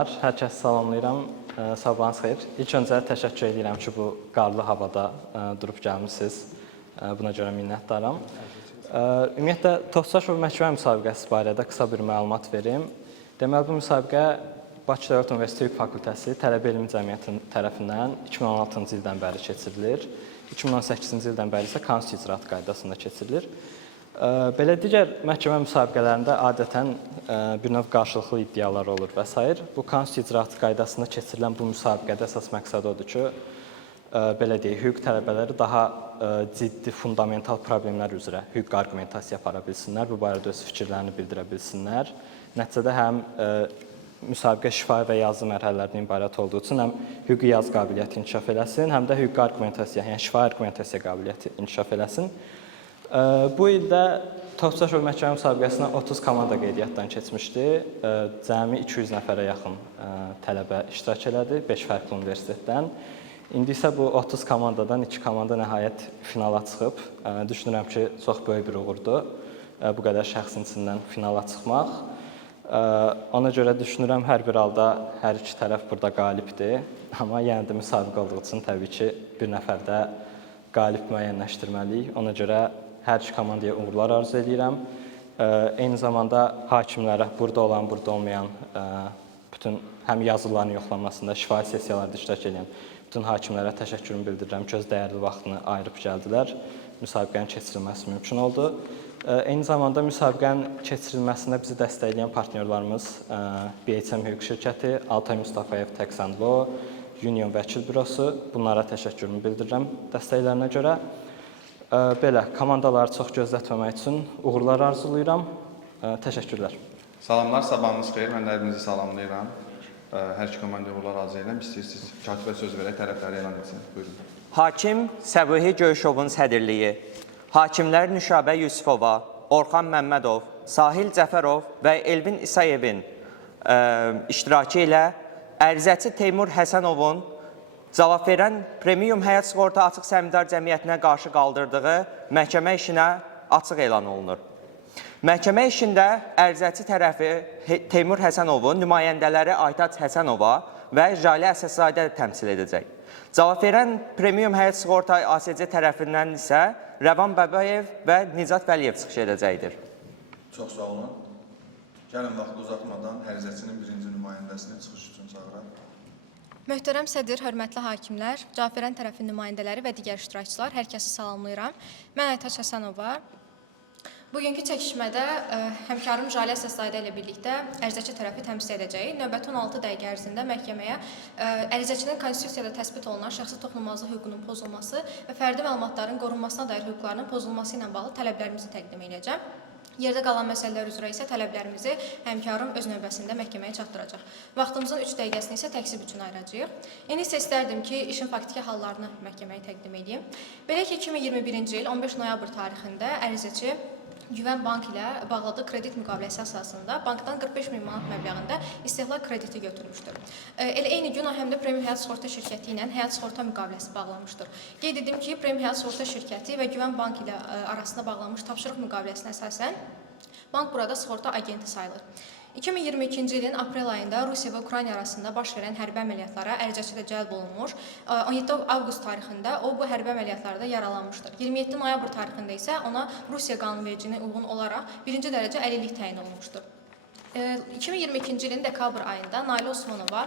Salamlar, hər kəsi salamlayıram. Sabahınız xeyir. İlk öncə təşəkkür edirəm ki, bu qarlı havada durub gəlmisiniz. Buna görə minnətdaram. Ümumiyyətlə, Toxtaşov məhkəmə müsabiqəsi barədə qısa bir məlumat verim. Deməli, bu müsabiqə Bakı Dövlət Universiteti Hüquq Fakültəsi Tələbə Elmi Cəmiyyəti tərəfindən 2016-cı ildən bəri keçirilir. 2018-ci ildən bəri isə konstitusiya icraatı qaydasında keçirilir. Belə digər məhkəmə müsabiqələrində adətən bir növ qarşılıqlı iddialar olur və s. Bu konstitusiya icraatı qaydasında keçirilən bu müsabiqədə əsas məqsəd odur ki, belə deyək, hüquq tələbələri daha ciddi, fundamental problemlər üzrə hüquq arqumentasiya apara bilsinlər, bu barədə öz fikirlərini bildirə bilsinlər. Nəticədə həm müsabiqə şifahi və yazılı mərhələlərdən ibarət olduğu üçün həm hüquqi yazı qabiliyyəti inkişaf eləsin, həm də hüquqi arqumentasiya, yəni şifahi arqumentasiya qabiliyyəti inkişaf eləsin. Bu ildə Toxtaşov məhkəmə müsabiqəsinə 30 komanda qeydiyyatdan keçmişdi. Cəmi 200 nəfərə yaxın tələbə iştirak elədi 5 fərqli universitetdən. İndi isə bu 30 komandadan 2 komanda nəhayət finala çıxıb. Düşünürəm ki, çox böyük bir uğurdur bu qədər şəxsin içindən finala çıxmaq. Ona görə düşünürəm, hər bir halda hər iki tərəf burada qalibdir. Amma yenə də müsabiqə olduğu üçün təbii ki, bir nəfər də qalib müəyyənləşdirməliyik. Ona görə hər iki komandaya uğurlar arzu edirəm. Eyni zamanda hakimlərə, burada olan, burada olmayan, bütün həm yazılarının yoxlanmasında, şifahi sessiyalarda iştirak edən bütün hakimlərə təşəkkürümü bildirirəm ki, öz dəyərli vaxtını ayırıb gəldilər. Müsabiqənin keçirilməsi mümkün oldu. Eyni zamanda müsabiqənin keçirilməsində bizi dəstəkləyən partnyorlarımız BHM Hüquq Şirkəti, Altay Mustafayev Tax and Law, Union Vəkil Bürosu, bunlara təşəkkürümü bildirirəm dəstəklərinə görə. Belə, komandaları çox gözlətməmək üçün uğurlar arzulayıram. Təşəkkürlər. Salamlar, sabahınız xeyir. Mən də hepinizi salamlayıram. Hər iki komandaya uğurlar arzu edirəm. İstəyirsiniz, katibə söz verək, tərəfləri elan etsin. Buyurun. Hakim Səbuhi Göyşovun sədrliyi, hakimlər Nüşabə Yusifova, Orxan Məmmədov, Sahil Cəfərov və Elvin İsayevin iştirakı ilə ərizəçi Teymur Həsənovun cavab verən Premium Həyat Sığorta Açıq Səhmdar Cəmiyyətinə qarşı qaldırdığı məhkəmə işinə açıq elan olunur. Məhkəmə işində ərizəçi tərəfi Teymur Həsənovun nümayəndələri Aytaç Həsənova və Jalə Əsəszadə təmsil edəcək. Cavab verən Premium Həyat Sığorta ASC tərəfindən isə Rəvan Bəbəyev və Nicat Vəliyev çıxış edəcəkdir. Çox sağ olun. Gəlin vaxtı uzatmadan ərizəçinin birinci nümayəndəsini çıxış üçün çağıraq. Möhtərəm sədr, hörmətli hakimlər, cavab verən tərəfin nümayəndələri və digər iştirakçılar, hər kəsi salamlayıram. Mən Aytaç Həsənova. Bugünkü çəkişmədə həmkarım Jalə Əsəszadə ilə birlikdə ərizəçi tərəfi təmsil edəcəyik. Növbəti 16 dəqiqə ərzində məhkəməyə ərizəçinin konstitusiyada təsbit olunan şəxsi toxunulmazlıq hüququnun pozulması və fərdi məlumatların qorunmasına dair hüquqlarının pozulması ilə bağlı tələblərimizi təqdim edəcəm. Yerdə qalan məsələlər üzrə isə tələblərimizi həmkarım öz növbəsində məhkəməyə çatdıracaq. Vaxtımızın 3 dəqiqəsini isə təksib üçün ayıracağıq. İndi isə istərdim ki, işin faktiki hallarını məhkəməyə təqdim edeyim. Belə ki, 2021-ci il 15 noyabr tarixində ərizəçi Güvən Bank ilə bağladığı kredit müqaviləsi əsasında bankdan 45 min manat məbləğində istehlak krediti götürmüşdür. Elə eyni gün o həm də Premium Həyat Sığorta şirkəti ilə həyat sığorta müqaviləsi bağlamışdır. Qeyd edim ki, Premium Həyat Sığorta şirkəti və Güvən Bank ilə arasında bağlanmış tapşırıq müqaviləsinə əsasən bank burada sığorta agenti sayılır. 2022-ci ilin aprel ayında Rusiya və Ukrayna arasında baş verən hərbi əməliyyatlara ərizəçi də cəlb olunmuş. 17 avqust tarixində o bu hərbi əməliyyatlarda yaralanmışdır. 27 noyabr tarixində isə ona Rusiya qanunvericiliyinə uyğun olaraq birinci dərəcə əlillik təyin olunmuşdur. 2022-ci ilin dekabr ayında Nailə Osmanova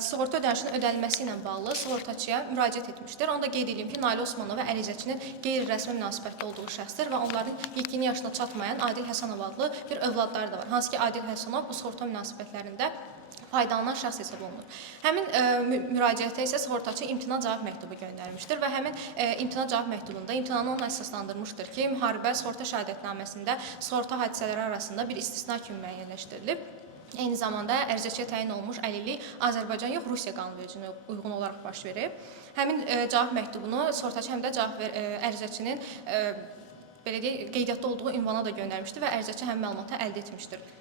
sığorta ödənişinin ödənilməsi ilə bağlı sığortaçıya müraciət etmişdir. Onu da qeyd edeyim ki, Nailə Osmanova ərizəçinin qeyri-rəsmi münasibətdə olduğu şəxsdir və onların yekini yaşına çatmayan Adil Həsənov adlı bir övladları da var. Hansı ki, Adil Həsənov bu sığorta münasibətlərində faydalanan şəxs hesab olunur. Həmin müraciətə isə sığortaçı imtina cavab məktubu göndərmişdir və həmin imtina cavab məktubunda imtinanı ona əsaslandırmışdır ki, müharibə sığorta şəhadətnaməsində sığorta hadisələri arasında bir istisna kimi müəyyənləşdirilib. Eyni zamanda ərizəçiyə təyin olunmuş əlillik Azərbaycan yox, Rusiya qanunvericiliyinə uyğun olaraq baş verib. Həmin cavab məktubunu sığortaçı həm də ərizəçinin belə deyək, qeydiyyatda olduğu ünvana da göndərmişdir və ərizəçi həmin məlumatı əldə etmişdir.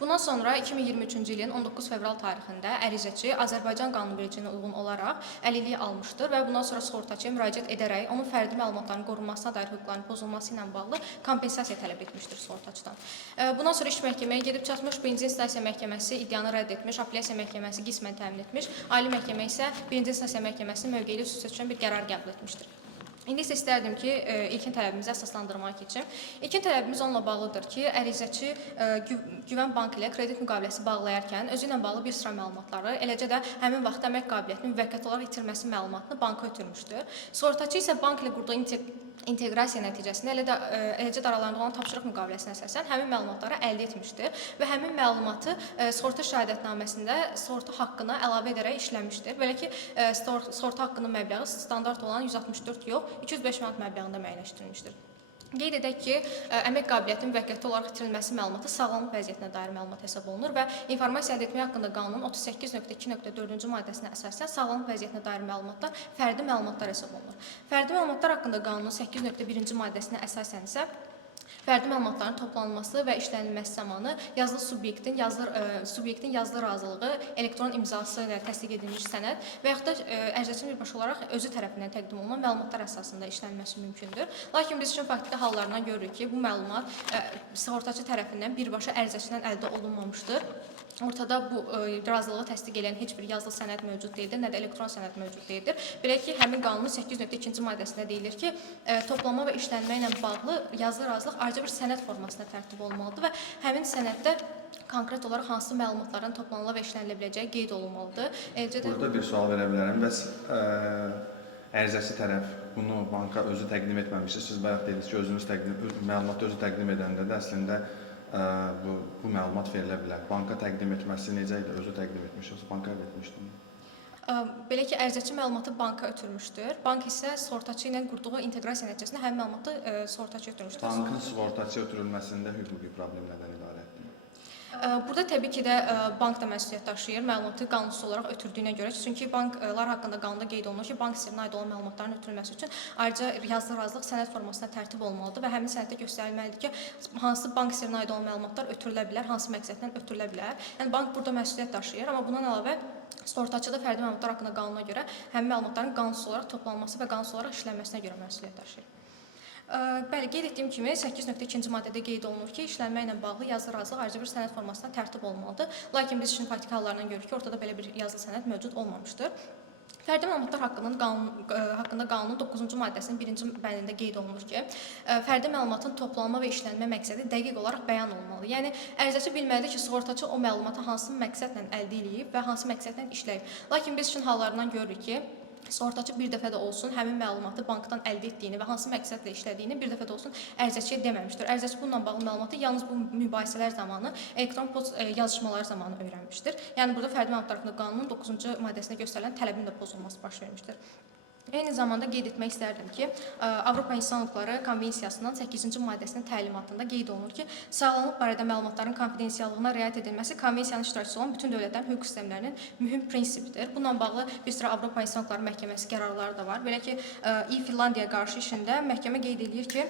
Bundan sonra 2023-cü ilin 19 fevral tarixində ərizəçi Azərbaycan qanunvericiliyinə uyğun olaraq əlillik almışdır və bundan sonra sığortaçıya müraciət edərək onun fərdi məlumatlarının qorunmasına dair hüquqlarının pozulması ilə bağlı kompensasiya tələb etmişdir sığortaçıdan. Bundan sonra iş məhkəməyə gedib çatmış, birinci instansiya məhkəməsi iddianı rədd etmiş, apellyasiya məhkəməsi qismən təmin etmiş, ali məhkəmə isə birinci instansiya məhkəməsinin mövqeyi ilə xüsusiyyət üçün bir qərar qəbul etmişdir. İndi isə istərdim ki, ilkin tələbimizi əsaslandırmağa keçim. İlkin tələbimiz onunla bağlıdır ki, ərizəçi Güvən Bank ilə kredit müqaviləsi bağlayarkən özü ilə bağlı bir sıra məlumatları, eləcə də həmin vaxt əmək qabiliyyətinin müvəqqəti olaraq itirməsi məlumatını banka ötürmüşdür. Sığortaçı isə bank ilə qurduğu inteqrasiya nəticəsində eləcə də aralarında olan tapşırıq müqaviləsinə əsasən həmin məlumatları əldə etmişdir və həmin məlumatı sığorta şəhadətnaməsində sığorta haqqına əlavə edərək işləmişdir. Belə ki, sığorta haqqının məbləği standart olan 164 yox, 205 manat məbləğində müəyyənləşdirilmişdir. Qeyd edək ki, əmək qabiliyyətinin müvəqqəti olaraq itirilməsi məlumatı sağlamlıq vəziyyətinə dair məlumat hesab olunur və informasiya əldə etmək haqqında qanunun 38.2.4-cü maddəsinə əsasən sağlamlıq vəziyyətinə dair məlumatlar fərdi məlumatlar hesab olunur. Fərdi məlumatlar haqqında qanunun 8.1-ci maddəsinə əsasən isə fərdi məlumatların toplanılması və işlənilməsi zamanı yazılı subyektin yazılı razılığı, elektron imzası ilə təsdiq edilmiş sənəd və yaxud da ərizəçinin birbaşa olaraq özü tərəfindən təqdim olunan məlumatlar əsasında işlənməsi mümkündür. Lakin biz üçün faktiki hallarından görürük ki, bu məlumat sığortaçı tərəfindən birbaşa ərizəçidən əldə olunmamışdır. Ortada bu razılığı təsdiq edən heç bir yazılı sənəd mövcud deyildir, nə də elektron sənəd mövcud deyildir. Belə ki, həmin qanunun 8.2-ci maddəsində deyilir ki, toplama və işlənmə ilə bağlı yazılı razılıq ayrıca bir sənəd formasında tərtib olunmalıdır və həmin sənəddə konkret olaraq hansı məlumatların toplanıla və işlənilə biləcəyi qeyd olunmalıdır. Burada bir sual verə bilərəm. Bəs ərizəçi tərəf bunu banka özü təqdim etməmişdir. Siz bayaq dediniz ki, məlumatı özü təqdim edəndə də əslində bu məlumat verilə bilər. Banka təqdim etməsi necə idi? Özü təqdim etmiş, yoxsa banka əldə etmişdir? Belə ki, ərizəçi məlumatı banka ötürmüşdür. Bank isə sığortaçı ilə qurduğu inteqrasiya nəticəsində həmin məlumatı sığortaçı ötürmüşdür. Bankın sığortaçı ötürülməsində hüquqi problem nədən ibarətdir? Burada təbii ki də bank da məsuliyyət daşıyır, məlumatı qanunsuz olaraq ötürdüyünə görə. Çünki banklar haqqında qanunda qeyd olunur ki, bank sirrinə aid olan məlumatların ötürülməsi üçün ayrıca yazılı razılıq sənəd formasında tərtib olmalıdır və həmin sənəddə göstərilməlidir ki, hansı bank sirrinə aid olan məlumatlar ötürülə bilər, hansı məqsədlə ötürülə bilər. Yəni bank burada məsuliyyət daşıyır, amma bundan əlavə sığortaçı da fərdi məlumatlar haqqında qanuna görə həmin məlumatların qanunsuz olaraq toplanması və qanunsuz olaraq işlənməsinə görə məsuliyyət daşıyır. Bəli, qeyd etdiyim kimi 8.2-ci maddədə qeyd olunur ki, işlənmə ilə bağlı yazılı razılıq ayrıca bir sənəd formasında tərtib olmalıdır. Lakin biz işin faktiki hallarından görürük ki, ortada belə bir yazılı sənəd mövcud olmamışdır. Fərdi məlumatlar haqqında qanunun 9-cu maddəsinin 1-ci bəndində qeyd olunur ki, fərdi məlumatın toplanma və işlənmə məqsədi dəqiq olaraq bəyan olunmalı. Yəni, ərizəçi bilməlidir ki, sığortaçı o məlumatı hansı məqsədlə əldə edib və hansı məqsədlə işləyib. Lakin biz işin hallarından görürük ki, sığortaçı bir dəfə də olsun həmin məlumatı bankdan əldə etdiyini və hansı məqsədlə işlədiyini bir dəfə də olsun ərizəçiyə deməmişdir. Ərizəçi bununla bağlı məlumatı yalnız bu mübahisələr zamanı, elektron post yazışmaları zamanı öyrənmişdir. Yəni, burada fərdi məlumatlar haqqında qanunun 9-cu maddəsində göstərilən tələbin də pozulması baş vermişdir. Eyni zamanda qeyd etmək istərdim ki, Avropa İnsan Hüquqları Konvensiyasının 8-ci maddəsinin təlimatında qeyd olunur ki, sağlamlıq barədə məlumatların konfidensiallığına riayət edilməsi konvensiyanın iştirakçısı olan bütün dövlətlərin hüquq sistemlərinin mühüm prinsipidir. Bununla bağlı bir sıra Avropa İnsan Hüquqları Məhkəməsi qərarları da var. Belə ki, İ-Finlandiyaya qarşı işində məhkəmə qeyd edir ki,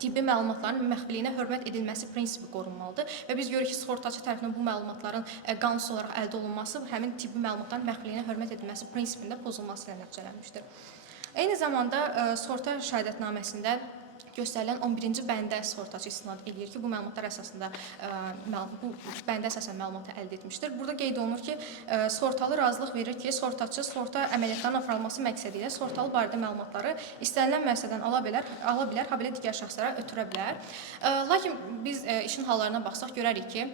tibbi məlumatların məxfiliyinə hörmət edilməsi prinsipi qorunmalıdır və biz görürük ki, sığortaçı tərəfindən bu məlumatların qanunsuz olaraq əldə olunması həmin tibbi məlumatların məxfiliyinə hörmət edilməsi prinsipində pozulması ilə nəticələnmişdir. Eyni zamanda sığorta şəhadətnaməsində göstərilən 11-ci bəndə sığortaçı istinad edir ki, bu məlumatlar əsasında bu bəndə əsasən məlumatı əldə etmişdir. Burada qeyd olunur ki, sığortalı razılıq verir ki, sığortaçı sığorta əməliyyatlarının aparılması məqsədi ilə sığortalı barədə məlumatları istənilən müəssisədən ala bilər, habelə digər şəxslərə ötürə bilər. Lakin biz işin hallarına baxsaq görərik ki,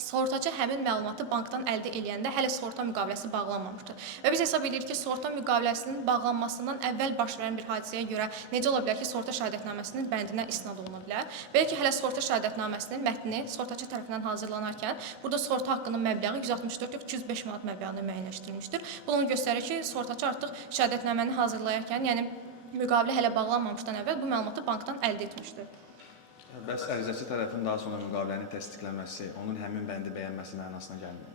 sığortaçı həmin məlumatı bankdan əldə edəndə hələ sığorta müqaviləsi bağlanmamışdır. Və biz hesab edirik ki, sığorta müqaviləsinin bağlanmasından əvvəl baş verən bir hadisəyə görə necə ola bilər ki, sığorta şəhadətnaməsinin bəndinə istinad oluna bilər. Belə ki, hələ sığorta şəhadətnaməsinin mətni sığortaçı tərəfindən hazırlanarkən burada sığorta haqqının məbləği 164 yox 205 manat məbləğində müəyyənləşdirilmişdir. Bu onu göstərir ki, sığortaçı artıq şəhadətnaməni hazırlayarkən, yəni müqavilə hələ bağlanmamışdan əvvəl bu məlumatı bankdan əldə etmişdir. Bəs ərizəçi tərəfin daha sonra müqaviləni təsdiqləməsi, onun həmin bəndi bəyənməsi mənasına gəlmir.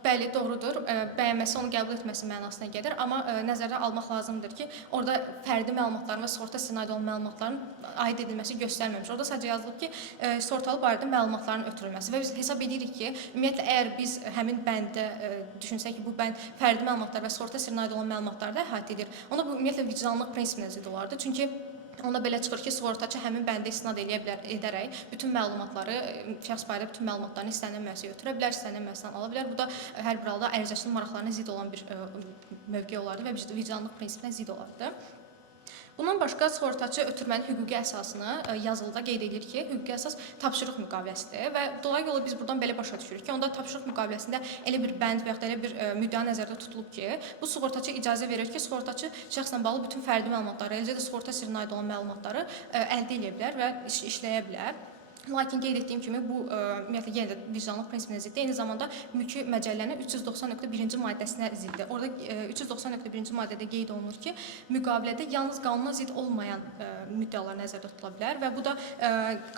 Bəli, doğrudur. Bəyənməsi onu qəbul etməsi mənasına gəlir, amma nəzərdə almaq lazımdır ki, orada fərdi məlumatların və sığorta sirrinə aid olan məlumatların aid edilməsi göstərməmiş. Orada sadəcə yazılıb ki, sığortalı barədə məlumatların ötürülməsi və biz hesab edirik ki, ümumiyyətlə əgər biz həmin bəndə düşünsək ki, bu bənd fərdi məlumatlar və sığorta sirrinə aid olan məlumatları da əhatə edir, onda bu ümumiyyətlə vicdanlıq prinsipinə zidd olardı. Çünki onda belə çıxır ki, sığortaçı həmin bəndə istinad edərək bütün məlumatları, şəxs barədə bütün məlumatlarını istənilən müəssisəyə ötürə bilər, istənilən müəssisədən ala bilər. Bu da hər bir halda ərizəçinin maraqlarına zidd olan bir mövqe olardı və vicdanlıq prinsipinə zidd olardı. Bundan başqa sığortaçı ötürmənin hüquqi əsasını yazılıda qeyd edir ki, hüquqi əsas tapşırıq müqaviləsidir və dolayı yolu biz buradan belə başa düşürük ki, onda tapşırıq müqaviləsində elə bir bənd və ya da elə bir müddəa nəzərdə tutulub ki, bu sığortaçı icazə verir ki, sığortaçı şəxslə bağlı bütün fərdi məlumatları, eləcə də sığorta sirrinə aid olan məlumatları əldə edə bilər və işləyə bilər. Lakin qeyd etdiyim kimi bu ümumiyyətlə yenə də vicdanlıq prinsipinə ziddir. Eyni zamanda mülki məcəllənin 390.1-ci maddəsinə ziddir. Orada 390.1-ci maddədə qeyd olunur ki, müqavilədə yalnız qanuna zidd olmayan müddəalar nəzərdə tutula bilər və bu da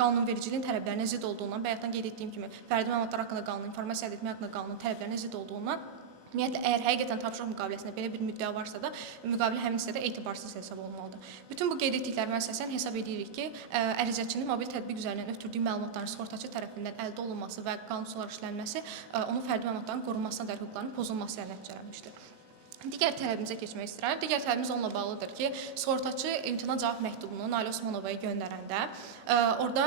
qanunvericiliyin tələblərinə zidd olduğundan, bayaqdan qeyd etdiyim kimi, fərdi məlumatlar haqqında qanun, informasiya əldə etmək haqqında qanunun tələblərinə zidd olduğundan ümumiyyətlə, əgər həqiqətən tapşırıq müqaviləsində belə bir müddəa varsa da, müqavilə həmin hissədə etibarsız hesab olunmalıdır. Bütün bu qeyd etdiklərimə əsasən hesab edirik ki, ərizəçinin mobil tətbiq üzərindən ötürdüyü məlumatların sığortaçı tərəfindən əldə olunması və qanunsuz olaraq işlənməsi onun fərdi məlumatların qorunmasına dair hüquqlarının pozulması ilə nəticələnmişdir. Digər tələbimizə keçmək istəyirəm. Digər tələbimiz onunla bağlıdır ki, sığortaçı imtina cavab məktubunu Nalə Osmanovaya göndərəndə orada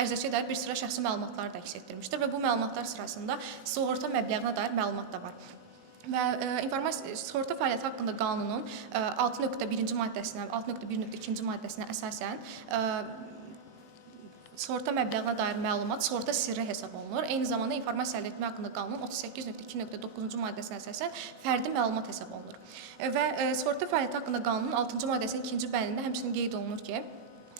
ərizəçiyə dair bir sıra şəxsi məlumatları da əks etdirmişdir və bu məlumatlar sırasında sığorta məbləğinə dair məlumat da var. Və sığorta fəaliyyəti haqqında qanunun 6.1-ci maddəsinə, 6.1.2-ci maddəsinə əsasən sığorta məbləğinə dair məlumat sığorta sirri hesab olunur. Eyni zamanda informasiya əldə etmə haqqında qanunun 38.2.9-cu maddəsinə əsasən fərdi məlumat hesab olunur. Və sığorta fəaliyyəti haqqında qanunun 6-cı maddəsinin 2-ci bəndində həmçinin qeyd olunur ki,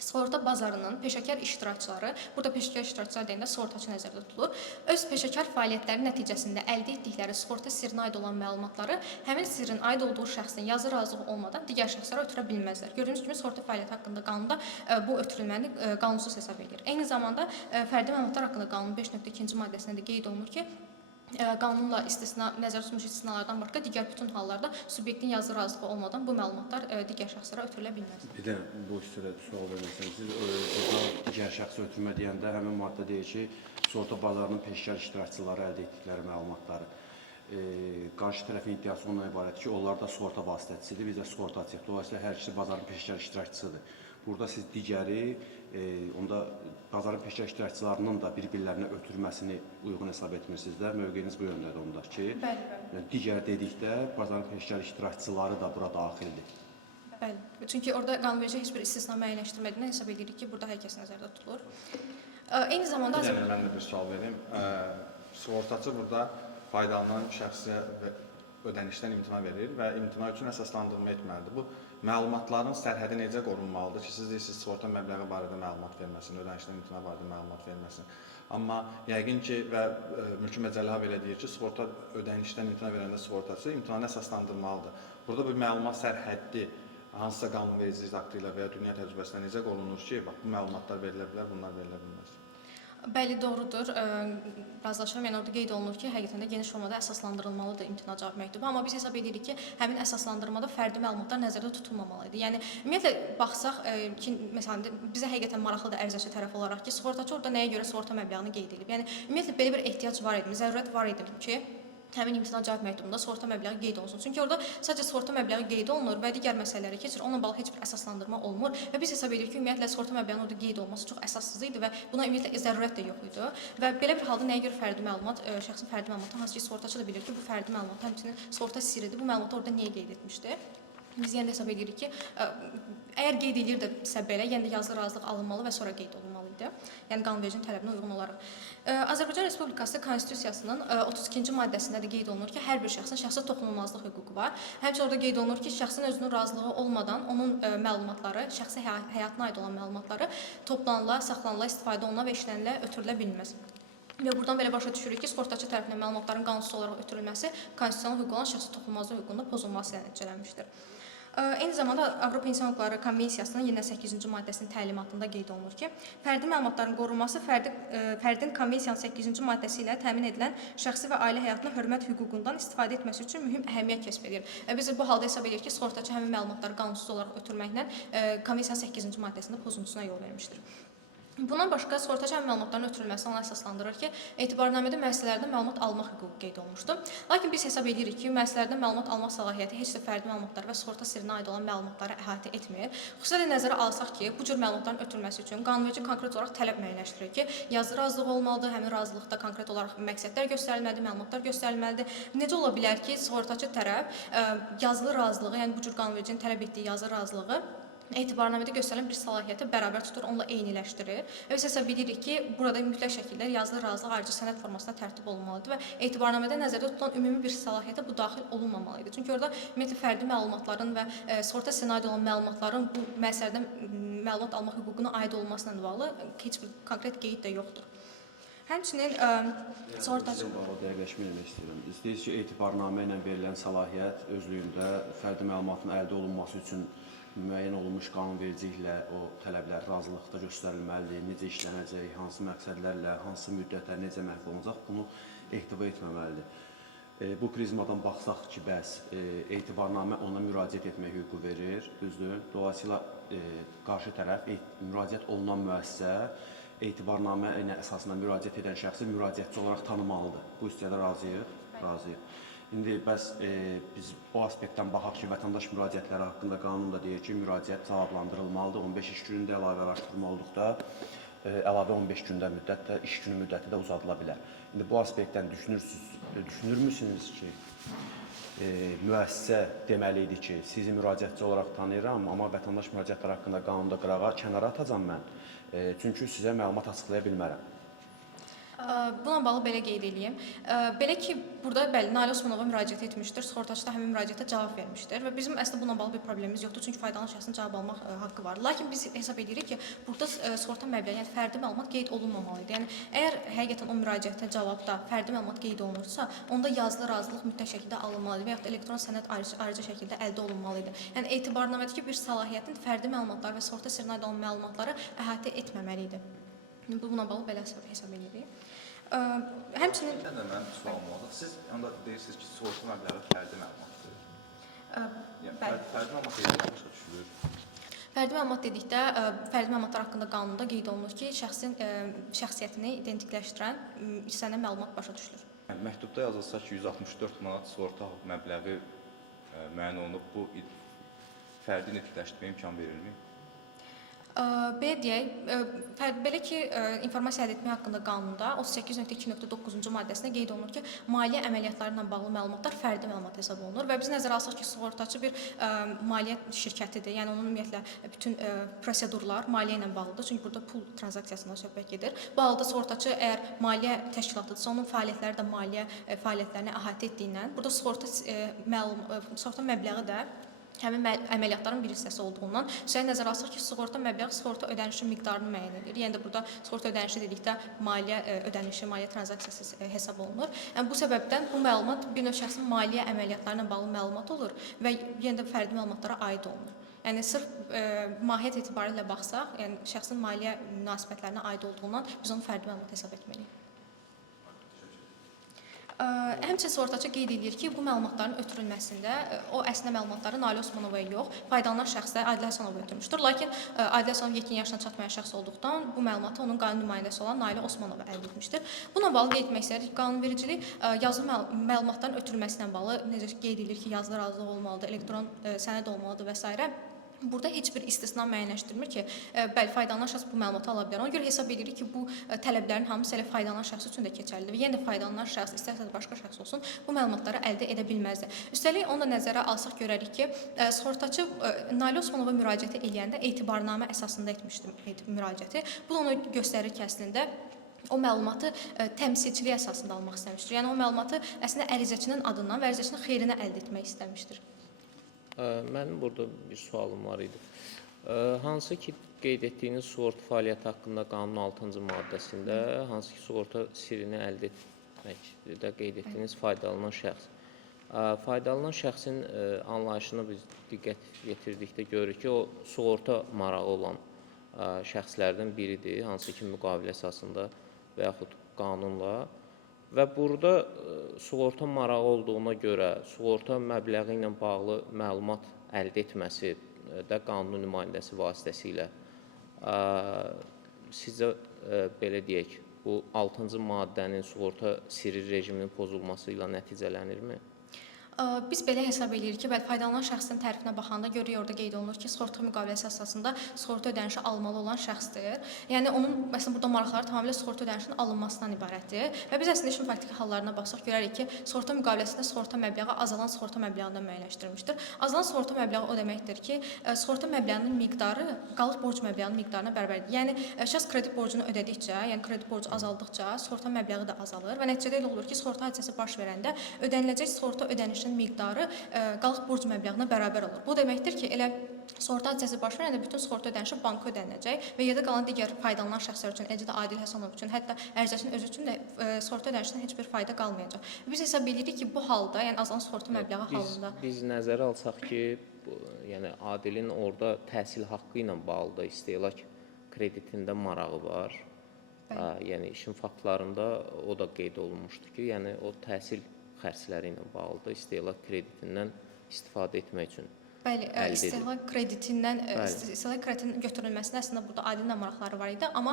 sığorta bazarının peşəkar iştirakçıları, burada peşəkar iştirakçılar deyəndə sığortaçı nəzərdə tutulur, öz peşəkar fəaliyyətləri nəticəsində əldə etdikləri sığorta sirrinə aid olan məlumatları həmin sirrin aid olduğu şəxsin yazı razılığı olmadan digər şəxslərə ötürə bilməzlər. Gördüyünüz kimi, sığorta fəaliyyəti haqqında qanunda bu ötürülməni qanunsuz hesab edir. Eyni zamanda fərdi məlumatlar haqqında qanunun 5.2-ci maddəsində də qeyd olunur ki, qanunla nəzərdə tutulmuş istisnalardan başqa digər bütün hallarda subyektin yazı razılığı olmadan bu məlumatlar digər şəxslərə ötürülə bilməz. Bir də bu üstədə sual verməsəniz, siz burada digər şəxsə ötürmə deyəndə həmin maddə deyir ki, sığorta bazarının peşəkar iştirakçıları əldə etdikləri məlumatları. Qarşı tərəfin iddiası ondan ibarətdir ki, onlar da sığorta vasitəçisidir, biz də sığortaçıyıq. Dolayısıyla hər ikisi bazarın peşəkar iştirakçısıdır. Burada siz digəri, onda bazarın peşəkar iştirakçılarının da bir-birlərinə ötürməsini uyğun hesab etmirsiniz də, mövqeyiniz bu yöndədir onda ki, digər dedikdə bazarın peşəkar iştirakçıları da bura daxildir. Bəli, çünki orada qanunverici heç bir istisna müəyyənləşdirmədiyindən hesab edirik ki, burada hər kəs nəzərdə tutulur. Eyni zamanda Mən də bir sual verim. Sığortaçı burada faydalanan şəxsə ödənişdən imtina verir və imtina üçün əsaslandırma etməlidir. Bu məlumatların sərhədi necə qorunmalıdır ki, siz deyirsiniz sığorta məbləği barədə məlumat verməsin, ödənişdən imtina barədə məlumat verməsin. Amma yəqin ki və mülki məcəllə belə deyir ki, sığorta ödənişdən imtina verəndə sığortaçı imtinanı əsaslandırmalıdır. Burada bir məlumat sərhəddi hansısa qanunvericilik aktı ilə və ya dünya təcrübəsində necə qorunur ki, bax bu məlumatlar verilə bilər, bunlar verilə bilməz. Bəli, doğrudur. Razılaşıram. Yəni orada qeyd olunur ki, həqiqətən də geniş formada əsaslandırılmalıdır imtina cavab məktubu. Amma biz hesab edirik ki, həmin əsaslandırmada fərdi məlumatlar nəzərdə tutulmamalıydı. Yəni ümumiyyətlə baxsaq ki, məsələn bizə həqiqətən maraqlıdır ərizəçi tərəf olaraq ki, sığortaçı orada nəyə görə sığorta məbləğini qeyd edib. Yəni ümumiyyətlə belə bir ehtiyac var idi, zərurət var idi ki, həmin imtina cavab məktubunda sığorta məbləği qeyd olunsun. Çünki orada sadəcə sığorta məbləği qeyd olunur və digər məsələlərə keçir. Onunla bağlı heç bir əsaslandırma olmur və biz hesab edirik ki, ümumiyyətlə sığorta məbləğinin orada qeyd olunması çox əsassız idi və buna ümumiyyətlə zərurət də yox idi. Və belə bir halda nəyə görə fərdi məlumat, şəxsin fərdi məlumatı, hansı ki sığortaçı da bilir ki, bu fərdi məlumat həmçinin sığorta sirridir. Bu məlumatı orada niyə qeyd etmişdi? Biz yenə də hesab edirik ki, əgər qeyd edirsə belə, yenə də yazılı razılıq alınmalı və sonra qeyd olunmalı idi. Yəni qanunvericinin tələbinə uyğun olaraq. Azərbaycan Respublikası Konstitusiyasının 32-ci maddəsində də qeyd olunur ki, hər bir şəxsin şəxsi toxunulmazlıq hüququ var. Həmçinin orada qeyd olunur ki, şəxsin özünün razılığı olmadan onun məlumatları, şəxsi həyatına aid olan məlumatları toplanıla, saxlanıla, istifadə olunan və işlənilə ötürülə bilməz. Və buradan belə başa düşürük ki, sığortaçı tərəfindən məlumatların qanunsuz olaraq ötürülməsi konstitusional hüquq olan şəxsi toxunulmazlıq hüququnda pozulması ilə nəticələnmişdir. Eyni zamanda Avropa İnsan Hüquqları Konvensiyasının yenə 8-ci maddəsinin təlimatında qeyd olunur ki, fərdi məlumatların qorunması fərdin konvensiyanın 8-ci maddəsi ilə təmin edilən şəxsi və ailə həyatına hörmət hüququndan istifadə etməsi üçün mühüm əhəmiyyət kəsb edir. Biz bu halda hesab edirik ki, sığortaçı həmin məlumatları qanunsuz olaraq ötürməklə konvensiyanın 8-ci maddəsində pozuntusuna yol vermişdir. Bundan başqa sığortaçı həmin məlumatların ötürülməsi ona əsaslandırır ki, etibarnamədə müəssisələrdən məlumat almaq hüququ qeyd olunmuşdur. Lakin biz hesab edirik ki, müəssisələrdən məlumat almaq səlahiyyəti heç də fərdi məlumatları və sığorta sirrinə aid olan məlumatları əhatə etmir. Xüsusilə nəzərə alsaq ki, bu cür məlumatların ötürülməsi üçün qanunverici konkret olaraq tələb müəyyənləşdirir ki, yazılı razılıq olmalıdır, həmin razılıqda konkret olaraq məqsədlər göstərilməlidir, məlumatlar göstərilməlidir. Necə ola bilər ki, sığortaçı tərəf yazılı razılığı, yəni bu cür qanunvericinin tələb etdiyi yazılı razılığı etibarnamədə göstərilən bir səlahiyyəti bərabər tutur, onunla eyniləşdirir. Və biz hesab edirik ki, burada mütləq şəkildə yazılı razılıq ayrıca sənəd formasında tərtib olunmalıdır və etibarnamədə nəzərdə tutulan ümumi bir səlahiyyətə bu daxil olunmamalıydı. Çünki orada ümumiyyətlə fərdi məlumatların və sığorta sirrinə aid olan məlumatların bu müəssisələrdən məlumat almaq hüququna aid olmasına bağlı heç bir konkret qeyd də yoxdur. Həmçinin sığortaçı Dəqiqləşmə eləmək istəyirəm. İstəyirsiniz ki, etibarnamə ilə verilən səlahiyyət özlüyündə fərdi məlumatın əldə olunması üçün müəyyən olunmuş qanunvericiliklə o tələblər razılıqda göstərilməlidir, necə işlənəcək, hansı məqsədlərlə, hansı müddətə, necə məhv olunacaq, bunu ehtiva etməməlidir. Bu prizmadan baxsaq ki, bəs etibarnamə ona müraciət etmək hüququ verir, düzdür. Dolayısıyla qarşı tərəf müraciət olunan müəssisə etibarnamə ilə əsasında müraciət edən şəxsi müraciətçi olaraq tanımalıdır. Bu hissədə razıyıq? Razıyıq. İndi bəs biz o aspektdən baxaq ki, vətəndaş müraciətləri haqqında qanun da deyir ki, müraciət cavablandırılmalıdır. 15 iş günündə əlavə araşdırma olduqda əlavə 15 gündə müddət də, iş günü müddəti də uzadıla bilər. İndi bu aspektdən düşünürmüsünüz ki, müəssisə deməli idi ki, sizi müraciətçi olaraq tanıyıram, amma vətəndaş müraciətləri haqqında qanunda qırağa kənara atacam mən. Çünki sizə məlumat açıqlaya bilmərəm. Buna bağlı belə qeyd edeyim. Belə ki, burada bəli, Nalə Osmanova müraciət etmişdir, sığortaçı da həmin müraciətə cavab vermişdir və bizim əslində buna bağlı bir problemimiz yoxdur, çünki faydalı şəxsin cavab almaq haqqı var. Lakin biz hesab edirik ki, burada sığorta məbləği, yəni fərdi məlumat qeyd olunmamalıdır. Yəni əgər həqiqətən o müraciətə cavabda fərdi məlumat qeyd olunursa, onda yazılı razılıq mütləq şəkildə alınmalıdır və yaxud da elektron sənəd ayrıca şəkildə əldə olunmalıdır. Yəni etibarnamədəki bir səlahiyyətin fərdi məlumatları və sığorta sirrinə aid olan məlumatları əhatə etməməlidir. Buna bağlı belə hesab edirik. Həmçinin Mən də mənim sualım olacaq. Siz onda deyirsiniz ki, sığorta məbləği fərdi məlumatdır. Yəni fərdi məlumat deyilən başa düşülür. Fərdi məlumat dedikdə, fərdi məlumatlar haqqında qanunda qeyd olunur ki, şəxsin şəxsiyyətini identikləşdirən hissənin məlumat başa düşülür. Yəni məktubda yazılsa ki, 164 manat sığorta məbləği müəyyən olunub, bu fərdi identikləşdirməyə imkan verilmir. Belə deyək, belə ki, informasiya əldə etmək haqqında qanunda 38.2.9-cu maddəsində qeyd olunur ki, maliyyə əməliyyatları ilə bağlı məlumatlar fərdi məlumat hesab olunur və biz nəzərə alsaq ki, sığortaçı bir maliyyə şirkətidir, yəni onun ümumiyyətlə bütün prosedurlar maliyyə ilə bağlıdır, çünki burada pul tranzaksiyasından söhbət gedir. Bu halda sığortaçı əgər maliyyə təşkilatıdırsa, onun fəaliyyətləri də maliyyə fəaliyyətlərini əhatə etdiyindən, burada sığorta məbləği də həmin əməliyyatların bir hissəsi olduğundan nəzərə alsaq ki, sığorta məbləği sığorta ödənişi miqdarını müəyyən edir. Yəni də burada sığorta ödənişi dedikdə maliyyə ödənişi, maliyyə tranzaksiyası hesab olunur. Yəni bu səbəbdən bu məlumat bir növ şəxsin maliyyə əməliyyatlarına bağlı məlumat olur və yenə də fərdi məlumatlara aid olunur. Yəni sırf mahiyyət etibarilə baxsaq, yəni şəxsin maliyyə münasibətlərinə aid olduğundan biz onu fərdi məlumat hesab etməliyik. Həmçinin sığortaçı qeyd edir ki, bu məlumatların ötürülməsində o əslində məlumatları Nalə Osmanovaya yox, faydalanan şəxsə Adilə Həsənovaya ötürmüşdür. Lakin Adilə Həsənov yekun yaşına çatmayan şəxs olduqdan bu məlumatı onun qanun nümayəndəsi olan Nalə Osmanova əldə etmişdir. Buna bağlı qeyd etmək istəyirik, qanunvericilik yazılı məlumatların ötürülməsi ilə bağlı necə qeyd edilir ki, yazılı razılıq olmalıdır, elektron sənəd olmalıdır və s. Burada heç bir istisna müəyyənləşdirmir ki, bəli, faydalanan şəxs bu məlumatı ala bilər. Ona görə hesab edirik ki, bu tələblərin hamısı elə faydalanan şəxs üçün də keçərlidir və yenə də faydalanan şəxs, istərsə də başqa şəxs olsun, bu məlumatları əldə edə bilməzdir. Üstəlik, onu da nəzərə alsaq görərik ki, sığortaçı Nalə Osmanova müraciəti eləyəndə etibarnamə əsasında etmişdir müraciəti. Bu da onu göstərir ki, əslində o məlumatı təmsilçilik əsasında almaq istəmişdir. Yəni o məlumatı əslində ərizəçinin adından və ərizəçinin xeyrinə əldə etmək istəmişdir. Mənim burada bir sualım var idi. Hansı ki, qeyd etdiyiniz sığorta fəaliyyəti haqqında qanunun 6-cı maddəsində, hansı ki, sığorta sirrini əldə etməkdə qeyd etdiyiniz faydalanan şəxs. Faydalanan şəxsin anlayışını biz diqqət yetirdikdə görürük ki, o sığorta marağı olan şəxslərdən biridir, hansı ki müqavilə əsasında və yaxud qanunla. Və burada sığorta marağı olduğuna görə sığorta məbləği ilə bağlı məlumat əldə etməsi də qanun nümayəndəsi vasitəsilə sizcə belə deyək, bu 6-cı maddənin sığorta sirri rejiminin pozulması ilə nəticələnirmi? Biz belə hesab edirik ki, bəli, faydalanan şəxsin tərifinə baxanda görürük, orada qeyd olunur ki, sığorta müqaviləsi əsasında sığorta ödənişi almalı olan şəxsdir. Yəni onun məsələn burada maraqları tamamilə sığorta ödənişinin alınmasından ibarətdir. Və biz əslində işin faktiki hallarına baxsaq görərik ki, sığorta müqaviləsində sığorta məbləği azalan sığorta məbləğindən müəyyənləşdirilmişdir. Azalan sığorta məbləği o deməkdir ki, sığorta məbləğinin miqdarı qalıq borc məbləğinin miqdarına bərabərdir. Yəni şəxs kredit borcunu ödədikcə, yəni kredit borcu azaldıqca sığorta məbləği də azalır və nəticədə elə olur ki, sığorta hadisəsi baş verəndə ödəniləcək sığorta ödənişi miqdarı qalıq borc məbləğinə bərabər olur. Bu deməkdir ki, elə sığorta hadisəsi baş verəndə bütün sığorta ödənişi banka ödəniləcək və yerdə qalan digər faydalanan şəxslər üçün, eləcə də Adil Həsənov üçün, hətta ərizəçinin özü üçün də sığorta ödənişindən heç bir fayda qalmayacaq. Biz hesab edirik ki, bu halda, yəni azalan sığorta məbləği halında Biz nəzərə alsaq ki, yəni Adilin orada təhsil haqqı ilə bağlı da istehlak kreditində marağı var. Yəni işin faktlarında o da qeyd olunmuşdur ki, yəni o təhsil xərcləri ilə bağlıdır, istehlak kreditindən istifadə etmək üçün. Bəli, istehlak kreditindən istehlak kreditinin götürülməsində əslində burada Adilin maraqları var idi, amma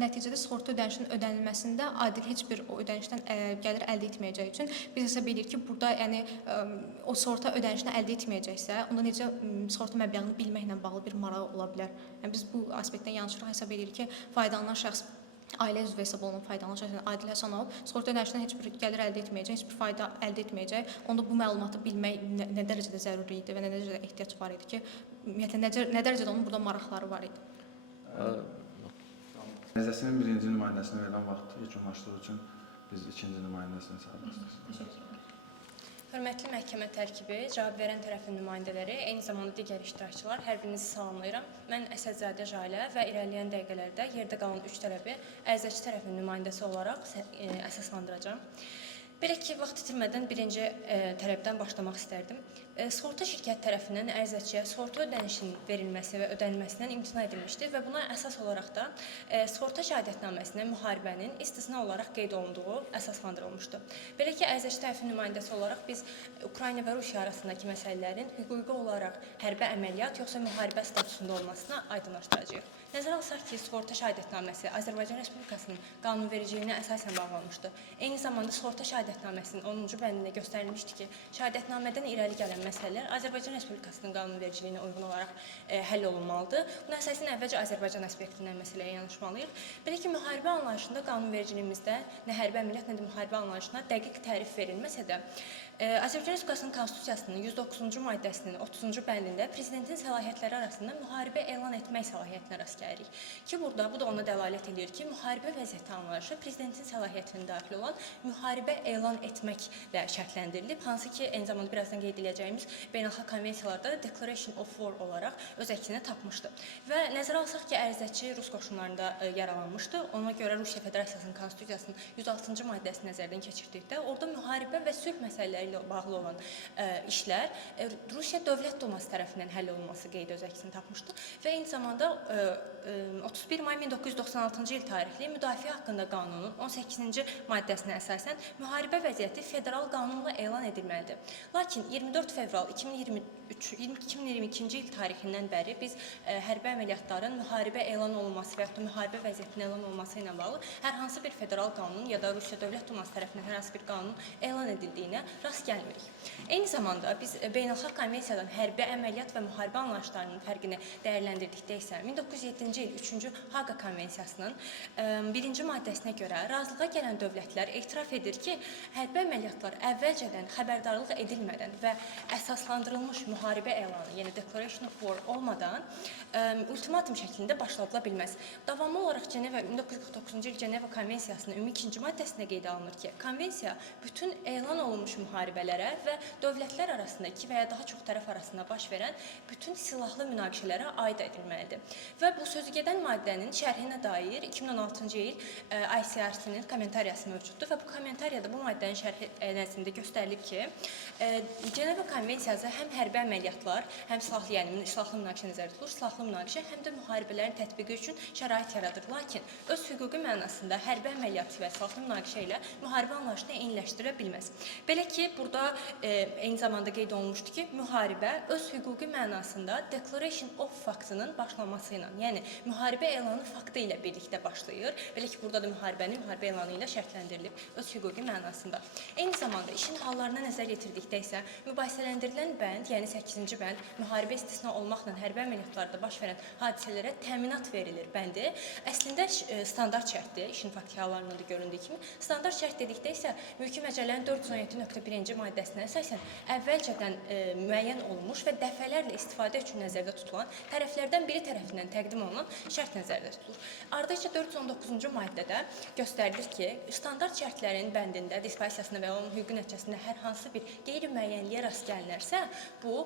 nəticədə sığorta ödənişinin ödənilməsində Adil heç bir o ödənişdən gəlir əldə etməyəcəyi üçün biz hesab edirik ki, burada yəni o sığorta ödənişini əldə etməyəcəksə, onda necə sığorta məbləğini bilməklə bağlı bir marağı ola bilər. Yəni biz bu aspektdən yanaşırıq, hesab edirik ki, faydalanan şəxs ailə üzvü hesab olunan faydalanan şəxs Adil Həsənov sığorta ödənişindən heç bir gəlir əldə etməyəcək, heç bir fayda əldə etməyəcək. Onda bu məlumatı bilmək nə dərəcədə zəruri idi və nə dərəcədə ehtiyac var idi ki, ümumiyyətlə nə dərəcədə onun burada maraqları var idi. Ərizəsinin birinci nümayəndəsinə verilən vaxt yekunlaşdığı üçün biz ikinci nümayəndəsini çağırmışıq. Hörmətli məhkəmə tərkibi, cavab verən tərəfin nümayəndələri, eyni zamanda digər iştirakçılar, hər birinizi salamlayıram. Mən Əsədzadə Jalə və irəliləyən dəqiqələrdə yerdə qalan 3 tələbi ərizəçi tərəfin nümayəndəsi olaraq əsaslandıracağam. Belə ki, vaxt itirmədən birinci tələbdən başlamaq istərdim. Sığorta şirkət tərəfindən ərizəçiyə sığorta ödənişinin verilməsi və ödənilməsindən imtina edilmişdir və buna əsas olaraq da sığorta şəhadətnaməsində müharibənin istisna olaraq qeyd olunduğu əsaslandırılmışdır. Belə ki, ərizəçi tərəfin nümayəndəsi olaraq biz Ukrayna və Rusiya arasındakı məsələlərin hüquqi olaraq hərbi əməliyyat yoxsa müharibə statusunda olmasına aydınlaşdıracağıq. Nəzərə alsaq ki, sığorta şəhadətnaməsi Azərbaycan Respublikasının qanunvericiliyinə əsasən bağlanmışdır. Eyni zamanda sığorta şəhadətnaməsinin 10-cu bəndində göstərilmişdir ki, şəhadətnamədən irəli gələn məsələlər Azərbaycan Respublikasının qanunvericiliyinə uyğun olaraq həll olunmalıdır. Buna əsasən əvvəlcə Azərbaycan aspektindən məsələyə yanaşmalıyıq. Belə ki, müharibə anlayışında qanunvericiliyimizdə nə hərbi əməliyyat, nə də müharibə anlayışına dəqiq tərif verilməsə də, Azərbaycan Respublikasının Konstitusiyasının 109-cu maddəsinin 30-cu bəndində prezidentin səlahiyyətləri arasında müharibə elan etmək səlahiyyətinə rast gəlirik. Ki, burada bu da ona dəlalət edir ki, müharibə vəziyyəti anlayışı prezidentin səlahiyyətinə daxil olan müharibə elan etməklə şərtləndirilib, hansı ki, eyni zamanda birazdan qeyd edəcəyimiz beynəlxalq konvensiyalarda Declaration of War olaraq öz əksini tapmışdı. Və nəzərə alsaq ki, ərizəçi Rus qoşunlarında yaralanmışdı. Ona görə Rusiya Federasiyasının Konstitusiyasının 106-cı maddəsini nəzərdən keçirdikdə, orada müharibə və sülh məsələləri ilə bağlı olan işlər Rusiya Dövlət Duması tərəfindən həll olunması qeyd öz əksini tapmışdı və eyni zamanda 31 may 1996-cı il tarixli Müdafiə haqqında qanunun 18-ci maddəsinə əsasən müharibə vəziyyəti federal qanunla elan edilməlidir. Lakin 24 fevral 2022-ci il tarixindən bəri biz hərbi əməliyyatların müharibə elan olunması və yaxud da müharibə vəziyyətinin elan olunması ilə bağlı hər hansı bir federal qanun ya da Rusiya Dövlət Duması tərəfindən hər hansı bir qanun elan edildiyinə rast gəlmirik. Eyni zamanda biz beynəlxalq konvensiyadan hərbi əməliyyat və müharibə anlayışlarının fərqini dəyərləndirdikdə isə 1907-ci il 3-cü Haqa Konvensiyasının 1-ci maddəsinə görə razılığa gələn dövlətlər etiraf edir ki, hərbi əməliyyatlar əvvəlcədən xəbərdarlıq edilmədən və əsaslandırılmış müharibə müharibə elanı, yəni declaration of war olmadan ultimatum şəklində başladıla bilməz. Davamlı olaraq 1949-cu il Ceneva Konvensiyasının ümumi 2-ci maddəsində qeyd alınır ki, konvensiya bütün elan olunmuş müharibələrə və dövlətlər arasında iki və ya daha çox tərəf arasında baş verən bütün silahlı münaqişələrə aid edilməlidir. Və bu sözügedən maddənin şərhinə dair 2016-cı il ICRC-nin kommentariyası mövcuddur və bu kommentariyada bu maddənin şərhi nəzdində göstərilib ki, Ceneva Konvensiyası həm hərbi əməliyyatlar, həm silahlı, yəni silahlı münaqişə nəzərdə tutulur, silahlı münaqişə, həm də müharibələrin tətbiqi üçün şərait yaradır. Lakin öz hüquqi mənasında hərbi əməliyyat və silahlı münaqişə ilə müharibə anlayışını eyniləşdirə bilməz. Belə ki, burada eyni zamanda qeyd olunmuşdur ki, müharibə öz hüquqi mənasında declaration of faktının başlaması ilə, yəni müharibə elanı faktı ilə birlikdə başlayır. Belə ki, burada da müharibə elanı ilə şərtləndirilib öz hüquqi mənasında. Eyni zamanda işin hallarına nəzər yetirdikdə isə mübahisələndirilən bənd, yəni 8-ci bənd, müharibə istisna olmaqla hərbi əməliyyatlarda baş verən hadisələrə təminat verilir bəndi. Əslində standart şərtdir, işin faktiki hallarında da göründüyü kimi. Standart şərt dedikdə isə mülki məcəllənin 417.1-ci maddəsinə əsasən əvvəlcədən müəyyən olunmuş və dəfələrlə istifadə üçün nəzərdə tutulan, tərəflərdən biri tərəfindən təqdim olunan şərt nəzərdə tutulur. Ardıcı 419-cu maddədə göstərilir ki, standart şərtlərin bəndində, dispozisiyasında və onun hüquqi nəticəsində hər hansı bir qeyri-müəyyənliyə rast gəlinərsə, bu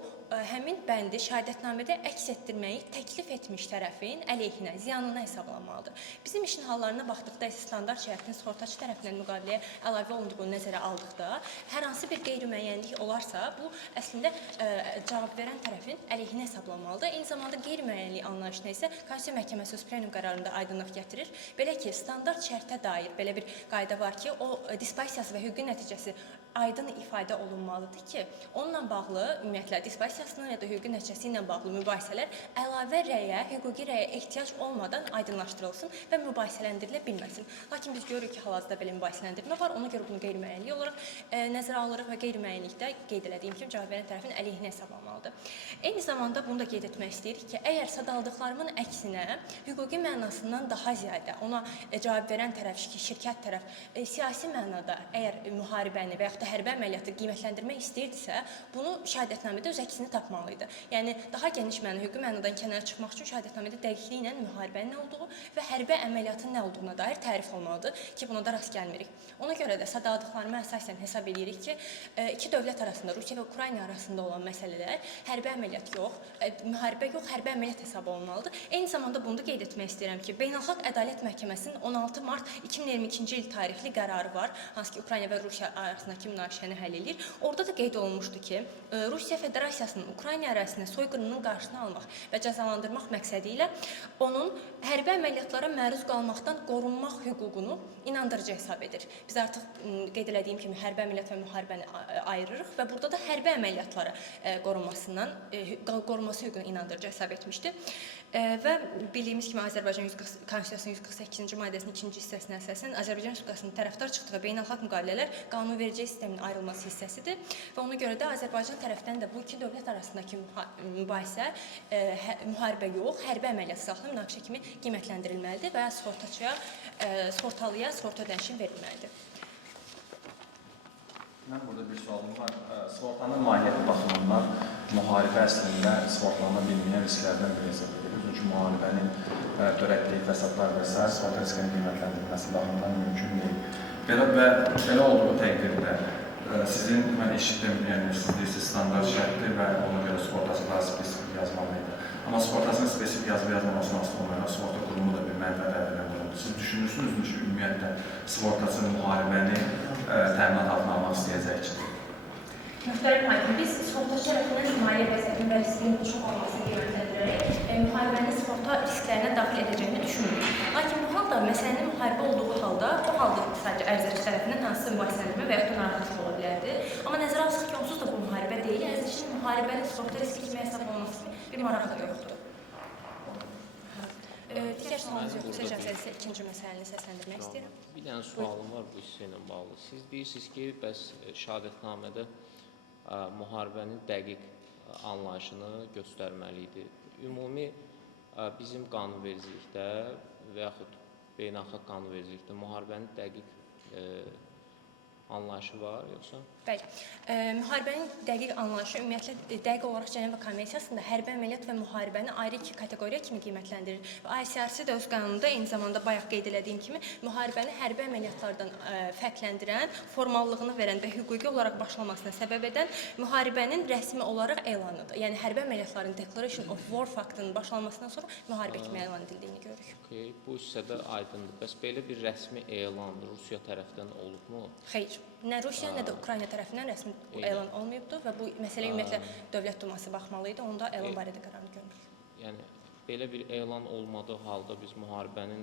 həmin bəndi şəhadətnamədə əks etdirməyi təklif etmiş tərəfin əleyhinə, ziyanına hesablanmalıdır. Bizim işin hallarına baxdıqda isə standart şərtin sığortaçı tərəfindən müqaviləyə əlavə olunduğunu nəzərə aldıqda, hər hansı bir qeyri-müəyyənlik olarsa, bu əslində cavab verən tərəfin əleyhinə hesablanmalıdır. Eyni zamanda qeyri-müəyyənlik anlayışına isə Konstitusiya Məhkəməsi öz plenum qərarında aydınlıq gətirir. Belə ki, standart şərtə dair belə bir qayda var ki, o dispozisiyası və hüquqi nəticəsi aydın ifadə olunmalıdır ki, onunla bağlı, ümumiyyətlə, dispozisiyasının ya da hüquqi nəticəsi ilə bağlı mübahisələr əlavə rəyə, hüquqi rəyə ehtiyac olmadan aydınlaşdırılsın və mübahisələndirilə bilməsin. Lakin biz görürük ki, hal-hazırda belə mübahisələndirmə var, ona görə bunu qeyri-müəyyənlik olaraq nəzərə alırıq və qeyri-müəyyənlikdə qeyd elədiyim kimi cavab verən tərəfin əleyhinə hesablanmalıdır. Eyni zamanda bunu da qeyd etmək istəyirik ki, əgər sadaldıqlarımın əksinə hüquqi mənasından daha ziyadə ona cavab verən tərəf, şirkət tərəf siyasi mənada əgər müharibəni və yaxud da hərbi əməliyyatı qiymətləndirmək istəyirdisə, bunu şəhadətnamədə öz əksini tapmalıydı. Yəni, daha geniş mənada, hüquqi mənadan kənara çıxmaq üçün şəhadətnamədə dəqiqliklə müharibənin nə olduğu və hərbi əməliyyatın nə olduğuna dair tərif olmalıdır ki, buna da rast gəlmirik. Ona görə də sadaladıqlarıma əsasən hesab edirik ki, iki dövlət arasında, Rusiya və Ukrayna arasında olan məsələlər hərbi əməliyyat yox, müharibə yox, hərbi əməliyyat hesab olunmalıdır. Eyni zamanda bunu da qeyd etmək istəyirəm ki, Beynəlxalq Ədalət Məhkəməsinin 16 mart 2022-ci il tarixli qərarı var, hansı ki, Ukrayna və Rusiya arasındakı münaqişəni həll edir. Orada da qeyd olunmuşdu ki, Rusiya Federasiyasının Ukrayna ərazisində soyqırımının qarşısını almaq və cəzalandırmaq məqsədi ilə onun hərbi əməliyyatlara məruz qalmaqdan qorunmaq hüququnu inandırıcı hesab edir. Biz artıq qeyd elədiyim kimi hərbi əməliyyat və müharibəni ayırırıq və burada da hərbi əməliyyatlara qorunması hüququnu inandırıcı hesab etmişdi. Və bildiyimiz kimi Azərbaycan Konstitusiyasının 148-ci maddəsinin 2-ci hissəsinə əsasən Azərbaycan Respublikasının tərəfdar çıxdığı beynəlxalq müqavilələr qanunvericilik sisteminin ayrılması hissəsidir və ona görə də Azərbaycan tərəfdən də bu iki dövlət arasındakı mübahisə müharibə yox, hərbi əməliyyat silahlı münaqişə kimi qiymətləndirilməlidir və sığortalıya sığorta ödənişi verilməlidir. Mən burada bir sualım var. Sığortanın mahiyyəti baxımından müharibə əslində sığortalana bilməyən risklərdən biri hesab edilir. Çünki müharibənin törətdiyi fəsadlar və s. sığorta riskinin qiymətləndirilməsi baxımından mümkün deyil. Belə olduğu təqdirdə sizin, mən eşitdim, yəni siz deyirsiniz standart şərtdir və ona görə sığortası daha spesifik yazmalıydı. Amma sığortasının spesifik yazılmamasına asılı olmayaraq sığorta qurumu da bir mənfəət əldə olundu. Siz düşünürsünüzmü ki, ümumiyyətlə sığortası müharibəni təminat altına almaq istəyəcək ki? Müxtərəm hakim, biz sığortaçı tərəfindən maliyyə vəziyyətinin və riskinin çox olmasını qiymətləndirərək müharibənin sığorta risklərinə daxil edəcəyini düşünürük. Lakin bu halda məsələnin müharibə olduğu halda, bu halda sadəcə ərizəçi tərəfindən hansısa mübahisələndirmə və yaxud da narahatlıq ola bilərdi. Amma nəzərə alsaq ki, onsuz da bu müharibə deyil, ərizəçinin müharibənin sığorta riski kimi hesab olunması kimi bir marağı da yoxdur. Digər sualınız yoxdursa, icazənizlə ikinci məsələni səsləndirmək istəyirəm. Bir dənə sualım var bu hissə ilə bağlı. Siz deyirsiniz ki, bəs şəhadətnamədə müharibənin dəqiq anlayışını göstərməli idi. Ümumi bizim qanunvericilikdə və yaxud beynəlxalq qanunvericilikdə müharibənin dəqiq anlayışı var yoxsa? Bəli. Müharibənin dəqiq anlayışı ümumiyyətlə dəqiq olaraq Ceneva konvensiyasında hərbi əməliyyat və müharibəni ayrı iki kateqoriya kimi qiymətləndirir. Və ICRC də öz qanununda eyni zamanda bayaq qeyd etdiyim kimi müharibəni hərbi əməliyyatlardan fərqləndirən, formallığını verən və hüquqi olaraq başlamasına səbəb edən müharibənin rəsmi olaraq elanıdır. Yəni hərbi əməliyyatların Declaration of War faktının başlanmasından sonra müharibə kimi elan edildiyini görürük. Okay, bu hissədə aydındır. Bəs belə bir rəsmi elan Rusiya tərəfindən olubmu? Xeyr. Nə Rusiya, nə də Ukrayna tərəfindən rəsmi elan olmayıbdır və bu məsələ ümumiyyətlə Dövlət Duması baxmalıydı. Onda elan barədə qərarını görmürük. Yəni belə bir elan olmadığı halda biz müharibənin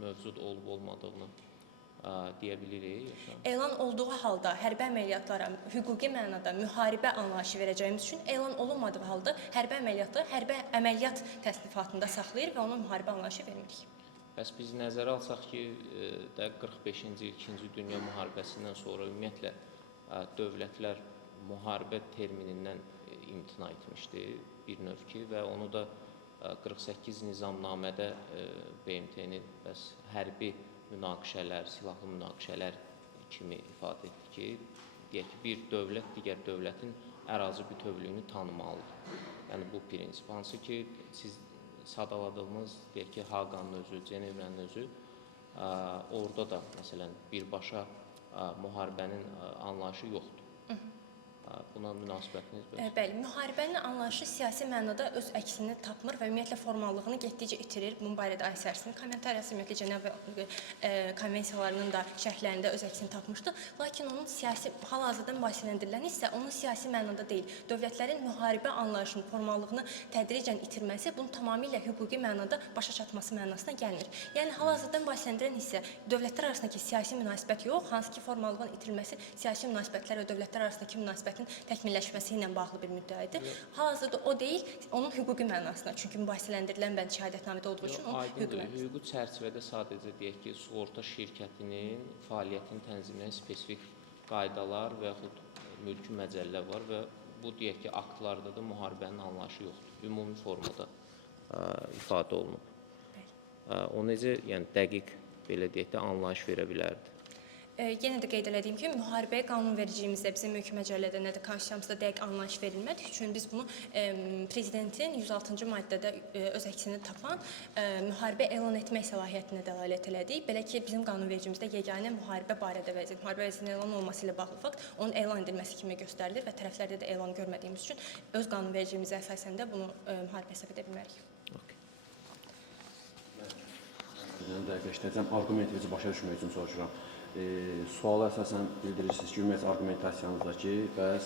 mövcud olub-olmadığını deyə bilirik yoxsa? Elan olduğu halda hərbi əməliyyatlara hüquqi mənada müharibə anlayışı verəcəyimiz üçün elan olunmadığı halda hərbi əməliyyatı hərbi əməliyyat təsnifatında saxlayır və ona müharibə anlayışı vermirik. Bəs biz nəzərə alsaq ki, 45-ci il 2-ci Dünya müharibəsindən sonra ümumiyyətlə dövlətlər müharibə terminindən imtina etmişdi bir növ ki və onu da 48 nizamnamədə BMT-nin bəs hərbi münaqişələr, silahlı münaqişələr kimi ifadə etdi ki, deyək ki, bir dövlət digər dövlətin ərazi bütövlüyünü tanımalıdır. Yəni bu prinsip, hansı ki, siz sadaladığımız, deyək ki, Haqanın özü, Cenevrənin özü, orada da, məsələn, birbaşa müharibənin anlayışı yoxdur. Buna münasibətiniz bəs? Bəli, müharibənin anlayışı siyasi mənada öz əksini tapmır və ümumiyyətlə formallığını getdikcə itirir. Bunun barədə ICRC-nin kommentariyası, ümumiyyətlə Ceneva konvensiyalarının da şərhlərində öz əksini tapmışdı. Lakin onun siyasi, hal-hazırda mübahisələndirilən isə onun siyasi mənada deyil. Dövlətlərin müharibə anlayışının formallığını tədricən itirməsi bunun tamamilə hüquqi mənada başa çatması mənasına gəlmir. Yəni hal-hazırda mübahisələndirilən isə dövlətlər arasındakı siyasi münasibət yox, hansı ki formalığın itirilməsi siyasi münasibətlər və dövlətlər arasındakı münasibətin təkmilləşməsi ilə bağlı bir müddəidir. Hal-hazırda o deyil, onun hüquqi mənasına. Çünki mübahisələndirilən bənd şəhadətnamədə olduğu üçün o hüquqi mənasına. Hüquqi çərçivədə sadəcə deyək ki, sığorta şirkətinin fəaliyyətini tənzimləyən spesifik qaydalar və yaxud mülki məcəllə var və bu deyək ki, aktlarda da müharibənin anlayışı yoxdur. Ümumi formada ifadə olunub. O necə, yəni dəqiq belə deyək də anlayış verə bilərdi? Yenə də qeyd etdiyim kimi, müharibəyə qanunvericiliyimizdə, bizim mülki məcəllədə, nə də konstitusiyamızda dəqiq anlayış verilmədiyi üçün biz bunu prezidentin 106-cı maddədə öz əksini tapan müharibə elan etmək səlahiyyətinə dəlalət elədik. Belə ki, bizim qanunvericimizdə yeganə müharibə barədə vəziyyət, müharibə vəziyyətinin elan olması ilə bağlı fakt onun elan edilməsi kimi göstərilir və tərəflərdə də elan görmədiyimiz üçün öz qanunvericimizə əsasən də bunu müharibə hesab edə bilmərik. Dəqiqləşdirəcəm, argumentinizi başa düşmək üçün soruşuram. Suala əsasən bildirirsiniz ki, ümumiyyətlə argumentasiyanızdakı bəs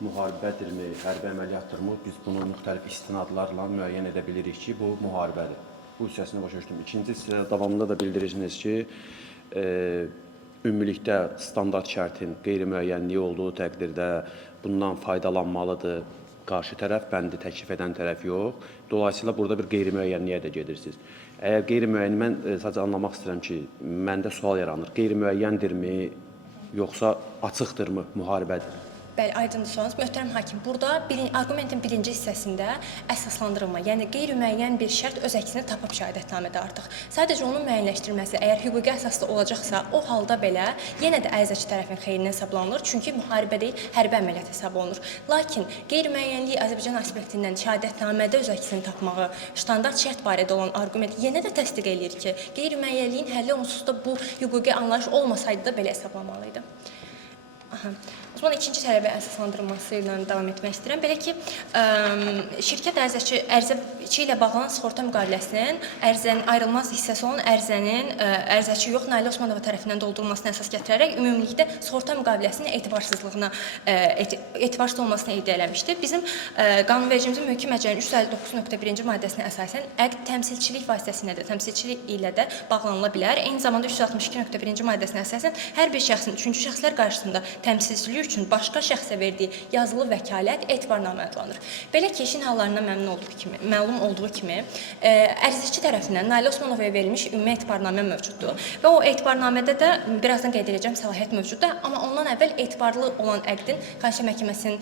müharibədirmi, hərbi əməliyyatdırmı, biz bunu müxtəlif istinadlarla müəyyən edə bilirik ki, bu müharibədir. Bu hissəsini başa düşdüm. İkinci hissə davamında da bildirirsiniz ki, ümumilikdə standart şərtin qeyri-müəyyənliyi olduğu təqdirdə bundan faydalanmalıdır qarşı tərəf, bəndi təklif edən tərəf yox. Dolayısıyla burada bir qeyri-müəyyənliyə də gedirsiniz. Əgər qeyri-müəyyən, mən sadəcə anlamaq istəyirəm ki, məndə sual yaranır. Qeyri-müəyyəndirmi, yoxsa açıqdırmı, müharibədir? Bəli, aydındır sualınız. Möhtərəm hakim, burada arqumentin birinci hissəsində əsaslandırılma, yəni qeyri-müəyyən bir şərt öz əksini tapıb şəhadətnamədə artıq. Sadəcə onun müəyyənləşdirilməsi əgər hüquqi əsasda olacaqsa, o halda belə yenə də ərizəçi tərəfin xeyrinə hesablanılır, çünki müharibə deyil, hərbi əməliyyat hesab olunur. Lakin qeyri-müəyyənliyi Azərbaycan aspektindən şəhadətnamədə öz əksini tapmağı, standart şərt barədə olan arqument yenə də təsdiq eləyir ki, qeyri-müəyyənliyin həlli onsuz da bu hüquqi anlayış olmasaydı da belə hesablanmalıydı. O zaman ikinci tələbə əsaslandırılması ilə davam etmək istəyirəm. Belə ki, şirkət ərizəçi ilə bağlanan sığorta müqaviləsinin ərizənin ayrılmaz hissəsi olan ərizəçi yox, Nailə Osmanova tərəfindən doldurulmasına əsas gətirərək ümumilikdə sığorta müqaviləsinin etibarsız olmasına iddia eləmişdir. Bizim qanunvericimizin mülki məcəllənin 359.1-ci maddəsinə əsasən əqd təmsilçilik vasitəsilə də, təmsilçilik ilə də bağlanıla bilər. Eyni zamanda 362.1-ci maddəsinə əsasən hər bir şəxsin üçüncü şəxslər qarşısında təmsilçiliyi üçün başqa şəxsə verdiyi yazılı vəkalət etibarnamə adlanır. Belə ki, işin hallarından məlum olduğu kimi, ərizəçi tərəfindən Nailə Osmanovaya verilmiş ümumi etibarnamə mövcuddur və o etibarnamədə də birazdan qeyd edəcəm səlahiyyət mövcuddur, amma ondan əvvəl etibarlı olan əqdin Konstitusiya Məhkəməsinin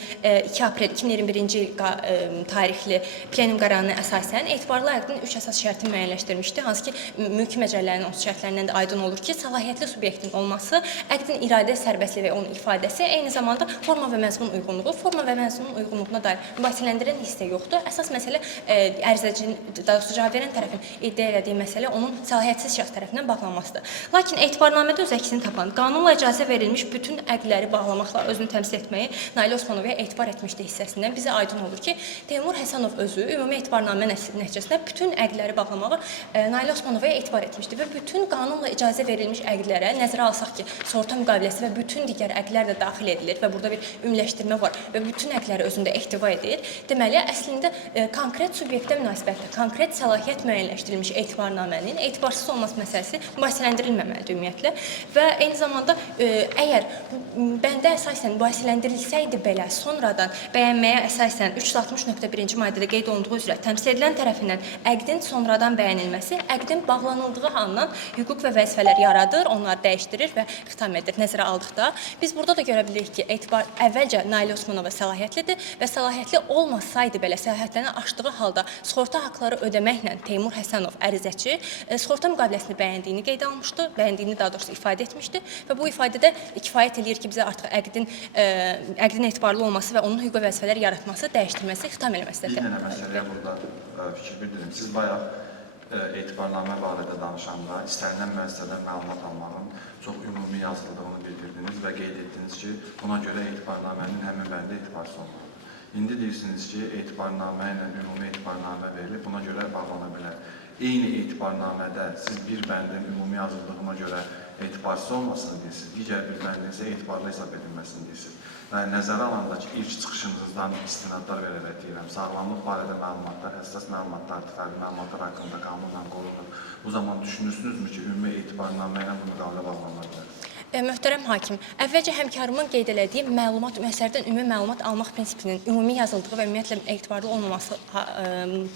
2 aprel 2021-ci il tarixli plenum qərarına əsasən etibarlı əqdin 3 əsas şərti müəyyənləşdirmişdi, hansı ki, mülki məcəllərin 30 şərtlərindən də aydın olur ki, səlahiyyətli subyektin olması, əqdin iradə sərbəstliyi və onun ifadəsi, eyni zamanda forma və məzmun uyğunluğu, forma və məzmun uyğunluğuna dair mübahisələndirən hissə yoxdur. Əsas məsələ ərizəçinin, daha doğrusu cavab verən tərəfin iddia elədiyi məsələ onun səlahiyyətsiz şəxs tərəfindən bağlanmasıdır. Lakin etibarnamədə öz əksini tapan, qanunla icazə verilmiş bütün əqdləri bağlamaqla özünü təmsil etməyi Nailə Osmanovaya etibar etmişdi hissəsindən bizə aydın olur ki, Teymur Həsənov özü ümumi etibarnamə nəticəsində bütün əqdləri bağlamağı Nailə Osmanovaya etibar etmişdi və bütün qanunla icazə verilmiş əqdlərə nəzərə alsaq ki, sığorta müqaviləsi və bütün digər əqdlər də daxil edilir və burada bir ümumiləşdirmə var və bütün əqdləri özündə ehtiva edir. Deməli, əslində konkret subyektə münasibətlə konkret səlahiyyət müəyyənləşdirilmiş etibarnamənin etibarsız olması məsələsi mübahisələndirilməməlidir ümumiyyətlə və eyni zamanda əgər bəndə əsasən mübahisələndirilsəydi belə sonradan bəyənməyə əsasən 360.1-ci maddədə qeyd olunduğu üzrə təmsil edilən tərəfindən əqdin sonradan bəyənilməsi əqdin bağlanıldığı andan hüquq və vəzifələr yaradır, onları dəyişdirir və xitam edir. Nəzərə aldıqda biz burada da görə bilirik ki, etibar əvvəlcə Nailə Osmanova səlahiyyətlidir və səlahiyyətli olmasaydı belə səlahiyyətlərini aşdığı halda sığorta haqları ödəməklə Teymur Həsənov ərizəçi sığorta müqaviləsini bəyəndiyini qeyd almışdı, bəyəndiyini daha doğrusu ifadə etmişdi və bu ifadədə kifayət eləyir ki, bizə artıq əqdin etibarlı olması və onun hüquq və vəzifələr yaratması, dəyişdirməsi, xitam eləməsidir. Bir dənə məsələyə burada fikir bildirim. Siz bayaq etibarnamə barədə danışanda istənilən müəssisədən məlumat almağın çox ümumi yazıldığını bildirdiniz və qeyd etdiniz ki, buna görə etibarnamənin həmin bəndə etibarsız olmalıdır. İndi deyirsiniz ki, etibarnamə ilə ümumi etibarnamə verilir, buna görə bağlana bilər. Eyni etibarnamədə siz bir bəndin ümumi yazıldığına görə etibarsız olmasını deyirsiniz, digər bir bəndin isə etibarlı hesab edilməsini deyirsiniz. Və nəzərə alanda ki, ilk çıxışınızdan istinadlar verərək deyirəm, sağlamlıq barədə məlumatlar, həssas məlumatlar, fərdi məlumatlar haqqında qanunla qorunur. Bu zaman düşünürsünüzmü ki, ümumi etibarnamə ilə bu müqavilə bağlanır bilər? Möhtərəm hakim, əvvəlcə həmkarımın qeyd elədiyi məlumat, müəssərdən ümumi məlumat almaq prinsipinin ümumi yazıldığı və ümumiyyətlə etibarlı olmaması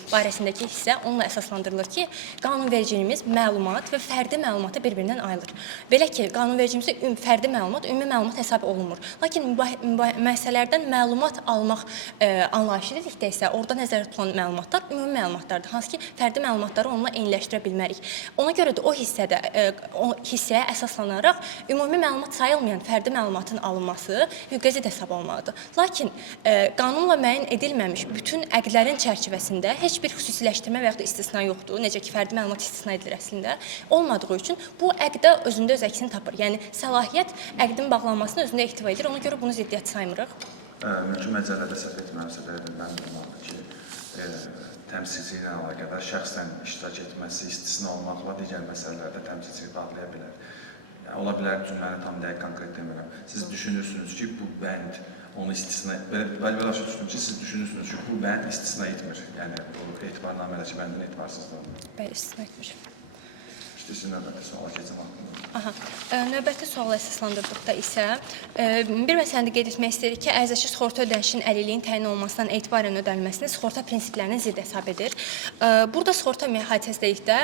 barəsindəki hissə onunla əsaslandırılır ki, qanunvericiliyimiz məlumat və fərdi məlumatı bir-birindən ayrılır. Belə ki, qanunvericiliyimizdə fərdi məlumat, ümumi məlumat hesab olunmur. Lakin müəssisələrdən məlumat almaq anlayışı dedikdə isə orada nəzərdə tutulan məlumatlar ümumi məlumatlardır, hansı ki, fərdi məlumatları onunla eyniləşdirə bilmərik. Ona görə də o hissəyə əsaslanaraq ümumi məlumat sayılmayan fərdi məlumatın alınması hüquqi hesab olmalıdır. Lakin qanunla müəyyən edilməmiş bütün əqdlərin çərçivəsində heç bir xüsusiləşdirmə və ya da istisna yoxdur. Necə ki, fərdi məlumat istisna edilir əslində. Olmadığı üçün bu əqdə özündə öz əksini tapır. Yəni, səlahiyyət əqdin bağlanmasını özündə ehtiva edir. Ona görə bunu ziddiyyət saymırıq. Mülki məcəllədə səhv etmirəmsə belə bilməm olmalıdır ki, təmsilçi ilə əlaqədar şəxslə iştirak etməsi istisna olmaqla digər məsələlərdə təmsilçi bağlaya bilər. Ola bilər cümləni tam dəqiq konkret demirəm. Siz düşünürsünüz ki, bu bənd onu istisna belə başa düşdüm ki, siz düşünürsünüz ki, bu bənd istisna etmir. Yəni bu etibarnamədəki bəndin etibarsızlığıdır. Bəli, istisna etmir. İşte sizin növbəti suala keçəm haqqında. Növbəti suala əsaslandırdıqda isə bir məsələni qeyd etmək istəyirik ki, ərizəçi sığorta ödənişinin əlilliyin təyin olunmasından etibarən ödənilməsini sığorta prinsiplərinin zidd hesab edir. Burada sığorta hadisəsizdəlikdə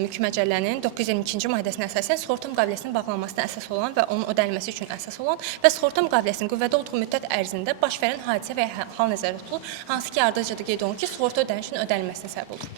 mülki məcəllənin 922-ci maddəsinə əsasən sığorta müqaviləsinin bağlanmasına əsas olan və onun ödənilməsi üçün əsas olan və sığorta müqaviləsinin qüvvədə olduğu müddət ərzində baş verən hadisə və ya hal nəzərdə tutulur, hansı ki, ardıcada da qeyd olunur ki, sığorta ödənişinin ödənilməsinə səbəb olur.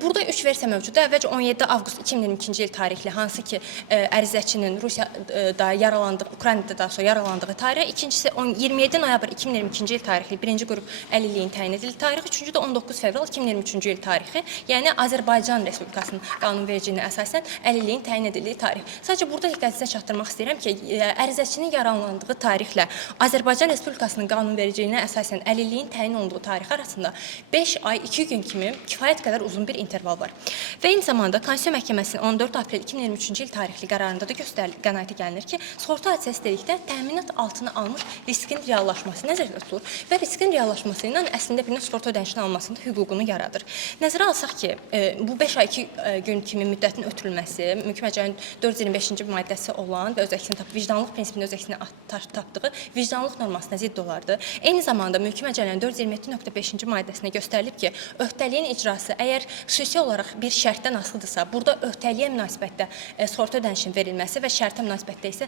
Burada 3 versiya mövcuddur. Əvvəlcə 17 avqust 2022-ci il tarixli, hansı ki, ərizəçinin Rusiyada yaralandığı, Ukraynada daha sonra yaralandığı tarix, ikincisi 27 noyabr 2022-ci il tarixli birinci qrup əlilliyin təyin edildiyi tarix, üçüncü də 19 fevral 2023-cü il tarixi, yəni Azərbaycan Respublikasının qanunvericiliyinə əsasən əlilliyin təyin edildiyi tarix. Sadəcə burada diqqətinizə çatdırmaq istəyirəm ki, ərizəçinin yaralandığı tarixlə Azərbaycan Respublikasının qanunvericiliyinə əsasən əlilliyin təyin olunduğu tarix arasında 5 ay 2 gün kimi kifayət qədər uzun bir interval var. Və eyni zamanda Konstitusiya Məhkəməsinin Məhkəməsinin 14 aprel 2023-cü il tarixli qərarında da qənaətə gəlinir ki, sığorta hadisəsi dedikdə təminat altına almış riskin reallaşması nəzərdə tutulur və riskin reallaşması ilə əslində birinin sığorta ödənişinin alınmasında hüququnu yaradır. Nəzərə alsaq ki, bu 5 ay 2 gün kimi müddətin ötürülməsi, mülki məcəllənin 425-ci maddəsi olan və öz əksini tapıb vicdanlıq prinsipinin öz əksini tapdığı vicdanlıq normasına zidd olardı. Eyni zamanda mülki məcəllənin 427.5-ci maddəsində göstərilib ki, öhdəliyin icrası əgər xüsusi olaraq bir şərtdən asılıdırsa, burada öhdəliyə münasibətdə sığorta ödənişinin verilməsi və şərtə münasibətdə isə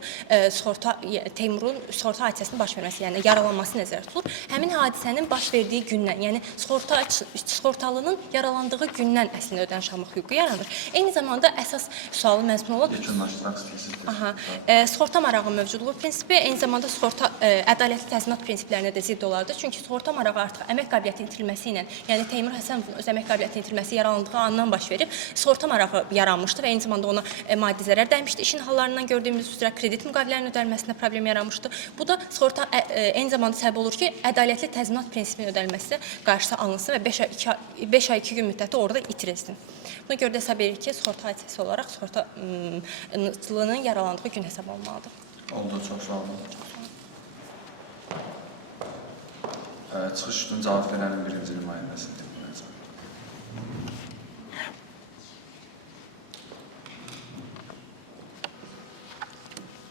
Teymurun sığorta hadisəsinin baş verməsi, yəni yaralanması nəzərdə tutulur. Həmin hadisənin baş verdiyi gündən, yəni sığortalının yaralandığı gündən əslində ödəniş almaq hüququ yaranır. Eyni zamanda əsas sualı məzmun olan Yekunlaşdırmaq istəyirsiniz. sığorta marağı mövcudluğu prinsipi, eyni zamanda sığorta ədalətli təzminat prinsiplərinə də zidd olardı. Çünki sığorta marağı artıq əmək qabiliyyəti itirilməsi ilə, yəni Teymur Həsənovun öz əmək qabiliyyəti itirməsi yaralandığı andan baş verib, sığorta marağı yaranmışdı və eyni zamanda ona maddi zərər dəymişdi. İşin hallarından gördüyümüz üzrə kredit müqavilələrinin ödənilməsində problem yaranmışdı. Bu da sığorta eyni zamanda səbəb olur ki, ədalətli təzminat prinsipinin ödənilməsi qarşısı alınsın və 5 ay 2 gün müddəti orada itirilsin. Buna görə də hesab edirik ki, sığorta hadisəsi olaraq sığortacılığının yaralandığı gün hesab olunmalıdır. Oldu, çox sağ olun. Çıxış üçün cavab verənin birinci nümayəndəsidir.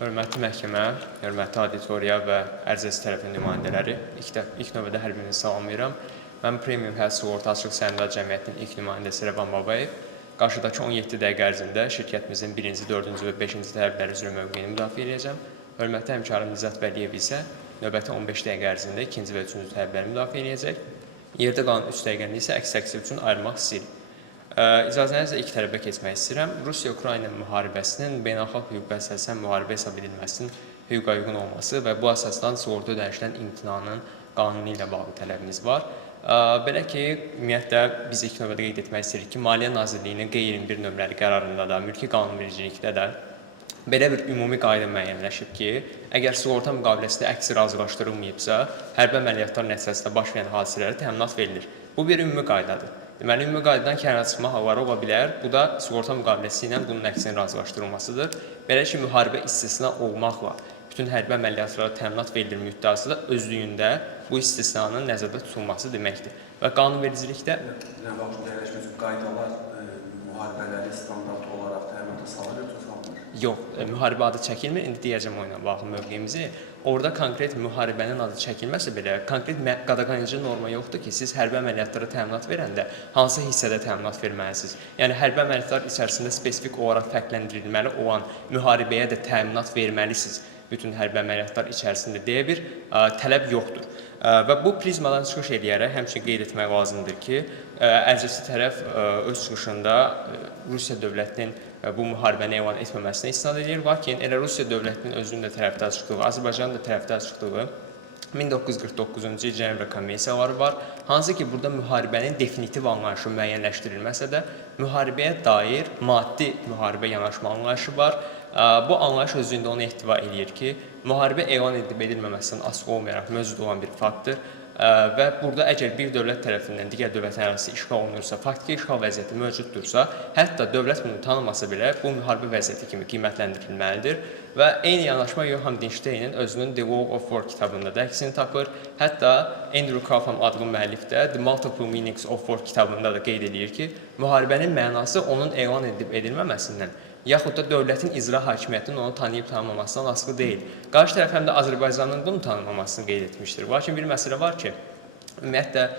Hörmətli məhkəmə, hörmətli auditoriya və ərizəsi tərəfinin nümayəndələri, ilk növbədə hər birinizi salamlayıram. Mən Premium Health Sığortaçılıq Səhmdar Cəmiyyətinin ilk nümayəndəsi Rəvan Babayev. Qarşıdakı 17 dəqiqə ərzində şirkətimizin 1-ci, 4-cü və 5-ci tələbləri üzrə mövqeyini müdafiə edəcəm. Hörmətli həmkarım Nicat Vəliyev isə növbəti 15 dəqiqə ərzində 2-ci və 3-cü tələbləri müdafiə edəcək. Yerdə qalan 3 dəqiqəni isə əks təqsir üçün ayırmaq istəyirik. İcazənizlə ilk tələbə keçmək istəyirəm. Rusiya-Ukrayna müharibəsinin beynəlxalq hüquqa əsasən müharibə hesab edilməsinin hüquqa uyğun olması və bu əsasdan sığorta ödənişdən imtinanın qanunu ilə bağlı tələbimiz var. Belə ki, ümumiyyətlə biz ilk növbədə qeyd etmək istəyirik ki, Maliyyə Nazirliyinin qeyri-21 nömrəli qərarında da, mülki qanunvericilikdə də belə bir ümumi qayda müəyyənləşib ki, əgər sığorta müqaviləsində əksi razılaşdırılmayıbsa, hərbi əməliyyatlar nəticəsində baş verən hadisələrə təminat verilir. Bu bir ümumi qaydadır. Deməli, ümumi qaydadan kənara çıxma halları ola bilər. Bu da sığorta müqaviləsi ilə bunun əksinin razılaşdırılmasıdır. Belə ki, müharibə istisna olmaqla bütün hərbi əməliyyatlara təminat verilir müddəası da özlüyündə bu istisnanın nəzərdə tutulması deməkdir. Və qanunvericilikdə Nə vaxt dəyişmək üçün qaydalar müharibələri standart olaraq təminata salır yoxsa salmır? yox, müharibə adı çəkilmir. İndi deyəcəm o ilə bağlı mövqeyimizi. Orada konkret müharibənin adı çəkilməsə belə, konkret qadağanedici norma yoxdur ki, siz hərbi əməliyyatlara təminat verəndə hansı hissədə təminat verməlisiniz. Yəni, hərbi əməliyyatlar içərisində spesifik olaraq fərqləndirilməli olan müharibəyə də təminat verməlisiniz bütün hərbi əməliyyatlar içərisində deyə bir tələb yoxdur. Və bu prizmadan çıxış edərək həmçinin qeyd etmək lazımdır ki, ərizəçi tərəf öz çıxışında Rusiya dövlətinin bu müharibəni elan etməməsinə istinad edir. Lakin elə Rusiya dövlətinin özünün də tərəfdar çıxdığı, Azərbaycanın da tərəfdar çıxdığı 1949-cu il Cenevra konvensiyaları var. Hansı ki, burada müharibənin definitiv anlayışı müəyyənləşdirilməsə də, müharibəyə dair maddi müharibə yanaşma anlayışı var. Bu anlayış özündə onu ehtiva edir ki, müharibə elan edilib edilməməsindən asılı olmayaraq mövcud olan bir faktdır. Və burada əgər bir dövlət tərəfindən digər dövlətin ərazisi işğal olunursa, faktiki işğal vəziyyəti mövcuddursa, hətta dövlət bunu tanımasa belə bu müharibə vəziyyəti kimi qiymətləndirilməlidir. Və eyni yanaşma Johann Dinšteynin özünün The Law of War kitabında da əksini tapır. Hətta Andrew Coffam adlı müəllif də The Multiple Meanings of War kitabında da qeyd edir ki, müharibənin mənası onun elan edilib edilməməsindən yaxud da dövlətin icra hakimiyyətinin onu tanıyıb tanımamasından asılı deyil. Qarşı tərəf həm də Azərbaycanın bunu tanımamasını qeyd etmişdir. Lakin bir məsələ var ki, ümumiyyətlə,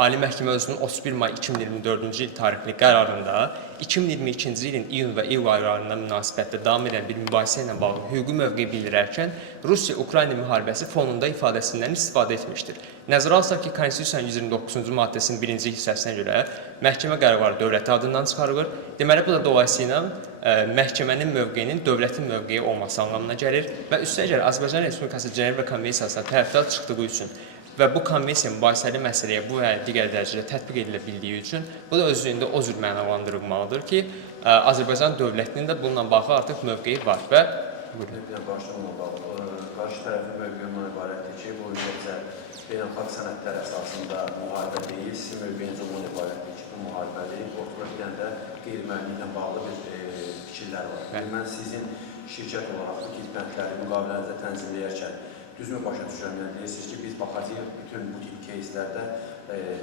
Ali Məhkəmə özünün 31 may 2024-cü il tarixli qərarında 2022-ci ilin iyun və iyul aylarına münasibətdə davam edən bir mübahisə ilə bağlı hüquqi mövqe bildirərkən Rusiya-Ukrayna müharibəsi fonunda ifadəsindən istifadə etmişdir. Nəzərə alsaq ki, Konstitusiyanın 129-cu maddəsinin 1-ci hissəsinə görə məhkəmə qərarları dövlət adından çıxarılır. Deməli, bu da dolayısıyla məhkəmənin mövqeyinin dövlətin mövqeyi olması anlamına gəlir və üstəgəl Azərbaycan Respublikası Cenevra konvensiyasına tərəfdar çıxdığı üçün və bu konvensiya mübahisəli məsələyə bu və digər dərəcədə tətbiq edilə bildiyi üçün bu da özlüyündə o cür mənalandırılmalıdır ki, Azərbaycan dövlətinin də bununla bağlı artıq mövqeyi var və Qarşı tərəfin mövqeyi ondan ibarətdir ki, bu üzrə beynəlxalq sənədlər əsasında müharibə deyil, sizin mövqeyiniz ondan ibarətdir ki, bu müharibədir, ortada bir dənə də qeyri-müəllimliklə bağlı bir fikirlər var. Bəli. Mən sizin şirkət olaraq bu xidmətləri müqavilənizdə tənzimləyərkən düzmü başa düşürəm, yəni deyirsiniz ki, biz baxacağıq bütün bu tip кейslərdə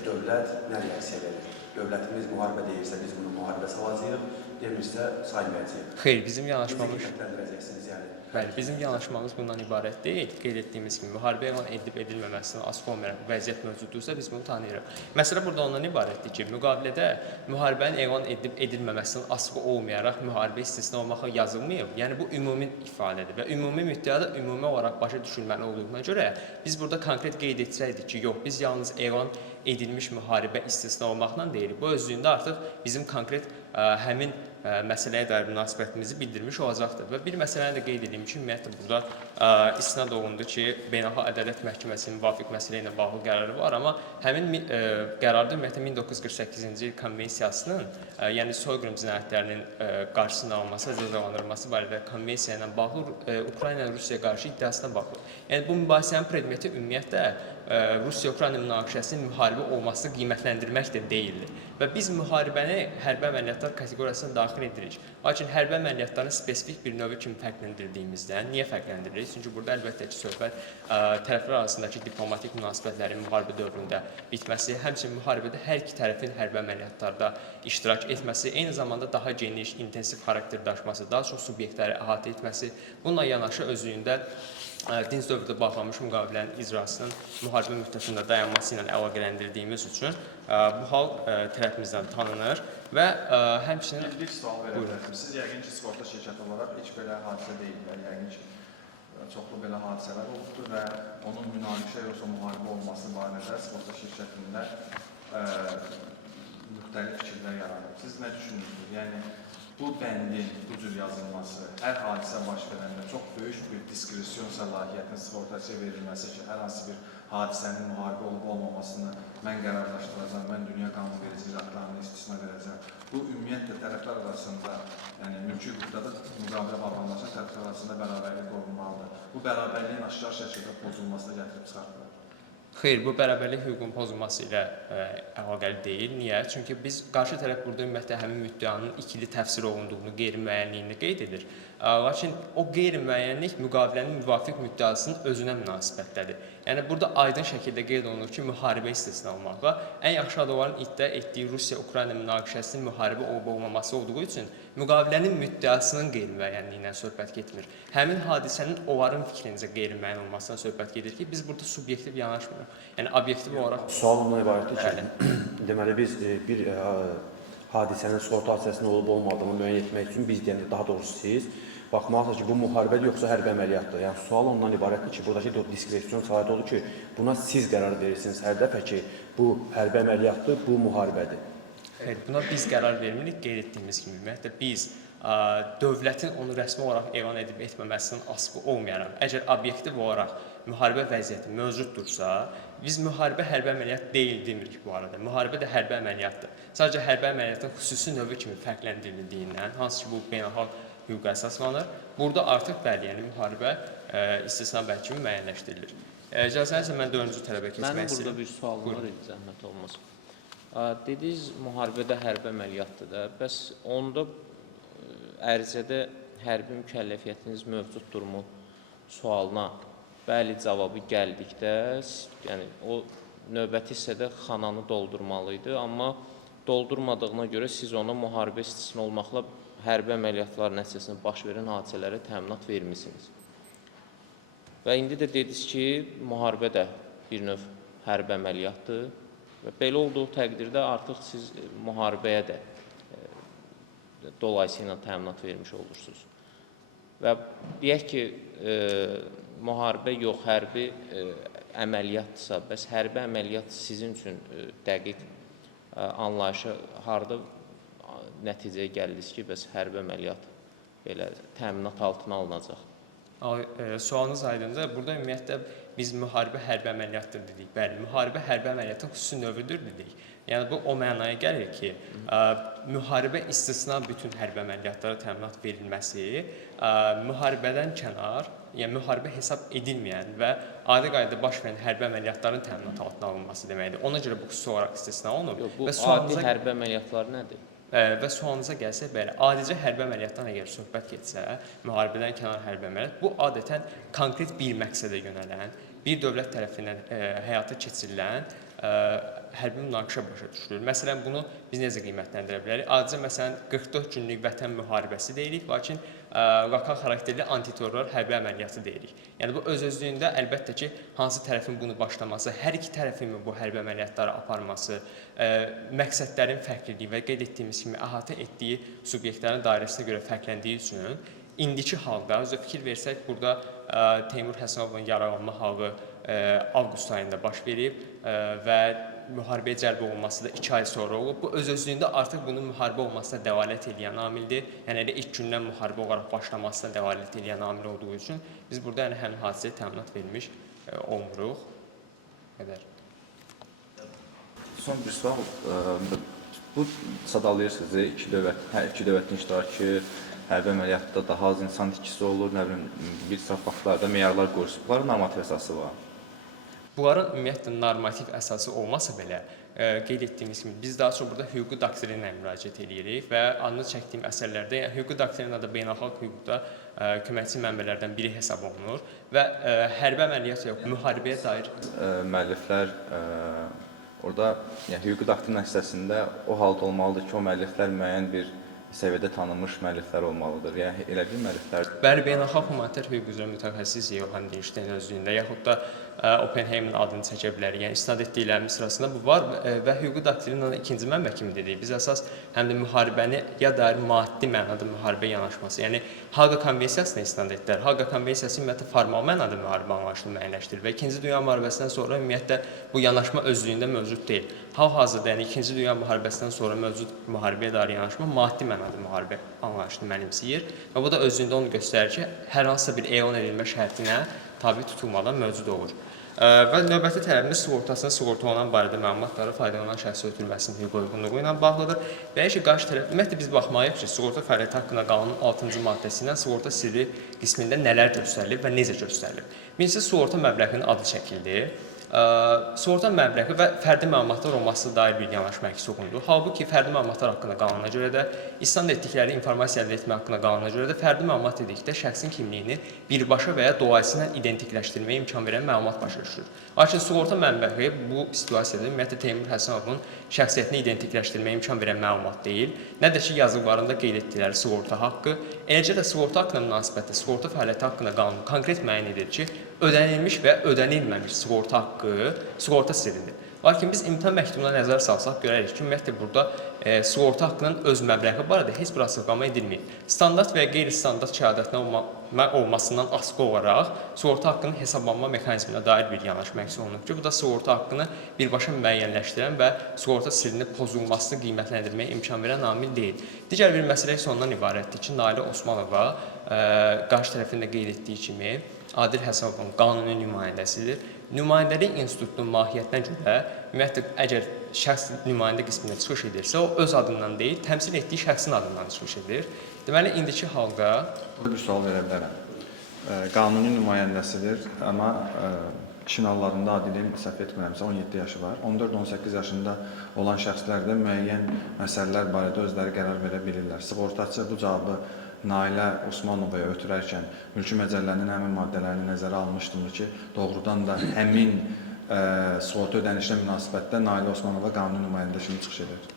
dövlət nə reaksiya verir? Dövlətimiz müharibə deyirsə, biz bunu müharibə salacağıq, demirsə saymayacağıq. Xeyr, bizim Necə yanaşmamız qiymətləndirəcəksiniz yəni? Bəli, bizim yanaşmamız bundan ibarət deyil. Qeyd etdiyimiz kimi müharibə elan edilib edilməməsindən asılı olmayaraq vəziyyət mövcuddursa biz bunu tanıyırıq. Məsələ burada ondan ibarətdir ki, müqavilədə müharibənin elan edilib edilməməsindən asılı olmayaraq müharibə istisna olmağa yazılmayıb. Yəni bu ümumi ifadədir və ümumi müddəa da ümumi olaraq başa düşülməli olduğuna görə biz burada konkret qeyd etsəydik ki, yox, biz yalnız elan edilmiş müharibə istisna olmaqla deyilik. Bu özlüyündə artıq bizim konkret həmin məsələyə dair münasibətimizi bildirmiş olacaqdır. Və bir məsələni də qeyd edeyim ki, ümumiyyətlə burada istinad olundu ki, Beynəlxalq Ədalət Məhkəməsinin müvafiq məsələ ilə bağlı qərarı var, amma həmin qərarda ümumiyyətlə 1948-ci il konvensiyasının, yəni soyqırım cinayətlərinin qarşısının alınması, cəzalandırılması barədə konvensiya ilə bağlı Ukrayna Rusiyaya qarşı iddiasına baxılır. Yəni bu mübahisənin predmeti ümumiyyətlə Rusiya-Ukrayna münaqişəsinin müharibə olmasını qiymətləndirmək də deyildir. Və biz müharibəni hərbi əməliyyatlar kateqoriyasına daxil edirik. Lakin hərbi əməliyyatların spesifik bir növü kimi fərqləndirdiyimizdən, niyə fərqləndiririk? Çünki burada əlbəttə ki, söhbət tərəflər arasındakı diplomatik münasibətlərin müharibə dövründə bitməsi, həmçinin müharibədə hər iki tərəfin hərbi əməliyyatlarda iştirak etməsi, eyni zamanda daha geniş, intensiv xarakter daşıması, daha çox subyektləri əhatə etməsi, bununla yanaşı özlüyündə dinc dövrdə bağlanmış müqavilənin icrasının müharibə müddətində dayanması ilə əlaqələndirdiyimiz üçün bu hal tərəfimizdən tanınır və həmçinin... Bir sual verə bilərsiniz. Siz yəqin ki, sığorta şirkəti olaraq heç belə hadisə deyillər. Yəqin ki, çoxlu belə hadisələr olubdur və onun münaqişə yoxsa müharibə olması barədə sığorta şirkətində müxtəlif fikirlər yaranıb. Siz nə düşünürsünüz? Yəni, bu bəndin bu cür yazılması, hər hadisə baş verəndə çox böyük bir diskresyon səlahiyyətinin sığortacıya verilməsi ki, hər hansı bir hadisənin müharibə olub olmamasını mən qərarlaşdıracağam, mən dünya qanunvericilik aktlarını istisna verəcəm. Bu ümumiyyətlə tərəflər arasında, yəni mülki hüquqda da müqavilə bağlanması tərəflər arasında bərabərlik qorunmalıdır. Bu bərabərliyin aşkar şəkildə pozulmasına gətirib çıxartılır. Xeyr, bu bərabərlik hüququnun pozulması ilə əlaqəli deyil. Niyə? Çünki biz qarşı tərəf burada ümumiyyətlə həmin müddəanın ikili təfsir olunduğunu, qeyri-müəyyənliyini qeyd edir. Lakin o qeyri-müəyyənlik müqavilənin müvafiq müddəasının özünə münasibətdədir. Yəni burada aydın şəkildə qeyd olunur ki, müharibə istisna olmaqla ən yaxşı adamların iddia etdiyi Rusiya-Ukrayna münaqişəsinin müharibə olub-olmaması olduğu üçün müqavilənin müddəasının qeyri-müəyyənliyindən söhbət getmir. Həmin hadisənin onların fikrincə qeyri-müəyyən olmasından söhbət gedir ki, biz burada subyektiv yanaşmırıq. Yəni obyektiv olaraq... Sual ondan ibarətdir ki, deməli biz bir hadisənin sığorta hadisəsinin olub-olmadığını müəyyən etmək üçün biz deyəndə, daha doğrusu siz baxmalısınız ki, bu müharibədir yoxsa hərbi əməliyyatdır. Yəni sual ondan ibarətdir ki, buradakı diskresyon səlahiyyəti olur ki, buna siz qərar verirsiniz hər dəfə ki, bu hərbi əməliyyatdır, bu müharibədir. Xeyr, buna biz qərar vermirik, qeyd etdiyimiz kimi. Ümumiyyətlə biz dövlətin onu rəsmi olaraq elan edib etməməsindən asılı olmayaraq, əgər obyektiv olaraq müharibə vəziyyəti mövcuddursa, biz müharibə hərbi əməliyyat deyil demirik bu arada. Müharibə də hərbi əməliyyatdır. Sadəcə hərbi əməliyyatın xüsusi növü kimi fərqləndirildiyindən, hansı ki bu beynəlxalq hüquqa əsaslanır, burada artıq bəli, yəni müharibə istisna bənd kimi müəyyənləşdirilir. İcazənizlə mən 4-cü tələbə keçmək istəyirəm. Mənim burada bir sualım var idi, zəhmət olmaz. Dediniz, müharibədə hərbi əməliyyatdır da, bəs onda ərizədə hərbi mükəlləfiyyətiniz mövcuddurmu sualına bəli cavabı gəldikdə, yəni o növbəti hissədə xananı doldurmalı idi, amma doldurmadığına görə siz ona müharibə istisna olmaqla hərbi əməliyyatlar nəticəsində baş verən hadisələrə təminat vermisiniz. Və indi də dediniz ki, müharibə də bir növ hərbi əməliyyatdır və belə olduğu təqdirdə artıq siz müharibəyə də dolayısıyla təminat vermiş olursunuz. Və deyək ki, müharibə yox, hərbi əməliyyatdırsa, bəs hərbi əməliyyat sizin üçün dəqiq anlayışa harda nəticəyə gəldiniz ki, bəs hərbi əməliyyat belə təminat altına alınacaq? Sualınız aydındır. Burada ümumiyyətlə biz müharibə hərbi əməliyyatdır dedik. Bəli, müharibə hərbi əməliyyatın xüsusi növüdür dedik. Yəni bu o mənaya gəlir ki, müharibə istisna bütün hərbi əməliyyatlara təminat verilməsi müharibədən kənar, yəni müharibə hesab edilməyən və adi qaydada baş verən hərbi əməliyyatların təminat altına alınması deməkdir. Ona görə bu xüsusi olaraq istisna olunub. Bu adi hərbi əməliyyatlar nədir? Və sualınıza gəlsək, belə, adicə hərbi əməliyyatdan əgər söhbət getsə, müharibədən kənar hərbi əməliyyat, bu adətən konkret bir məqsədə yönələn, bir dövlət tərəfindən həyata keçirilən hərbi münaqişə başa düşülür. Məsələn, bunu biz necə qiymətləndirə bilərik? Adicə, məsələn, 44 günlük vətən müharibəsi deyirik, lakin lokal xarakterli antiterror hərbi əməliyyatı deyirik. Yəni, bu öz-özlüyündə əlbəttə ki, hansı tərəfin bunu başlaması, hər iki tərəfin bu hərbi əməliyyatları aparması, məqsədlərin fərqliliyi və qeyd etdiyimiz kimi əhatə etdiyi subyektlərin dairəsinə görə fərqləndiyi üçün indiki halda, özü fikir versək, burada Teymur Həsənovun yaralanma halı avqust ayında baş verib və müharibəyə cəlb olunması da 2 ay sonra olub. Bu öz-özlüyündə artıq bunun müharibə olmasına dəlalət edən amildir. Yəni elə ilk gündən müharibə olaraq başlamasına dəlalət edən amil olduğu üçün biz burada yəni həmin hadisəyə təminat vermiş olmuruq. Qədər. Son bir sual. Bu sadalayır sizi hər iki dövlətin iştirakı hərbi əməliyyatda daha az insan itkisi olur, nə bilim, bir sıra faktlarda meyarlar qoyulur. Bunların normativ əsası var. Bunların ümumiyyətlə normativ əsası olmasa belə, qeyd etdiyimiz kimi biz daha çox burada hüquqi doktrinə müraciət edirik və adını çəkdiyim əsərlərdə hüquqi doktrina da beynəlxalq hüquqda köməkçi mənbələrdən biri hesab olunur və hərbi əməliyyat yox, müharibəyə dair Müəlliflər orada hüquqi doktrina hissəsində o halda olmalıdır ki, o müəlliflər müəyyən bir səviyyədə tanınmış müəlliflər olmalıdır. Yəni elə bir müəlliflər. Bəli, beynəlxalq humanitar hüquq üzrə mütəxəssis Johan Dinşteyn özlüyündə yaxud da Oppenheimin adını çəkə bilərik. Yəni istinad etdiklərimiz sırasında bu var və hüquqi doktrinanın ikinci mənbə kimi dedik. Biz əsas həm də müharibəni ya dair maddi mənada müharibə yanaşması, yəni Haqa konvensiyasına istinad etdilər. Haqa konvensiyası ümumiyyətlə formal mənada müharibə anlayışını müəyyənləşdirir və İkinci Dünya müharibəsindən sonra ümumiyyətlə bu yanaşma özlüyündə mövcud deyil. Hal-hazırda yəni İkinci Dünya müharibəsindən sonra mövcud müharibəyə dair yanaşma maddi mənada müharibə anlayışını mənimsəyir və bu da özlüyündə onu göstərir ki, hər hansısa bir elan edilmə şərtinə tabi tutulmadan mövcud olur. Və növbəti tələbimiz sığortasının sığortalanan barədə məlumatları faydalanan şəxsə ötürülməsinin hüquq uyğunluğu ilə bağlıdır. Və ki, qarşı tərəf, ümumiyyətlə biz baxmalıyıq ki, sığorta fəaliyyəti haqqında qanunun 6-cı maddəsi ilə sığorta sirri qismində nələr göstərilib və necə göstərilib. Birincisi, sığorta məbləğinin adı çəkildi. Sığorta məbləği və fərdi məlumatlar olmasına dair bir yanaşma əks olundu. Halbuki fərdi məlumatlar haqqında qanuna görə də, istinad etdikləri informasiya əldə etmə haqqında qanuna görə də fərdi məlumat dedikdə şəxsin kimliyini birbaşa və ya dolayısı ilə identikləşdirməyə imkan verən məlumat başa düşülür. Lakin sığorta mənbəyi bu situasiyada ümumiyyətlə Teymur Həsənovun şəxsiyyətini identikləşdirməyə imkan verən məlumat deyil, nə də ki, yazılarında qeyd etdikləri sığorta haqqı, eləcə də sığorta haqqına münasibətdə sığorta fəaliyyəti haqqında qanun konkret müəyyən edir ki, ödənilmiş və ödənilməmiş sığorta haqqı sığorta sirridir. Lakin biz imtahan məktubuna nəzər salsaq görərik ki, ümumiyyətlə burada sığorta haqqının öz məbləği barədə heç bir açıqlama edilməyib. Standart və ya qeyri-standart şəhadətinə olmasından asılı olaraq sığorta haqqının hesablanma mexanizminə dair bir yanaşma əks olunub ki, bu da sığorta haqqını birbaşa müəyyənləşdirən və sığorta sirrinin pozulmasını qiymətləndirməyə imkan verən amil deyil. Digər bir məsələ isə ondan ibarətdir ki, Nailə Osmanova qarşı tərəfində qeyd etdiyi kimi Adil Həsənovun qanuni nümayəndəsidir. Nümayəndəlik institutunun mahiyyətinə görə, ümumiyyətlə, əgər şəxs nümayəndə qismində çıxış edirsə, o öz adından deyil, təmsil etdiyi şəxsin adından çıxış edir. Deməli, indiki halda... Bir sual verə bilərəm. Qanuni nümayəndəsidir, amma işin hallarında Adilin səhv etmirəmsə 17 yaşı var. 14-18 yaşında olan şəxslər də müəyyən məsələlər barədə özləri qərar verə bilirlər. Sığortaçı bu cavabı Nailə Osmanovaya ötürərkən mülki məcəllənin həmin maddələrini nəzərə almışdımı ki, doğrudan da həmin sığorta ödənişlə münasibətdə Nailə Osmanova qanuni nümayəndə kimi çıxış edir.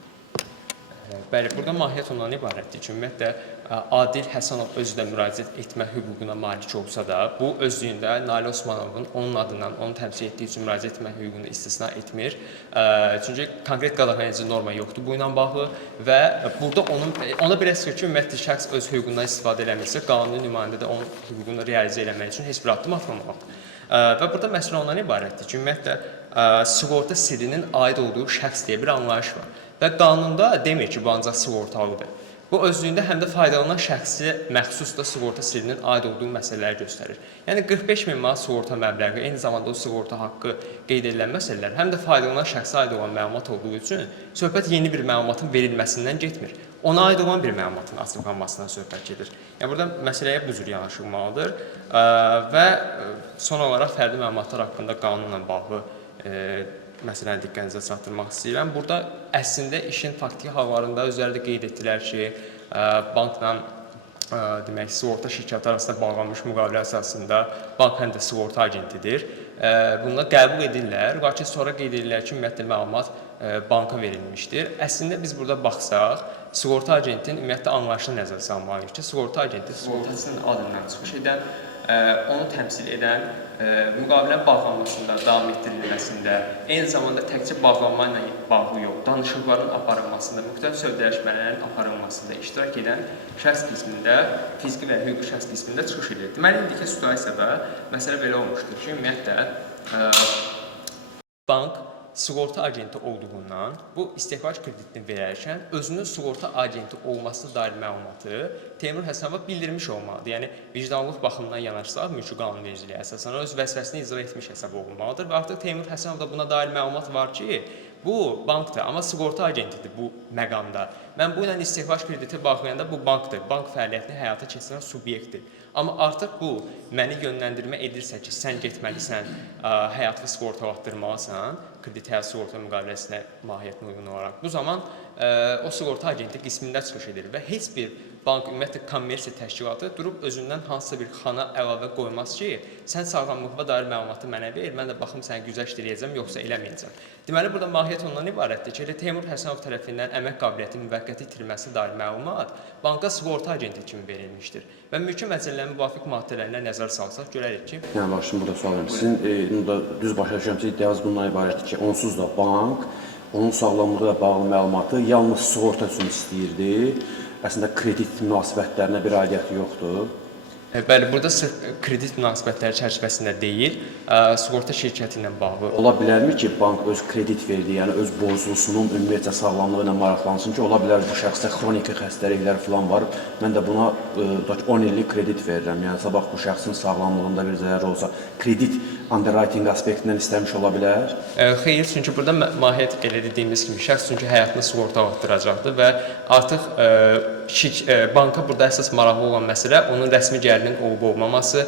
Bəli, burada mahiyyət ondan ibarətdir ki, ümumiyyətlə, Adil Həsənov özü də müraciət etmə hüququna malik olsa da, bu özlüyündə Nailə Osmanovun onun adından, onu təmsil etdiyi üçün müraciət etmə hüququnu istisna etmir. Çünki konkret qadağanedici norma yoxdur bu ilə bağlı və burada ona belə çıxır ki, ümumiyyətlə, şəxs öz hüququndan istifadə eləmirsə, qanuni nümayəndə də onun hüququnu realizə eləmək üçün heç bir addım atmamalıdır. Və burada məsələ ondan ibarətdir ki, ümumiyyətlə, sığorta sirrinin aid olduğu şəxs deyə bir anlayış var. Və qanunda demir ki, bu ancaq sığortalıdır. Bu özlüyündə həm də faydalanan şəxsi məxsus da sığorta sirrinin aid olduğu məsələləri göstərir. Yəni 45 min manat sığorta məbləği, eyni zamanda o sığorta haqqı qeyd edilən məsələlər həm də faydalanan şəxsə aid olan məlumat olduğu üçün söhbət yeni bir məlumatın verilməsindən getmir. Ona aid olan bir məlumatın açıqlanmasından söhbət gedir. Yəni burada məsələyə bu cür yanaşılmalıdır və son olaraq fərdi məlumatlar haqqında qanunla bağlı məsələni diqqətinizə çatdırmaq istəyirəm. Burada əslində işin faktiki hallarında özləri də qeyd etdilər ki, bankla demək, sığorta şirkəti arasında bağlanmış müqavilə əsasında bank həm də sığorta agentidir. Bununla qəbul edirlər, lakin sonra qeyd edirlər ki, ümumiyyətlə məlumat banka verilmişdir. Əslində biz burada baxsaq, sığorta agentin ümumiyyətlə anlayışını nəzərə salmalıyıq ki, sığorta agenti sığortaçının adından çıxış edən, onu təmsil edən, müqavilənin bağlanmasında, davam etdirilməsində, eyni zamanda təkcə bağlanma ilə bağlı yox, danışıqların aparılmasında, müxtəlif sövdələşmələrin aparılmasında iştirak edən şəxs qismində, fiziki və hüquqi şəxs qismində çıxış edir. Deməli, indiki situasiyada məsələ belə olmuşdur ki, ümumiyyətlə bank sığorta agenti olduğundan bu istehbac kreditini verərkən özünün sığorta agenti olmasına dair məlumatı Teymur Həsənova bildirmiş olmalıdır. Yəni, vicdanlıq baxımından yanaşsaq, mülki qanunvericiliyə əsasən öz vəzifəsini icra etmiş hesab olunmalıdır və artıq Teymur Həsənovda buna dair məlumat var ki, bu bankdır, amma sığorta agentidir bu məqamda. Mən bu ilə istehbac krediti bağlayanda bu bankdır, bank fəaliyyətini həyata keçirən subyektdir. Amma artıq bu məni yönləndirmə edirsə ki, sən getməlisən, həyatını sığortalatdırmalısan, kredit həyat sığorta müqaviləsinə mahiyyətinə uyğun olaraq. Bu zaman o sığorta agenti qismində çıxış edir və heç bir bank, ümumiyyətlə kommersiya təşkilatı durub özündən hansısa bir xana əlavə qoymaz ki, sən sağlamlığa dair məlumatı mənə ver, mən də baxım səni güzəşt eləyəcəm, yoxsa eləməyəcəm. Deməli, burada mahiyyət ondan ibarətdir ki, Teymur Həsənov tərəfindən əmək qabiliyyəti müvəqqəti itirilməsi dair məlumat banka sığorta agenti kimi verilmişdir. Və mülki məcəllərin müvafiq maddələrinə nəzər salsaq, görərik ki... Yəni, bax, şimdi burada sual verim. Sizin düz başa düşürəm ki, iddianız bundan ibarətdir ki, onsuz da bank onun sağlamlığı ilə bağlı məlumatı yalnız sığorta üçün istəyirdi. Əslində, kredit münasibətlərinə bir aidiyyəti yoxdur. Bəli, burada sırf kredit münasibətləri çərçivəsində deyil, sığorta şirkəti ilə bağlı. Ola bilərmi ki, bank öz kredit verdiyi, yəni öz borclusunun ümumiyyətcə sağlamlığı ilə maraqlansın ki, ola bilər bu şəxsdə xroniki xəstəliklər falan var, mən də buna 10 illik kredit verirəm. Yəni, sabah bu şəxsin sağlamlığında bir zərər olsa, kredit underwriting aspektindən istəmiş ola bilər? Xeyr, çünki burada mahiyyət elə dediyimiz kimi şəxs çünki həyatını sığortalatdıracaqdır və artıq banka burada əsas maraqlı olan məsələ onun rəsmi gəlirinin olub-olmaması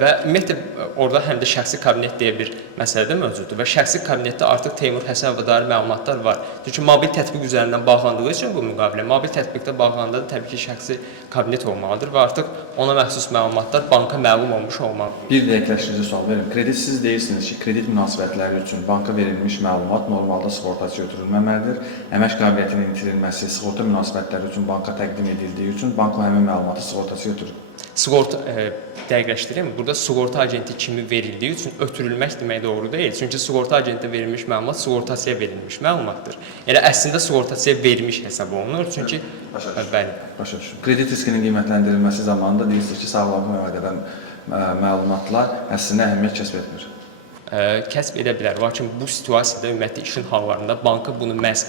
və ümumiyyətlə orada həm də şəxsi kabinet deyə bir məsələ də mövcuddur və şəxsi kabinetdə artıq Teymur Həsənova dair məlumatlar var. Çünki mobil tətbiq üzərindən bağlandığı üçün bu müqavilə, mobil tətbiqdə bağlananda da təbii ki, şəxsi kabinet olmalıdır və artıq ona məxsus məlumatlar banka məlum olmuş olmalıdır. Bir dəqiqləşdirici sual verin. Kreditsiz deyirsiniz ki, kredit münasibətləri üçün banka verilmiş məlumat normalda sığortaçı götürülməməlidir. Əmək qabiliyyətinin itirilməsi sığorta münasibətləri üçün banka təqdim edildiyi üçün bank o həmin məlumatı sığortaçı götürür. Sığorta dəqiqləşdirəm. Burada sığorta agenti kimi verildiyi üçün ötürülmək demək doğru deyil. Çünki sığorta agentə verilmiş məlumat sığortaçıya verilmiş məlumatdır. Yəni əslində sığortaçıya verilmiş hesab olunur. Çünki bəli. Başa düşürəm. Kredit riskinin qiymətləndirilməsi zamanında deyirsiniz ki, sağlamlıqla əlaqədar edən məlumatlar əslində əhəmiyyət kəsb etmir. Kəsb edə bilər. Lakin bu situasiyada ümumiyyətlə işin hallarında banka bunu məhz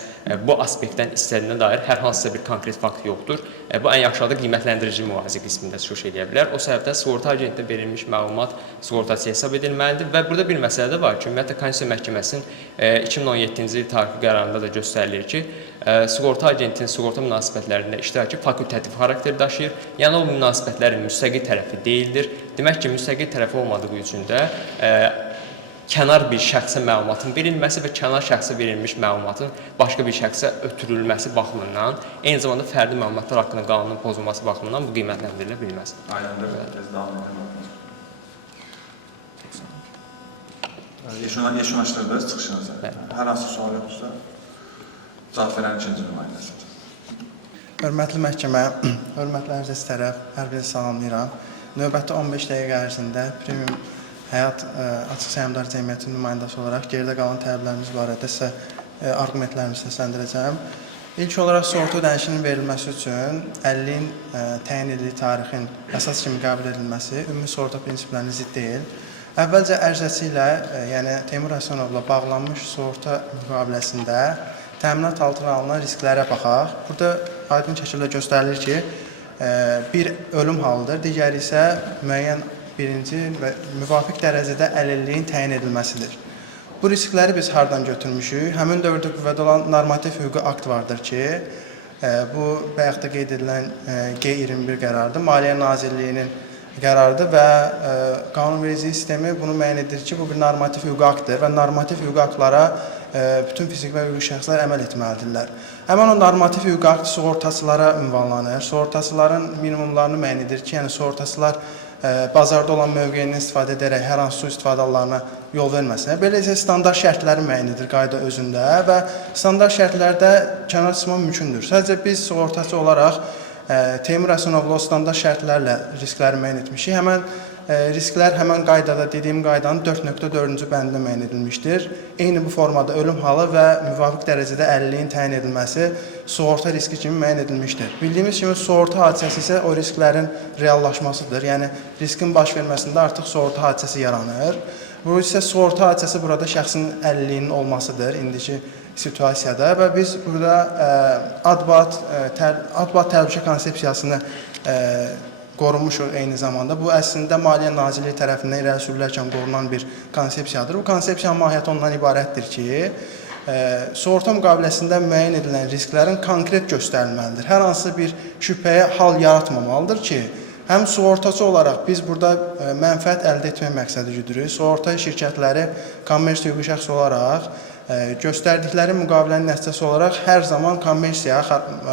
bu aspektdən istədiyinə dair hər hansısa bir konkret fakt yoxdur. Bu ən yaxşı halda qiymətləndirici mühafizə qismində çıxış edə bilər. O səbəbdən sığorta agentinə verilmiş məlumat sığortaçıya hesab edilməlidir və burada bir məsələ də var ki, ümumiyyətlə Konstitusiya Məhkəməsinin 2017-ci il tarixi qərarında da göstərilir ki, sığorta agentinin sığorta münasibətlərində iştirakı fakultativ xarakter daşıyır. Yəni o münasibətlərin müstəqil tərəfi deyildir. Demək ki, müstəqil tərəfi olmadığı üçün də kənar bir şəxsə məlumatın verilməsi və kənar şəxsə verilmiş məlumatın başqa bir şəxsə ötürülməsi baxımından, eyni zamanda fərdi məlumatlar haqqında qanunun pozulması baxımından bu qiymətləndirilə bilməz. Aydındır, tez davam edelim. Yeşunlaşdırdınız çıxışınızı. Hər hansı sual yoxsa cavab verən ikinci nümayəndəsidir. Hörmətli məhkəmə, hörmətli əziz tərəf, hər biri salamlayıram. Növbəti 15 dəqiqə ərzində Premium Həyat Açıq Səhmdar Cəmiyyətinin nümayəndəsi olaraq geridə qalan tələblərimiz barədə sizə arqumentlərimi səsləndirəcəm. İlk olaraq sığorta ödənişinin verilməsi üçün 50-in təyin edildiyi tarixin əsas kimi qəbul edilməsi ümumi sığorta prinsiplərinə zidd deyil. Əvvəlcə ərizəsi ilə, yəni Teymur Həsənovla bağlanmış sığorta müqaviləsində təminat altına alınan risklərə baxaq. Burada aydın şəkildə göstərilir ki, bir ölüm halıdır, digəri isə müəyyən birinci və müvafiq dərəcədə əlilliyin təyin edilməsidir. Bu riskləri biz hardan götürmüşük? Həmin dövrdə qüvvədə olan normativ hüquqi akt vardır ki, bu bayaqda qeyd edilən G21 qərarıdır. Maliyyə Nazirliyinin qərarıdır və qanunvericilik sistemi bunu müəyyən edir ki, bu bir normativ hüquqi aktdır və normativ hüquqi aktlara bütün fiziki və hüquqi şəxslər əməl etməlidirlər. Həmin o normativ hüquqi akt sığortaçılara ünvanlanır. Sığortaçıların minimumlarını müəyyən edir ki, yəni sığortaçılar bazarda olan mövqeyindən istifadə edərək hər hansı sui-istifadə hallarına yol verməsinlər. Beləcə standart şərtləri müəyyən edir qayda özündə və standart şərtlərdə kənar çıxmaq mümkündür. Sadəcə biz sığortaçı olaraq Teymur Həsənovlu standart şərtlərlə riskləri müəyyən etmişik. Həmən risklər həmən qaydada, dediyim qaydanın 4.4-cü bəndində müəyyən edilmişdir. Eyni bu formada ölüm halı və müvafiq dərəcədə əlilliyin təyin edilməsi sığorta riski kimi müəyyən edilmişdir. Bildiyimiz kimi sığorta hadisəsi isə o risklərin reallaşmasıdır. Yəni riskin baş verməsində artıq sığorta hadisəsi yaranır. Bu isə sığorta hadisəsi burada şəxsin əlilliyinin olmasıdır indiki situasiyada və biz burada ad-bad təhlükə konsepsiyasını qorunmuşuq eyni zamanda. Bu əslində Maliyyə Nazirliyi tərəfindən irəli sürülərkən qorunan bir konsepsiyadır. Bu konsepsiyanın mahiyyəti ondan ibarətdir ki, sığorta müqaviləsində müəyyən edilən risklərin konkret göstərilməlidir. Hər hansı bir şübhəyə hal yaratmamalıdır ki, həm sığortaçı olaraq biz burada mənfəət əldə etmək məqsədi güdürük. Sığorta şirkətləri kommersiya hüquqi şəxs olaraq göstərdikləri müqavilənin nəticəsi olaraq hər zaman kommersiya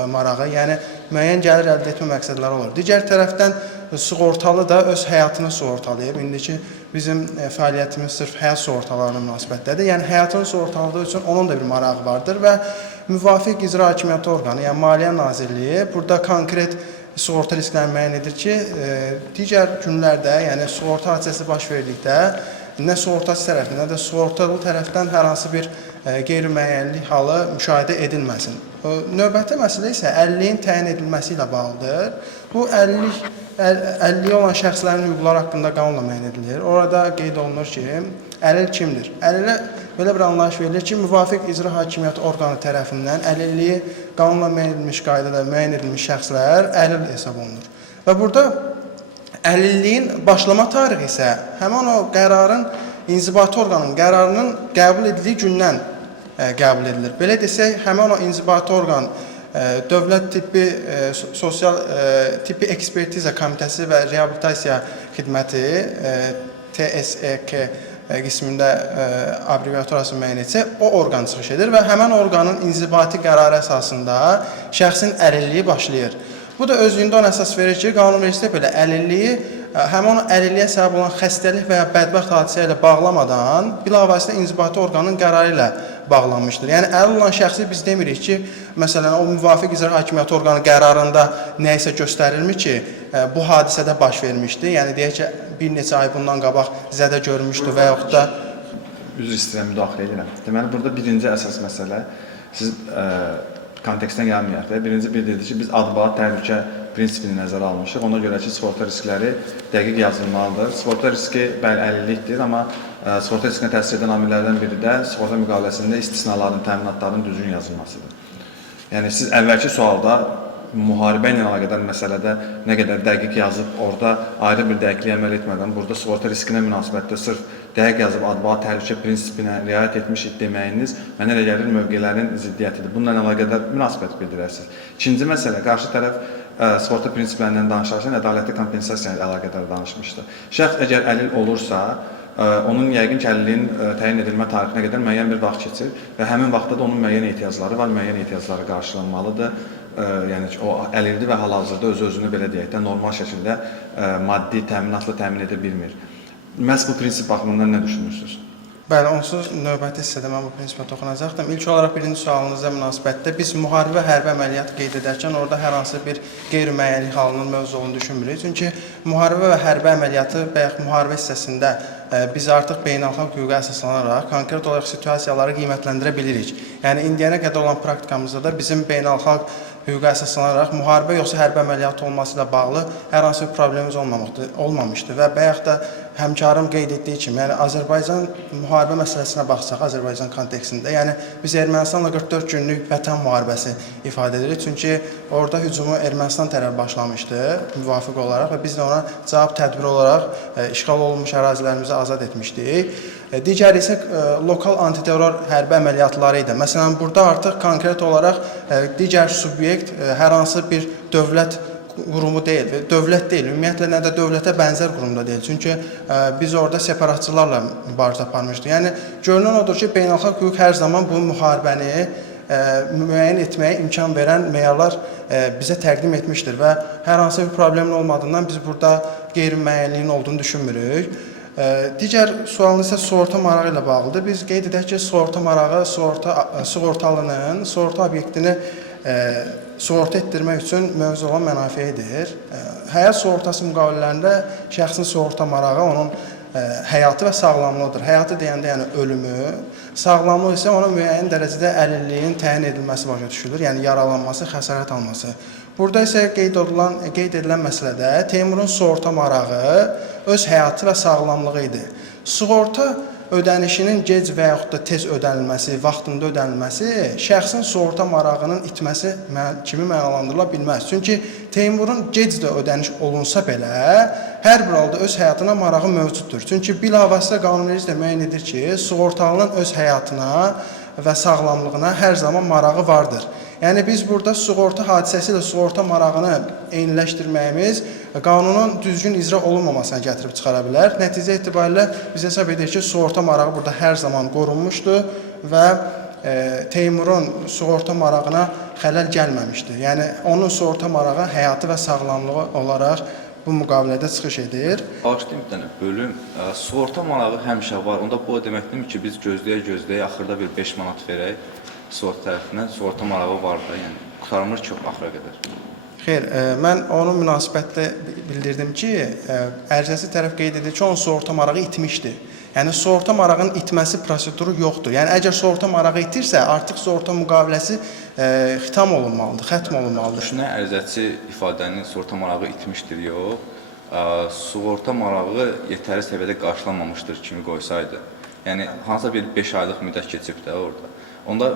marağı, yəni müəyyən gəlir əldə etmə məqsədləri olur. Digər tərəfdən sığortalı da öz həyatını sığortalayıb. İndiki bizim fəaliyyətimiz sırf həyat sığortalarına münasibətdədir. Yəni həyatını sığortaladığı üçün onun da bir marağı vardır və müvafiq icra hakimiyyəti orqanı, yəni Maliyyə Nazirliyi burada konkret sığorta risklərini müəyyən edir ki, digər günlərdə, yəni sığorta hadisəsi baş verdikdə nə sığortaçı tərəfindən, nə də sığortalı tərəfdən hər hansı bir qeyri-müəyyənlik halı müşahidə edilməsin. Növbəti məsələ isə əlilliyin təyin edilməsi ilə bağlıdır. Bu əlilliyi olan şəxslərin hüquqları haqqında qanunla müəyyən edilir. Orada qeyd olunur ki, əlil kimdir? Əlilə belə bir anlayış verilir ki, müvafiq icra hakimiyyəti orqanı tərəfindən əlilliyi qanunla müəyyən edilmiş qaydada müəyyən edilmiş şəxslər əlil hesab olunur. Və burada əlilliyin başlama tarixi isə həmin o qərarın inzibati orqanın qərarının qəbul edildiyi gündən qəbul edilir. Belə desək, həmin o inzibati orqan Dövlət Tibbi Ekspertiza Komitəsi və Reabilitasiya Xidməti TSEK qismində abreviaturası müəyyən etsə, o orqan çıxış edir və həmin orqanın inzibati qərarı əsasında şəxsin əlilliyi başlayır. Bu da özlüyündə ona əsas verir ki, qanunvericilikdə belə əlilliyi həmin o əlilliyə səbəb olan xəstəlik və ya bədbəxt hadisə ilə bağlamadan bilavasitə inzibati orqanın qərarı ilə bağlanmışdır. Yəni əlil olan şəxsi biz demirik ki, məsələn o müvafiq icra hakimiyyəti orqanı qərarında nə isə göstərilmir ki, bu hadisədə baş vermişdi. Yəni deyək ki, bir neçə ay bundan qabaq zədə görmüşdü və yaxud da üzr istəyirəm, müdaxilə edirəm. Deməli burada birinci əsas məsələ siz kontekstdən gəlməyək və birinci bildirdiniz ki, biz ad-bad təhlükə prinsipini nəzərə almışıq. Ona görə ki, sığorta riskləri dəqiq yazılmalıdır. Sığorta riski bəli əlillikdir, amma sığorta riskinə təsir edən amillərdən biri də sığorta müqaviləsində istisnaların, təminatların düzgün yazılmasıdır. Yəni siz əvvəlki sualda müharibə ilə əlaqədar məsələdə nə qədər dəqiq yazıb, orada ayrı bir dəqiqliyə əməl etmədən, burada sığorta riskinə münasibətdə sırf dəqiq yazıb ad-bad təhlükə prinsipinə riayət etmişik deməyiniz mənə elə gəlir mövqelərin ziddiyyətidir. Bununla əlaqədar münasibət bildirəsiniz. İkinci məsələ, qarşı tərəf sığorta prinsiplərindən danışarkən ədalətli kompensasiya ilə əlaqədar danışmışdı. Şəxs əgər əlil olursa, onun yəqin ki, əlilliyin təyin edilmə tarixinə qədər müəyyən bir vaxt keçir və həmin vaxtda da onun müəyyən ehtiyacları var, müəyyən ehtiyacları qarşılanmalıdır. Yəni ki, o əlildir və hal-hazırda öz-özünü belə deyək də normal şəkildə maddi təminatla təmin edə bilmir. Məhz bu prinsip baxımından nə düşünürsünüz? Bəli, onsuz növbəti hissədə mən bu prinsipə toxunacaqdım. İlk olaraq birinci sualınıza münasibətdə biz müharibə hərbi əməliyyatı qeyd edərkən orada hər hansı bir qeyri-müəyyənlik halının mövzu olduğunu düşünmürük. Çünki müharibə və hərbi əməliyyatı bayaq müharibə hissəsində biz artıq beynəlxalq hüquqa əsaslanaraq konkret olaraq situasiyaları qiymətləndirə bilirik. Yəni indiyənə qədər olan praktikamızda da bizim beynəlxalq hüquqa əsaslanaraq müharibə yoxsa hərbi əməliyyat olması ilə bağlı hər hansı bir problemimiz olmamışdı və bayaq da həmkarım qeyd etdiyi kimi, yəni Azərbaycan müharibə məsələsinə baxsaq, Azərbaycan kontekstində, yəni biz Ermənistanla 44 günlük vətən müharibəsi ifadə edirik. Çünki orada hücumu Ermənistan tərəfi başlamışdı müvafiq olaraq və biz də ona cavab tədbiri olaraq işğal olunmuş ərazilərimizi azad etmişdik. Digər isə lokal antiterror hərbi əməliyyatları idi. Məsələn, burada artıq konkret olaraq digər subyekt hər hansı bir dövlət qurumu deyil, dövlət deyil, ümumiyyətlə nə də dövlətə bənzər qurumda deyil. Çünki biz orada separatçılarla mübarizə aparmışdıq. Yəni görünən odur ki, beynəlxalq hüquq hər zaman bu müharibəni müəyyən etməyə imkan verən meyarlar bizə təqdim etmişdir və hər hansı bir problemin olmadığından biz burada qeyri-müəyyənliyin olduğunu düşünmürük. Digər sualınız isə sığorta marağı ilə bağlıdır. Biz qeyd edək ki, sığorta marağı sığortalının sığorta obyektini sığorta etdirmək üçün mövzu olan mənafeyidir. Həyat sığortası müqavilələrində şəxsin sığorta marağı onun həyatı və sağlamlığıdır. Həyatı deyəndə yəni ölümü, sağlamlıq isə ona müəyyən dərəcədə əlilliyin təyin edilməsi başa düşülür, yəni yaralanması, xəsarət alması. Burada isə qeyd edilən məsələdə Teymurun sığorta marağı öz həyatı və sağlamlığı idi. Sığorta ödənişinin gec və yaxud da tez ödənilməsi, vaxtında ödənilməsi şəxsin sığorta marağının itməsi kimi mənalandırıla bilməz. Çünki Teymurun gec də ödəniş olunsa belə, hər bir halda öz həyatına marağı mövcuddur. Çünki bilavasitə qanunvericiliklə müəyyən edir ki, sığortalının öz həyatına və sağlamlığına hər zaman marağı vardır. Yəni biz burada sığorta hadisəsi ilə sığorta marağını eyniləşdirməyimiz qanunun düzgün icra olunmamasına gətirib çıxara bilər. Nəticə etibarilə biz hesab edirik ki, sığorta marağı burada hər zaman qorunmuşdur və Teymurun sığorta marağına xələl gəlməmişdir. Yəni onun sığorta marağı həyatı və sağlamlığı olaraq bu müqavilədə çıxış edir. Bağışlayın bir dənə bölüm. Sığorta marağı həmişə var. Onda bu o deməkdir ki, biz gözləyə axırda bir 5 manat verək sığorta tərəfindən. Sığorta marağı var da, yəni qurtarmır ki, axıra qədər. Xeyr, mən onun münasibətlə bildirdim ki, ərizəsi tərəf qeyd edir ki, onun sığorta marağı itmişdi. Yəni sığorta marağının itməsi proseduru yoxdur. Yəni əgər sığorta marağı itirsə, artıq sığorta müqaviləsi xitam olunmalıdır, xətm olunmalıdır. Düşünək ərizəçi ifadənin sığorta marağı itmişdir, yox. Sığorta marağı yetərli səviyyədə qarşılanmamışdır kimi qoysaydı. Yəni hansısa bir 5 aylıq müddət keçib də orada. Onda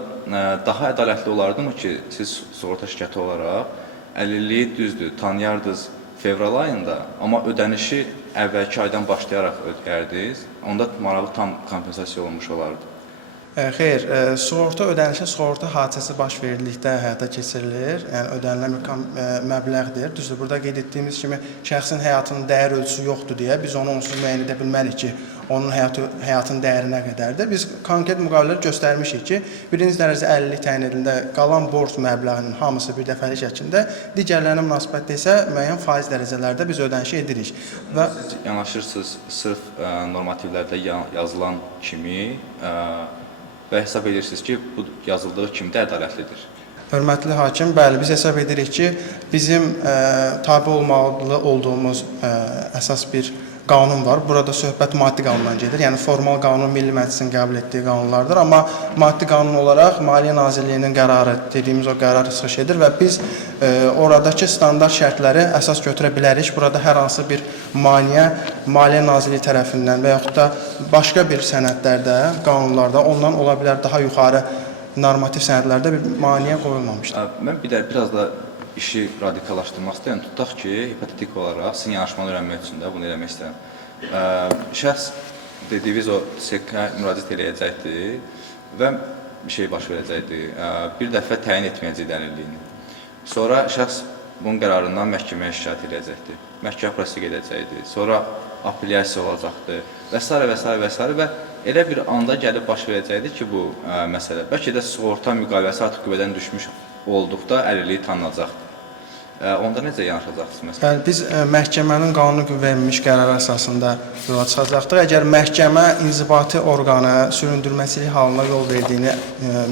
daha ədalətli olardımı ki, siz sığorta şirkəti olaraq əlilliyi düzdür, tanıyardınız fevral ayında, amma ödənişi əvvəlki aydan başlayaraq ödəyərdiniz, onda marağı tam kompensasiya olunmuş olardı. Xeyr, sığorta ödənişi sığorta hadisəsi baş verdikdə həyata keçirilir. Yəni ödənilən bir məbləğdir. Düzdür, burada qeyd etdiyimiz kimi şəxsin həyatının dəyər ölçüsü yoxdur deyə biz onu onsuz müəyyən edə bilmərik ki, onun həyatının dəyəri nə qədərdir. Biz konkret müqavilələr göstərmişik ki, birinci dərəcə əlillik təyin edilində qalan borc məbləğinin hamısı bir dəfəlik şəklində, digərlərinə münasibətdə isə müəyyən faiz dərəcələrdə biz ödənişi edirik. Və siz yanaşırsınız sırf normativlərdə yazılan kimi və hesab edirsiniz ki, bu yazıldığı kimi də ədalətlidir. Hörmətli hakim, bəli, biz hesab edirik ki, bizim tabe olmalı olduğumuz əsas bir qanun var. Burada söhbət maddi qanundan gedir. Yəni formal qanun Milli Məclisin qəbul etdiyi qanunlardır, amma maddi qanun olaraq Maliyyə Nazirliyinin qərarı dediyimiz o qərar çıxış edir və biz oradakı standart şərtləri əsas götürə bilərik. Burada hər hansı bir maneə Maliyyə Nazirliyi tərəfindən və yaxud da başqa bir sənədlərdə, qanunlarda ondan ola bilər daha yuxarı normativ sənədlərdə bir maneə qoyulmamışdır. Mən biraz da işi radikallaşdırmaq istəyirəm. Tutaq ki, hipotetik olaraq sizin yanaşmanı öyrənmək üçün də bunu eləmək istəyirəm. Şəxs dediyiniz o SEK-ə müraciət eləyəcəkdir və bir şey baş verəcəkdir. Bir dəfə təyin etməyəcək əlilliyini. Sonra şəxs bunun qərarından məhkəməyə şikayət edəcəkdir. Məhkəmə prosesi gedəcəkdir. Sonra apellyasiya olacaqdır və s. və elə bir anda gəlib baş verəcəkdir ki, bu məsələ. Bəlkə də sığorta müqaviləsi artıq qüvvədən düşmüş olduqda əlilliyi tanınacaqdır. Onda necə yanaşacaqsınız məsələn? Yəni biz məhkəmənin qanuni qüvvəyə minmiş qərarı əsasında yola çıxacaqdıq. Əgər məhkəmə inzibati orqanı süründürməçilik halına yol verdiyini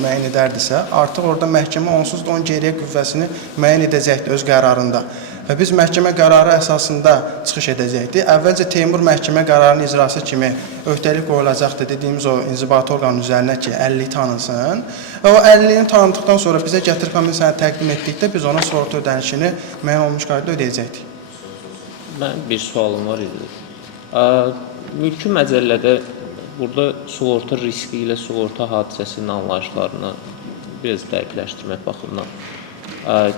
müəyyən edərdisə, artıq orada məhkəmə onsuz da onun geriyə qüvvəsini müəyyən edəcəkdir öz qərarında. Və biz məhkəmə qərarı əsasında çıxış edəcəkdik. Əvvəlcə Teymur məhkəmə qərarının icrası kimi öhdəlik qoyulacaqdır dediyimiz o inzibati orqanın üzərinə ki, əlillik tanınsın. Və o əlliyini tanıdıqdan sonra bizə gətirib həmin sənəd təqdim etdikdə biz ona sığorta ödənişini müəyyən olmuş qaydada ödəyəcəkdik. Mənim bir sualım var idi. Mülki məcəllədə burada sığorta riski ilə sığorta hadisəsinin anlayışlarını biraz dəqiqləşdirmək baxımından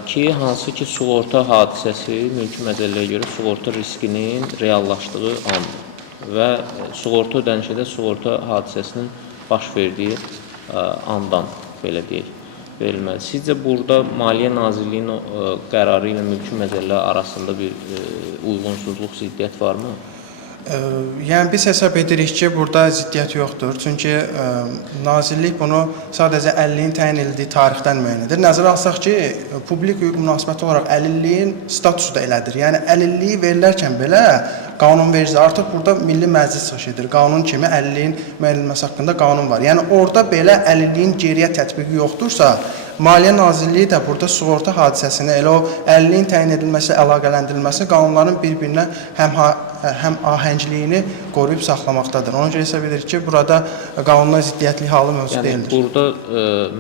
ki, hansı ki sığorta hadisəsi mülki məcəlləyə görə sığorta riskinin reallaşdığı andır və sığorta ödənişi də sığorta hadisəsinin baş verdiyi andan belə deyək. verilməli. Sizcə burada Maliyyə Nazirliyinin qərarı ilə mülki məsələlər arasında bir uyğunsuzluq, ziddiyyət varmı? Yəni biz hesab edirik ki, burada ziddiyyət yoxdur. Çünki nazirlik bunu sadəcə əlilliyin təyin edildiyi tarixdən müəyyən edir. Nəzərə alsaq ki, publik hüquq münasibəti olaraq əlilliyin statusu da elədir. Yəni əlilliyi verilərkən belə qanunverici artıq burada Milli Məclis çıxış edir. Qanun kimi əlilliyin müəyyən edilməsi haqqında qanun var. Yəni orada belə əlilliyin geriyə tətbiqi yoxdursa, Maliyyə Nazirliyi də burada sığorta hadisəsini, elə o əlilliyin təyin edilməsi, əlaqələndirilməsi qanunların bir-birinə həm ahəngliyini qoruyub saxlamaqdadır. Ona görə hesab edirik ki, burada qanunla ziddiyyətli halı mövcud deyildir. Burada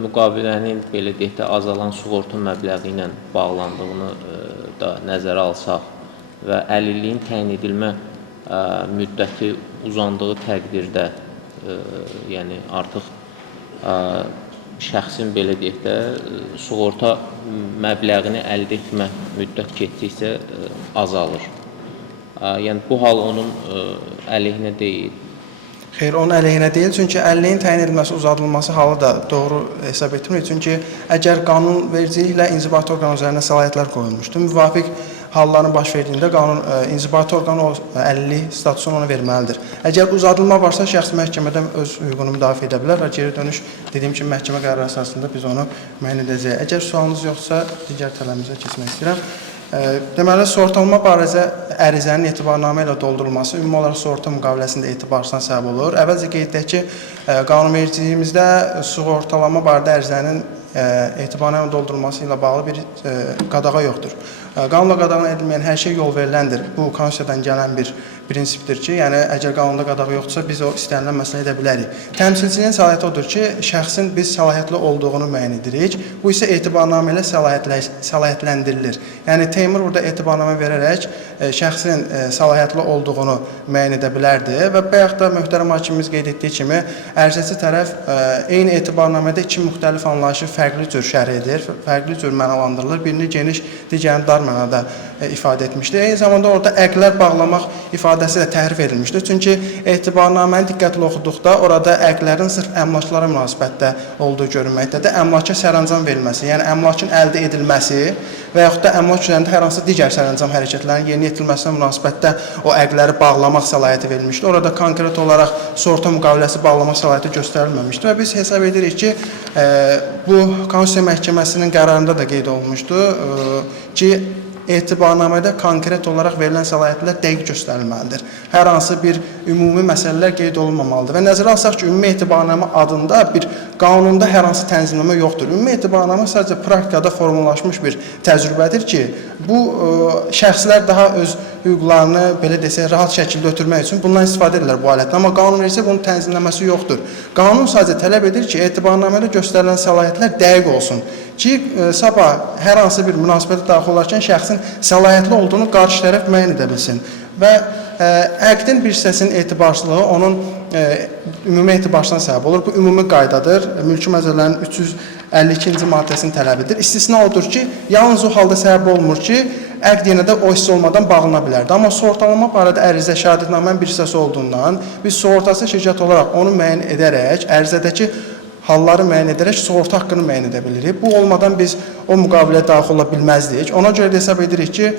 müqavilənin belə deyək də azalan sığorta məbləği ilə bağlandığını da nəzərə alsaq və əlilliyin təyin edilmə müddəti uzandığı təqdirdə, yəni artıq şəxsin belə deyək də sığorta məbləğini əldə etmə müddət getdikcə azalır. Yəni bu hal onun əleyhinə deyil. Xeyr, onun əleyhinə deyil, çünki əlilliyin təyin edilməsi, uzadılması halı da doğru hesab etmirik. Çünki əgər qanunvericiliklə inzibati orqan üzərində səlahiyyətlər qoyulmuşdur, müvafiq halların baş verdiyində inzibati orqan o əlillik statusunu ona verməlidir. Əgər uzadılma varsa, şəxs məhkəmədə öz hüququnu müdafiə edə bilər və geri dönüş dediyim kimi məhkəmə qərarı əsasında biz onu müəyyən edəcəyik. Əgər sualınız yoxsa, digər tələbimizə keçmək istəyirəm. Deməli, sığortalama barədə ərizənin etibarnamə ilə doldurulması ümumi olaraq sığorta müqaviləsində etibarsızlığına səbəb olur. Əvvəlcə qeyd edək ki, qanunvericiliyimizdə sığortalama barədə ərizənin etibarnamə ilə doldurulması ilə bağlı bir qadağa yoxdur. Qanunla qadağan edilməyən hər şey yol veriləndir. Bu, Konstitusiyadan gələn bir prinsipdir ki, yəni əgər qanunda qadağı yoxdursa, biz o istənilən məsələ edə bilərik. Təmsilçinin səlahiyyəti odur ki, şəxsin biz səlahiyyətli olduğunu müəyyən edirik. Bu isə etibarnamə ilə səlahiyyətləndirilir. Yəni, Teymur burada etibarnamə verərək şəxsin səlahiyyətli olduğunu müəyyən edə bilərdi və bayaq da möhtərəm hakimimiz qeyd etdiyi kimi, ərizəçi tərəf eyni etibarnamədə iki müxtəlif anlayışı fərqli cür şərh edir, fərqli cür mənalandırılır. Birini geniş, digərini dar mənada ifadə etmişdir. Eyni zamanda orada əqlər bağlamaq ifadəsi də təhrif edilmişdir. Çünki etibarnaməni diqqətli oxuduqda orada əqlərin sırf əmlaklara münasibətdə olduğu görünməkdədir. Əmlaka sərəncam verilməsi, yəni əmlakın əldə edilməsi və yaxud da əmlak üzərində hər hansı digər sərəncam hərəkətlərinin yerinə yetirilməsinə münasibətdə o əqləri bağlamaq səlahiyyəti verilmişdir. Orada konkret olaraq sığorta müqaviləsi bağlamaq səlahiyyəti göstərilməmişdir və biz hesab edirik ki, bu Konstitusiya Məhkəməsinin qərarında da qeyd olunmuşdur ki, etibarnamədə konkret olaraq verilən səlahiyyətlər dəqiq göstərilməlidir. Hər hansı bir ümumi məsələlər qeyd olunmamalıdır və nəzərə alsaq ki, ümumi etibarnamə adında bir qanunda hər hansı tənzimləmə yoxdur. Ümumi etibarnamə sadəcə praktikada formalaşmış bir təcrübədir ki, bu şəxslər daha öz hüquqlarını belə desək rahat şəkildə ötürmək üçün bundan istifadə edirlər bu alətdən, amma qanunverici bunun tənzimləməsi yoxdur. Qanun sadəcə tələb edir ki, etibarnamədə göstərilən səlahiyyətlər dəqiq olsun ki, sabah hər hansı bir münasibətə daxil olarkən şəxsin səlahiyyətli olduğunu qarşı tərəf müəyyən edə bilsin və əqdin bir hissəsinin etibarsızlığı onun ümumi etibarsızlığına səbəb olur. Bu ümumi qaydadır. Mülki məcəllərin 352-ci maddəsinin tələbidir. İstisna odur ki, yalnız o halda səbəb olmur ki, əqd yenə də o hissə olmadan bağlana bilərdi. Amma sığortalama barədə ərizə şahidnamənin bir hissəsi olduğundan biz sığortası şirkət olaraq onu müəyyən edərək, ərizədəki halları müəyyən edərək sığorta haqqını müəyyən edə bilirik. Bu olmadan biz o müqaviləyə daxil ola bilməzdik. Ona görə də hesab edirik ki,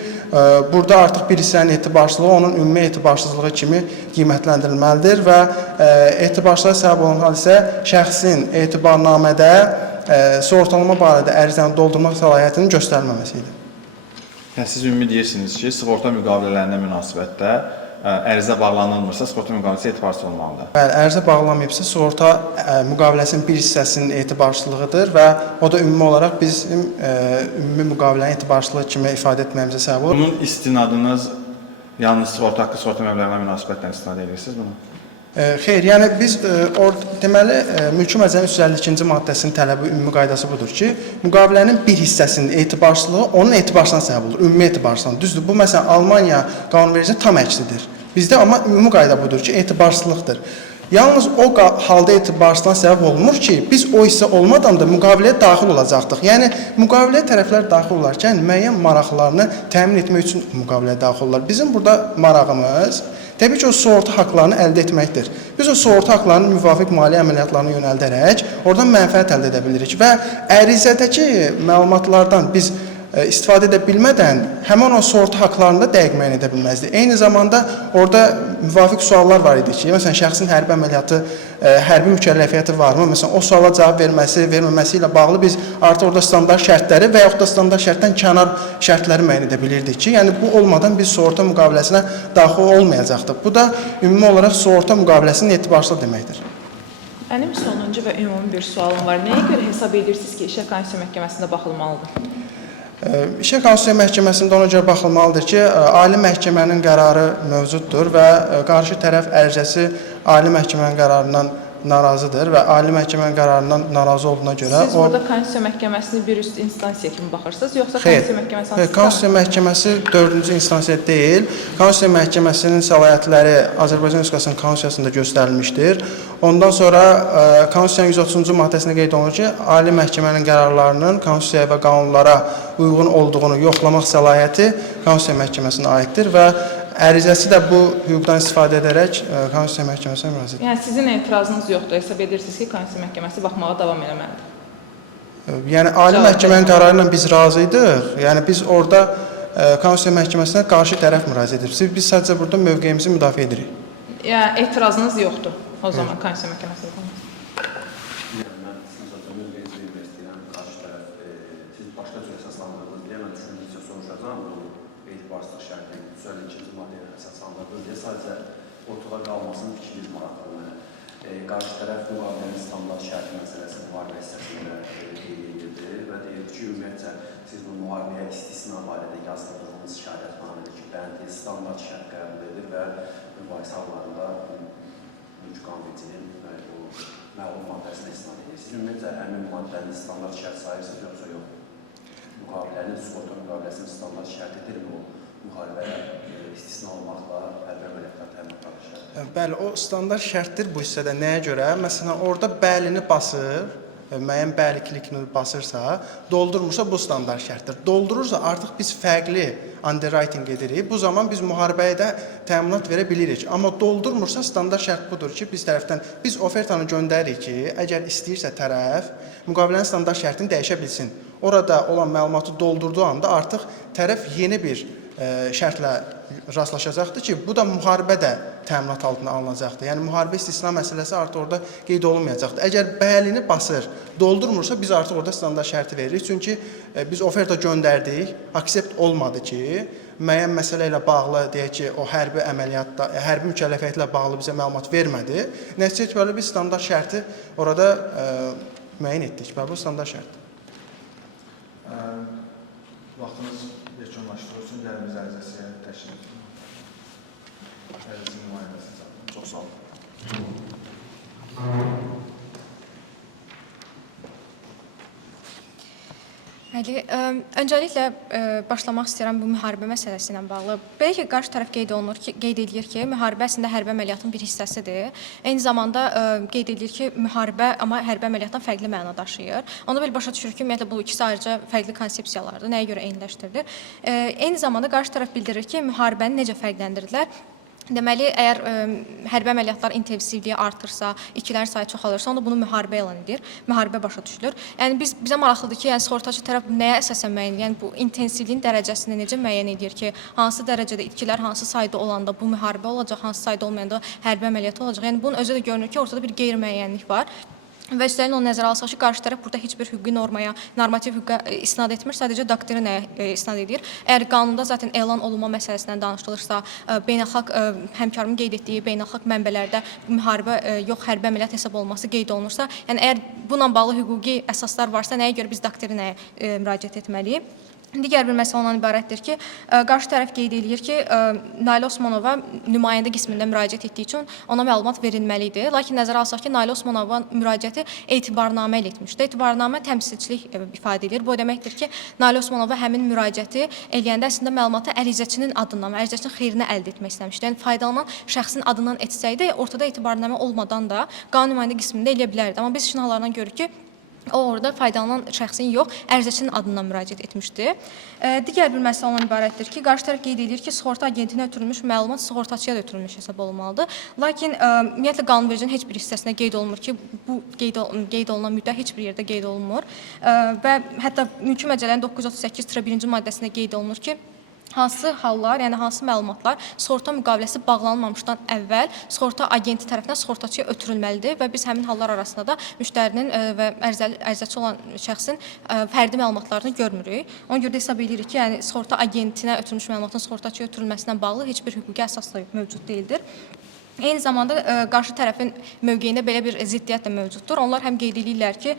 burada artıq bir hissənin etibarsızlığı onun ümumi etibarsızlığı kimi qiymətləndirilməlidir və etibarsızlığa səbəb olan hadisə şəxsin etibarnamədə sığortalama barədə ərizəni doldurmaq səlahiyyətinin göstərilməməsidir. Yəni, siz ümumi deyirsiniz ki, sığorta müqavilələrində münasibətdə ərizə bağlanılmırsa, sığorta müqaviləsi etibarsız olmalıdır. Bəli, ərizə bağlanmayıbsa, sığorta müqaviləsinin bir hissəsinin etibarsızlığıdır və o da ümumi olaraq bizim ümumi müqavilənin etibarsızlığı kimi ifadə etməyimizə səbəb olur. Bunun istinadınız yalnız sığorta haqqı, sığorta məbləğinə münasibətdən istifadə edirsiniz bunu? Xeyr, yəni biz deməli mülki məcəllənin 352-ci maddəsinin tələbi ümumi qaydası budur ki, müqavilənin bir hissəsinin etibarsızlığı onun etibarsızlığına səbəb olur, ümumi etibarsızlığına. Düzdür, bu məsələn Almaniya qanunvericisi tam əksidir. Bizdə amma ümumi qayda budur ki, etibarsızlıqdır. Yalnız o halda etibarsızlığına səbəb olmur ki, biz o hissə olmadan da müqaviləyə daxil olacaqdıq. Yəni müqaviləyə tərəflər daxil olarkən müəyyən maraqlarını təmin etmək üçün müqaviləyə daxil olurlar. Bizim burada marağımız Təbii ki, o sığorta haqlarını əldə etməkdir. Biz o sığorta haqlarını müvafiq maliyyə əməliyyatlarına yönəldərək oradan mənfəət əldə edə bilirik və ərizədəki məlumatlardan biz istifadə edə bilmədən həmin o sığorta haqlarını da dəqiq müəyyən edə bilməzdik. Eyni zamanda orada müvafiq suallar var idi ki, məsələn, şəxsin hərbi əməliyyatı, hərbi mükəlləfiyyəti varmı? Məsələn, o suala cavab verməsi, verməməsi ilə bağlı biz artıq orada standart şərtləri və yaxud da standart şərtdən kənar şərtləri müəyyən edə bilirdik ki, yəni bu olmadan biz sığorta müqaviləsinə daxil olmayacaqdıq. Bu da ümumi olaraq sığorta müqaviləsinin etibarsız deməkdir. Mənim sonuncu və ümumi bir sualım var. Nəyə görə hesab edirsiniz ki, İşlər Konstitusiya Məhkəməsində baxılmalıdır? İşlər Konstitusiya Məhkəməsində ona görə baxılmalıdır ki, Ali Məhkəmənin qərarı mövcuddur və qarşı tərəf ərizəsi Ali Məhkəmənin qərarından narazıdır və Ali Məhkəmənin qərarından narazı olduğuna görə Siz burada Konstitusiya Məhkəməsini bir üst instansiya kimi baxırsınız, yoxsa Xeyr, Konstitusiya Məhkəməsi hansısa? Konstitusiya Məhkəməsi 4-cü instansiya deyil. Konstitusiya Məhkəməsinin səlahiyyətləri Azərbaycan Respublikasının Konstitusiyasında göstərilmişdir. Ondan sonra Konstitusiyanın 130-cu maddəsində qeyd olunur ki, Ali Məhkəmənin qərarlarının Konstitusiyaya və qanunlara uyğun olduğunu yoxlamaq səlahiyyəti Konstitusiya Məhkəməsinə aiddir və ərizəsi də bu hüquqdan istifadə edərək Konstitusiya Məhkəməsinə müraciət edir. Yəni sizin etirazınız yoxdur, hesab edirsiniz ki, Konstitusiya Məhkəməsi baxmağa davam eləməlidir. Yəni Ali Məhkəmənin qərarı ilə biz razı idik. Yəni biz orada Konstitusiya Məhkəməsinə qarşı tərəf müraciət edirik. Biz sadəcə burada mövqeyimizi müdafiə edirik. Yəni etirazınız yoxdur o zaman Konstitusiya Məhkəməsinə. Mən sizin sözünü mövqeyinizi bilmək istəyirəm. Qarşı tərəf, siz başqa cür əsaslandırdınız deyə mən üçüncü soruşacağam. Bu etibarsızlıq şərti 152-ci maddəyə əsaslandırdınız deyə sadəcə ortada qalmasının fikriniz maraqlıdır mənə. Qarşı tərəf müqavilənin standart şərti məsələsini müharibə hissəsində qeyd edirdi və deyir ki, ümumiyyətcə siz bu müharibəyə istisna barədə yazdırdığınız şikayətnamədə ki, bəndi standart şərt qəbul edir və mübahisə hallarında mülk qanunvericiliyin məlum maddəsinə istinad edirsiniz. Ümumiyyətcə, həmin maddənin standart şərt sayırsınız, yoxsa yox? Müqavilənin, sığorta müqaviləsinin standart şərtidir bu müharibəyə istisna olmaqla hərbi əməliyyatlar təminatları şərti. Bəli, o standart şərtdir bu hissədə. Nəyə görə? Məsələn, orada bəlini basır, müəyyən bəli klikini basırsa, doldurmursa bu standart şərtdir. Doldurursa artıq biz fərqli underwriting edirik. Bu zaman biz müharibəyə də təminat verə bilirik. Amma doldurmursa standart şərt budur ki, biz ofertanı göndəririk ki, əgər istəyirsə tərəf müqavilənin standart şərtini dəyişə bilsin. Orada olan məlumatı doldurduğu anda artıq tərəf yeni bir şərtlə rastlaşacaqdır ki, bu da müharibədə təminat altına alınacaqdır. Yəni müharibə istisna məsələsi artıq orada qeyd olunmayacaqdır. Əgər bəlini basır, doldurmursa biz artıq orada standart şərti veririk. Çünki biz oferta göndərdik, aksept olmadı ki, müəyyən məsələ ilə bağlı deyək ki, o hərbi əməliyyatda, hərbi mükəlləfiyyətlə bağlı bizə məlumat vermədi. Nəticə etibarilə biz standart şərti orada müəyyən etdik. Bu standart şərtdir. Vaxtınız yekunlaşdırılsın, gəlimiz ərizəsiyə təşkil edin. Ərizəsinin nümayəndəsini çağırın. Çox sağ olun. Öncəliklə başlamaq istəyirəm bu müharibə məsələsi ilə bağlı. Belə ki, qarşı tərəf qeyd edir ki, müharibə əslində hərbi əməliyyatın bir hissəsidir. Eyni zamanda qeyd edir ki, müharibə amma hərbi əməliyyatdan fərqli məna daşıyır. Onda belə başa düşürük ki, ümumiyyətlə bu ikisi ayrıca fərqli konsepsiyalardır. Nəyə görə eyniləşdirilir? Eyni zamanda qarşı tərəf bildirir ki, müharibəni necə fərqləndirirlər? Deməli, əgər hərbi əməliyyatlar intensivliyi artırsa, itkilərin sayı çoxalırsa, onda bunu müharibə elan edir, müharibə başa düşülür. Yəni bizə maraqlıdır ki, yəni sığortaçı tərəf nəyə əsasən müəyyən, yəni bu intensivliyin dərəcəsini necə müəyyən edir ki, hansı dərəcədə itkilər hansı sayda olanda bu müharibə olacaq, hansı sayda olmayanda hərbi əməliyyat olacaq. Yəni bunun özü də görünür ki, ortada bir qeyri-müəyyənlik var. Və üstəlik onu nəzərə alsaq ki, qarşı tərəf burada heç bir hüquqi normaya, normativ hüquqa istinad etmir, sadəcə doktrinaya istinad edir. Əgər qanunda zaten elan olunma məsələsindən danışılırsa, beynəlxalq həmkarımın qeyd etdiyi beynəlxalq mənbələrdə müharibə yox, hərbi əməliyyat hesab olunması qeyd olunursa, yəni əgər bununla bağlı hüquqi əsaslar varsa, nəyə görə biz doktrinaya müraciət etməliyik? Digər bir məsələ ondan ibarətdir ki, qarşı tərəf qeyd edir ki, Nailə Osmanova nümayəndə qismində müraciət etdiyi üçün ona məlumat verilməlidir. Lakin nəzərə alsaq ki, Nailə Osmanova müraciəti etibarnamə ilə etmişdir. Etibarnamə təmsilçilik ifadə edir. Bu deməkdir ki, Nailə Osmanova həmin müraciəti eləyəndə əslində məlumatı ərizəçinin adından, ərizəçinin xeyrinə əldə etmək istəmişdir. Yəni faydalanan şəxsin adından etsəydi, ortada etibarnamə olmadan da qanun nümayəndə qismində eləyə bilərdi. Amma biz şinallardan görürük ki, O orada faydalanan şəxsin yox, ərizəçinin adından müraciət etmişdi. Digər bir məsələ ondan ibarətdir ki, qarşı tərəf qeyd edir ki, sığorta agentinə ötürülmüş məlumat sığortaçıya da ötürülmüş hesab olunmalıdır. Lakin ümumiyyətlə qanunvericinin heç bir hissəsində qeyd olunmur ki, bu qeyd olunan müddət heç bir yerdə qeyd olunmur. Və hətta mülki məcəllənin 938-1-ci maddəsində qeyd olunur ki, hansı hallar, yəni hansı məlumatlar sığorta müqaviləsi bağlanmamışdan əvvəl sığorta agenti tərəfindən sığortaçıya ötürülməlidir və biz həmin hallar arasında da müştərinin və ərizəçi olan şəxsin fərdi məlumatlarını görmürük. Ona görə də hesab edirik ki, yəni sığorta agentinə ötürülmüş məlumatın sığortaçıya ötürülməsindən bağlı heç bir hüquqi əsas da mövcud deyildir. Eyni zamanda qarşı tərəfin mövqeyində belə bir ziddiyyət də mövcuddur. Onlar həm qeyd edirlər ki,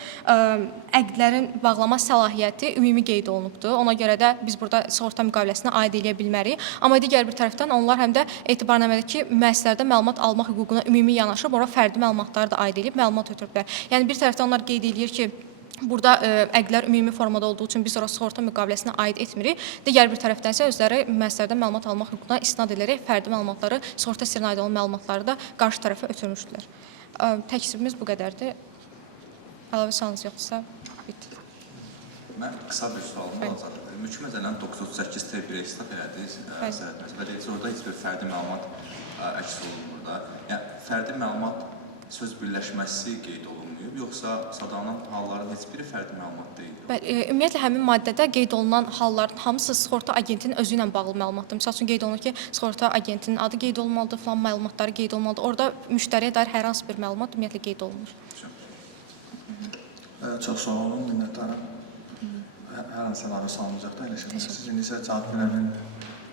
əqdlərin bağlama səlahiyyəti ümumi qeyd olunubdur. Ona görə də biz burada sığorta müqaviləsinə aid edə bilmərik. Amma digər bir tərəfdən onlar həm də etibarnamədəki müəssisələrdə məlumat almaq hüququna ümumi yanaşıb, ora fərdi məlumatları da aid edib məlumat ötürüblər. Yəni bir tərəfdən onlar qeyd edir ki, burada əqdlər ümumi formada olduğu üçün biz ora sığorta müqaviləsinə aid etmirik. Digər bir tərəfdən isə özləri müəssisələrdən məlumat almaq hüququna istinad edərək fərdi məlumatları, sığorta sirrinə aid olan məlumatları da qarşı tərəfə ötürmüşdülər. Təksibimiz bu qədərdir. Əlavə sualınız yoxdursa, bitdik. Mən qısa bir sualım olacaq. Mülki məcəllənin 938-1 hesab elədiniz, və deyəcək, orada heç bir fərdi məlumat əks olunmur da. Yəni, fərdi məlumat söz birləşməsi qeyd olunmuyub, yoxsa sadalanan halların heç biri fərdi məlumat deyil? Ümumiyyətlə, həmin maddədə qeyd olunan halların hamısı sığorta agentinin özü ilə bağlı məlumatdır. Misal üçün, qeyd olunur ki, sığorta agentinin adı qeyd olunmalıdır, falan məlumatları qeyd olunmalıdır. Orada müştəriyə dair hər hansı bir məlumat ümumiyyətlə qeyd olunur. Çox sağ olun, minnətdarım. Hər hansı əlavə salınacaq da eləşəcəksiniz. İndi isə cavab verənin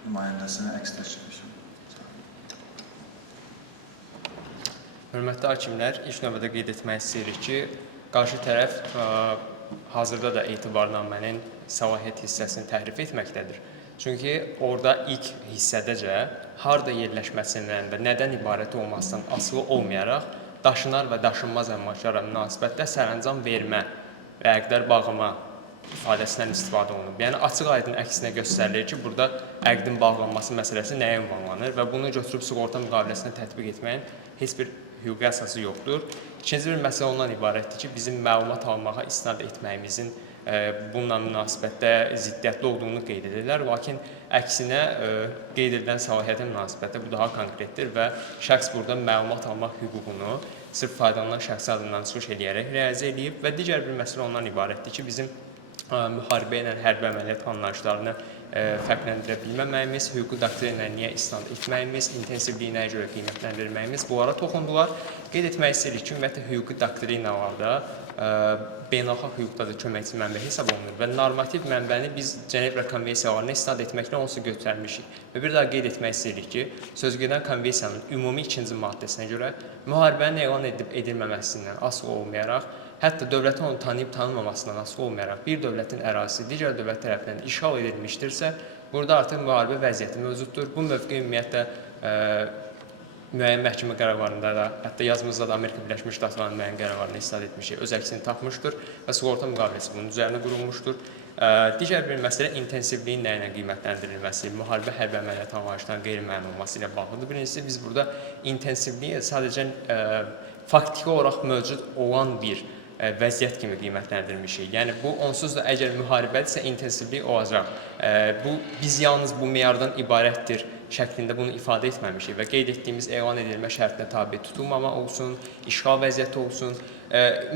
nümayəndəsinə əks təşkil. Hörmətli hakimlər, ilk növbədə qeyd etmək istəyirik ki, qarşı tərəf hazırda da etibarnamənin səlahiyyət hissəsini təhrif etməkdədir. Çünki orada ilk hissədəcə harda yerləşməsindən və nədən ibarət olmasından asılı olmayaraq daşınar və daşınmaz əmlaklara münasibətdə sərəncam vermə və əqdlər bağlama ifadəsindən istifadə olunub. Yəni, açıq-aydın əksinə göstərilir ki, burada əqdin bağlanması məsələsi nəyə ünvanlanır və bunu götürüb sığorta müqaviləsinə tətbiq etməyin heç bir hüquqi əsası yoxdur. İkinci bir məsələ ondan ibarətdir ki, bizim məlumat almağa istinad etməyimizin bununla münasibətdə ziddiyyətli olduğunu qeyd edirlər. Lakin əksinə qeyd edilən səlahiyyətə münasibətdə bu daha konkretdir və şəxs burada məlumat almaq hüququnu sırf faydalanan şəxsi adından çıxış edərək realizə edib və digər bir məsələ ondan ibarətdir ki, bizim müharibə ilə hərbi əməliyyat anlayışlarını fərqləndirə bilməməyimiz, hüquqi doktrinə niyə istinad etməyimiz, intensivliyi nəyə görə qiymətləndirməyimiz bunlara toxundular. Qeyd etmək istəyirik ki, ümumiyyətlə hüquqi doktrinalarda beynəlxalq hüquqda da köməkçi mənbə hesab olunur və normativ mənbəni biz Cenevra konvensiyalarına istinad etməklə onsuz götürülmüşük. Və bir daha qeyd etmək istəyirik ki, sözügedən konvensiyanın ümumi 2-ci maddəsinə görə müharibənin elan edilib edilməməsindən asılı olmayaraq, hətta dövlətin onu tanıyıb tanınmamasından asılı olmayaraq bir dövlətin ərazisi digər dövlət tərəfindən işğal edilmişdirsə, burada artıq müharibə vəziyyəti mövcuddur. Bu mövqe ümumiyyətlə müəyyən məhkəmə qərarlarında da, hətta yazımızda da Amerika Birləşmiş Ştatlarının müəyyən qərarlarını istinad etmişik, öz əksini tapmışdır və sığorta müqaviləsi bunun üzərində qurulmuşdur. Digər bir məsələ intensivliyin nə ilə qiymətləndirilməsi, müharibə hərbi əməliyyat anlayışlarının qeyri-müəyyən olması ilə bağlıdır. Birincisi, biz burada intensivliyi sadəcə faktiki olaraq mövcud olan bir vəziyyət kimi qiymətləndirmişik. Yəni, bu onsuz da əgər müharibədirsə intensivlik olacaq. Biz yalnız bu meyardan ibarətdir şəklində bunu ifadə etməmişik və qeyd etdiyimiz elan edilmə şərtinə tabi tutulmama olsun, işğal vəziyyəti olsun,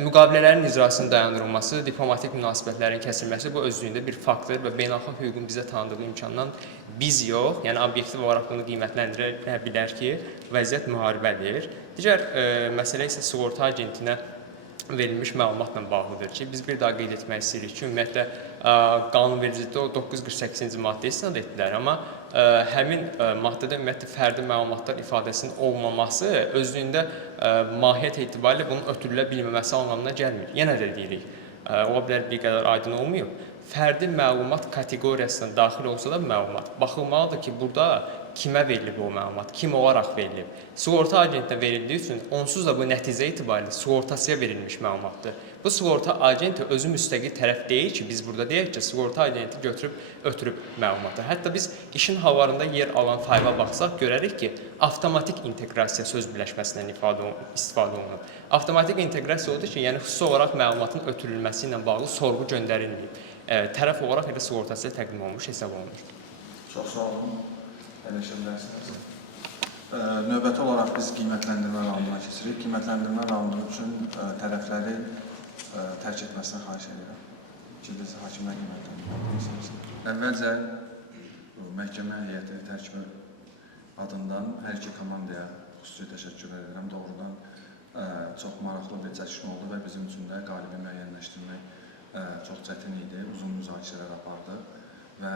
müqavilələrin icrasının dayandırılması, diplomatik münasibətlərin kəsilməsi bu özlüyündə bir faktdır və beynəlxalq hüququn bizə tanıdığı imkandan biz yox, yəni obyektiv olaraq bunu qiymətləndirə bilər ki, vəziyyət müharibədir. Digər məsələ isə sığorta agentinə verilmiş məlumatla bağlıdır ki, biz bir daha qeyd etmək istəyirik ki, ümumiyyətlə qanunvericilikdə o 948-ci maddəyə istinad etdilər, amma həmin maddədə ümumiyyətlə fərdi məlumatlar ifadəsinin olmaması özlüyündə mahiyyət etibarilə bunun ötürülə bilməməsi anlamına gəlmir. Yenə də deyirik, ola bilər bir qədər aydın olmayıb. fərdi məlumat kateqoriyasına daxil olsa da məlumat baxılmalıdır ki, burada kimə verilib o məlumat, kim olaraq verilib. Sığorta agentinə verildiyi üçün onsuz da bu nəticə itibarilə sığortasıya verilmiş məlumatdır. Bu sığorta agenti özü müstəqil tərəf deyil ki, biz burada deyək ki, sığorta agenti götürüb ötürüb məlumatı. Hətta biz işin havarında yer alan fayla baxsaq görərik ki, avtomatik inteqrasiya söz birləşməsindən istifadə olunub. Avtomatik inteqrasiya odur ki, yəni xüsusi olaraq məlumatın ötürülməsi ilə bağlı sorğu göndərilməyib. Tərəf olaraq elə sığortası ilə təqdim olunmuş hesab olunur. Çox sağ olun. Əyləşə bilərsiniz. Növbəti olaraq biz qiymətləndirmə raunduna keçirik. Qiymətləndirmə raundu üçün tərəfləri tərk etməsini xahiş edirəm. Biz hakimlər qiymətləndirmə. Əvvəlcə məhkəmə heyəti tərkibi adından hər iki komandaya xüsusi təşəkkür edirəm. Doğrudan çox maraqlı bir çəkişmə oldu və bizim üçün də qalibi müəyyənləşdirmək çox çətin idi. Uzun müzakirələr apardıq və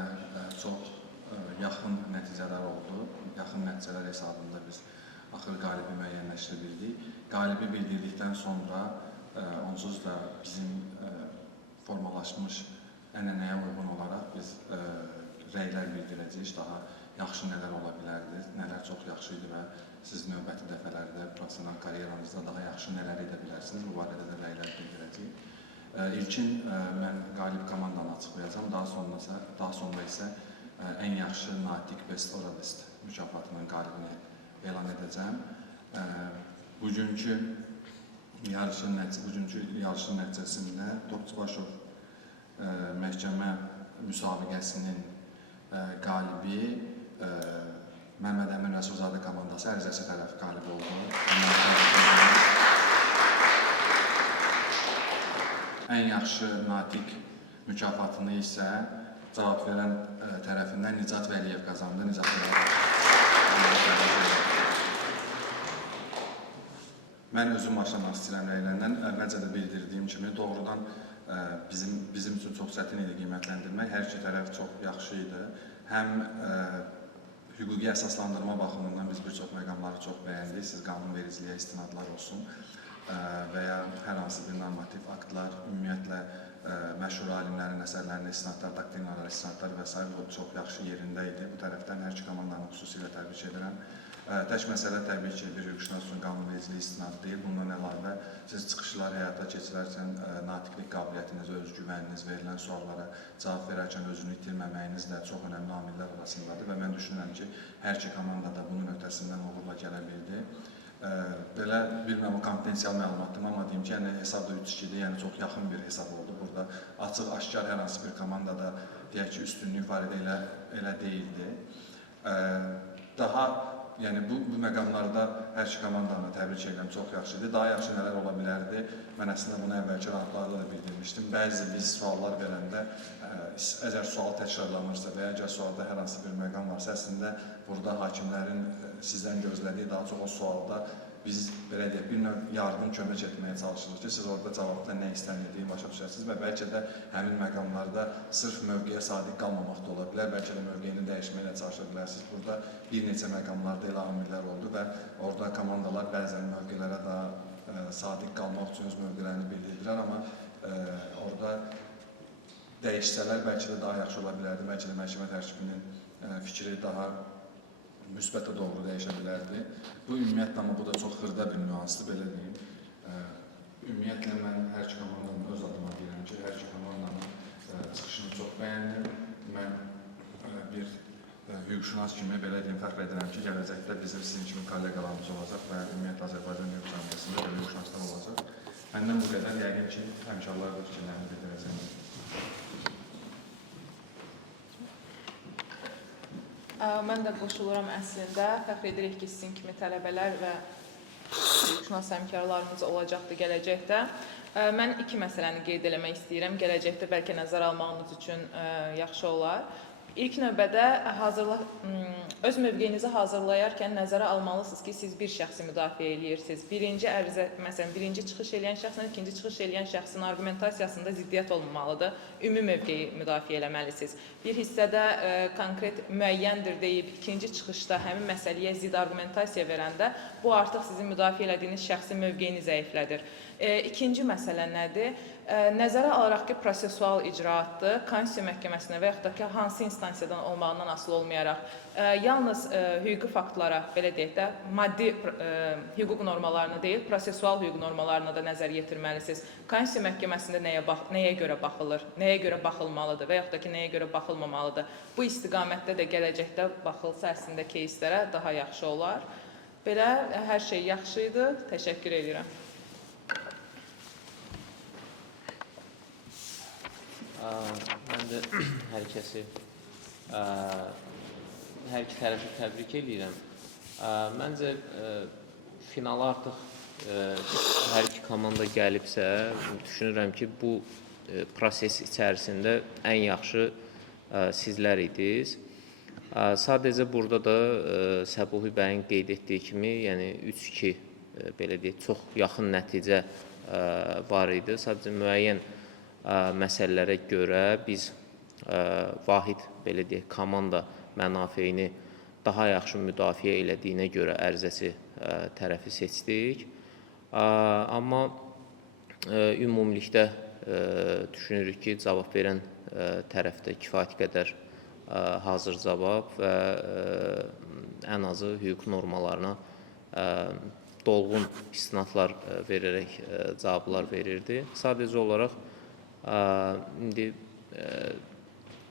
çox yaxın nəticələr oldu. Yaxın nəticələr hesabında biz axır qalibi müəyyənləşdirə bildik. Qalibi bildirdikdən sonra onsuz da bizim formalaşmış ənənəyə uyğun olaraq biz rəylər bildirəcəyik. Daha yaxşı nələr ola bilərdi, nələr çox yaxşı idi və siz növbəti dəfələrdə professional karyeranızda daha yaxşı nələr edə bilərsiniz. Bu barədə də rəylər bildirəcəyik. İlkin mən qalib komandanı açıqlayacağam. Daha sonra isə ən yaxşı natiq best oralist mükafatının qalibini elan edəcəm. Bugünkü yarışın nəticəsində Topçubaşov məhkəmə müsabiqəsinin qalibi Məmməd Əmin Rəsulzadə komandası ərizəsi tərəf qalib oldu. Ən yaxşı natiq mükafatını isə cavab verən tərəfindən Nicat Vəliyev qazandı. Nicat Vəliyev. Mən özüm başlamaq istəyirəm rəylərdən. Əvvəlcə də bildirdiyim kimi doğrudan bizim üçün çox çətin idi qiymətləndirmək. Hər iki tərəf çox yaxşı idi. Həm hüquqi əsaslandırma baxımından biz bir çox məqamları çox bəyəndik. Siz qanunvericiliyə istinadlar olsun və ya hər hansı bir normativ aktlar, ümumiyyətlə məşhur alimlərin əsərlərində istinadlar, doktrinalar, istinadlar və s. çox yaxşı yerində idi. Bu tərəfdən hər iki komandanı xüsusilə təbrik edirəm. Tək məsələ təbii ki, bir hüquqşünas üçün qanunvericiliyi istinadı deyil. Bundan əlavə siz çıxışlar həyata keçirərkən natiqlik qabiliyyətiniz, özgüvəniniz, verilən suallara cavab verərkən özünü itirməməyiniz də çox önəmli amillər arasındadır və mən düşünürəm ki, hər iki komanda da bunun ötəsindən uğurla gələ bildi. Belə bilmirəm o konfidensial məlumatdır, amma deyim ki, hesab da 3-2-dir, yəni çox yaxın bir hesab oldu. Burada açıq, aşkar hər hansı bir komandada deyək ki, üstünlük var idi, elə deyildi. Yəni bu məqamlarda hər iki komandanı təbrik edirəm, çox yaxşı idi. Daha yaxşı nələr ola bilərdi? Mən əslində bunu əvvəlki raundlarda da bildirmişdim. Bəzi biz suallar verəndə, əgər sual təkrarlanırsa və ya əgər sualda hər hansı bir məqam varsa, əslində burada hakimlərin sizdən gözlədiyi daha çox o sualda biz belə deyək, bir növ yardım, kömək etməyə çalışırıq ki, siz orada cavabda nə istənildiyi başa düşərsiniz və bəlkə də həmin məqamlarda sırf mövqeyə sadiq qalmamaq da ola bilər, bəlkə də mövqeyini dəyişməklə çalışa bilərsiniz. Burada bir neçə məqamlarda elə amillər oldu və orada komandalar bəzən mövqelərə daha sadiq qalmaq üçün öz mövqələrini bildirdilər, amma orada dəyişsələr bəlkə də daha yaxşı ola bilərdi, bəlkə də məhkəmə tərkibinin fikri daha müsbətə doğru dəyişə bilərdi. Bu ümumiyyətlə, amma bu da çox xırda bir nüansdır, belə deyim. Ümumiyyətlə, mən hər iki komandanın öz adıma deyirəm ki, hər iki komandanın çıxışını çox bəyəndim. Mən bir hüquqşünas kimi belə deyim, fəxr edirəm ki, gələcəkdə bizim sizin kimi kollegalarımız olacaq və ümumiyyətlə Azərbaycan hüquq cəmiyyətində belə hüquqşünaslar olacaq. Məndən bu qədər, yəqin ki, həmkarlar da fikirlərini bildirəcəm. Mən də qoşuluram əslində. Fəxr edirik ki, sizin kimi tələbələr və hüquqşünas həmkarlarımız olacaqdır gələcəkdə. Mən iki məsələni qeyd eləmək istəyirəm. Gələcəkdə bəlkə nəzər almağınız üçün yaxşı olar. İlk növbədə öz mövqeyinizi hazırlayarkən nəzərə almalısınız ki, siz bir şəxsi müdafiə edirsiniz. Birinci çıxış edən şəxslə ikinci çıxış edən şəxsin argumentasiyasında ziddiyyət olmamalıdır. Ümumi mövqeyi müdafiə eləməlisiniz. Bir hissədə konkret müəyyəndir deyib, ikinci çıxışda həmin məsələyə zidd argumentasiya verəndə, bu artıq sizin müdafiə elədiyiniz şəxsin mövqeyini zəiflədir. İkinci məsələ nədir? Nəzərə alaraq ki, prosessual icraatdır, Konstitusiya Məhkəməsinə və yaxud da ki, hansı instansiyadan olmağından asılı olmayaraq, yalnız hüquqi faktlara, belə deyək də, maddi hüquq normalarına deyil, prosessual hüquq normalarına da nəzər yetirməlisiniz. Konstitusiya Məhkəməsində nəyə görə baxılır, nəyə görə baxılmalıdır və yaxud da ki, nəyə görə baxılmamalıdır. Bu istiqamətdə də gələcəkdə baxılsa əslində кейslərə daha yaxşı olar. Belə hər şey yaxşı idi. Təşəkkür edirəm. Mən də hər kəsi, hər iki tərəfi təbrik edirəm. Məncə, finala artıq hər iki komanda gəlibsə, düşünürəm ki, bu proses içərisində ən yaxşı sizlər idiniz. Sadəcə burada da Səbuhi bəyin qeyd etdiyi kimi, yəni 3-2, belə deyək, çox yaxın nəticə var idi. Sadəcə müəyyən məsələlərə görə biz vahid, belə deyək, komanda mənafeyini daha yaxşı müdafiə elədiyinə görə ərizəçi tərəfi seçdik. Amma ümumilikdə düşünürük ki, cavab verən tərəfdə kifayət qədər hazır cavab və ən azı hüquq normalarına dolğun istinadlar verərək cavablar verirdi. Sadəcə olaraq indi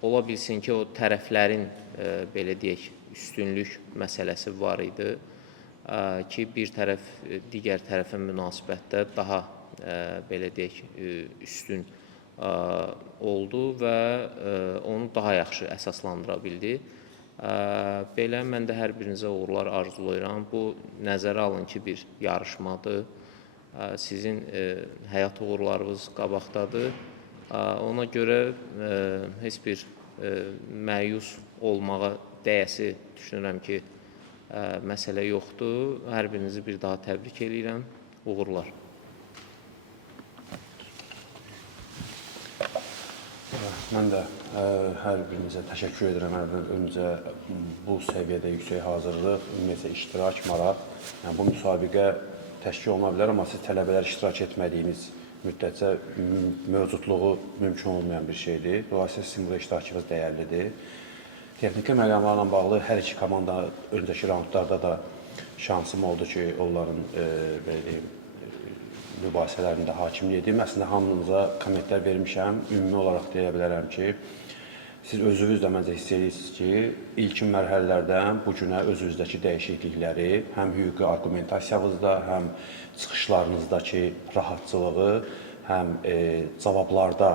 ola bilsin ki, o tərəflərin belə deyək, üstünlük məsələsi var idi ki, bir tərəf digər tərəfə münasibətdə daha belə deyək, üstün oldu və onu daha yaxşı əsaslandıra bildi. Belə mən də hər birinizə uğurlar arzulayıram. Bu nəzərə alın ki, bir yarışmadır. Sizin həyat uğurlarınız qabaqdadır. Ona görə heç bir məyus olmağa dəyəsi düşünürəm ki, məsələ yoxdur. Hər birinizi bir daha təbrik edirəm. Uğurlar. Mən də hər birinizə təşəkkür edirəm. Öncə bu səviyyədə yüksək hazırlıq, ümumiyyətlə iştirak, maraq. Yəni, bu müsabiqə təşkil oluna bilər, amma siz tələbələr iştirak etmədiyiniz müddətcə mövcudluğu mümkün olmayan bir şeydir. Dolayısıyla sizin burada iştirakınız dəyərlidir. Texniki məqamlarla bağlı hər iki komanda öncəki raundlarda da şansım oldu ki, onların mübahisələrində hakimlik edim. Əslində, hamınıza kommentlər vermişəm. Ümumi olaraq deyə bilərəm ki, siz özünüz də məncə hiss edirsiniz ki, ilkin mərhələlərdən bu günə özünüzdəki dəyişiklikləri həm hüquqi argumentasiyavızda, həm çıxışlarınızdakı rahatçılığı, həm cavablarda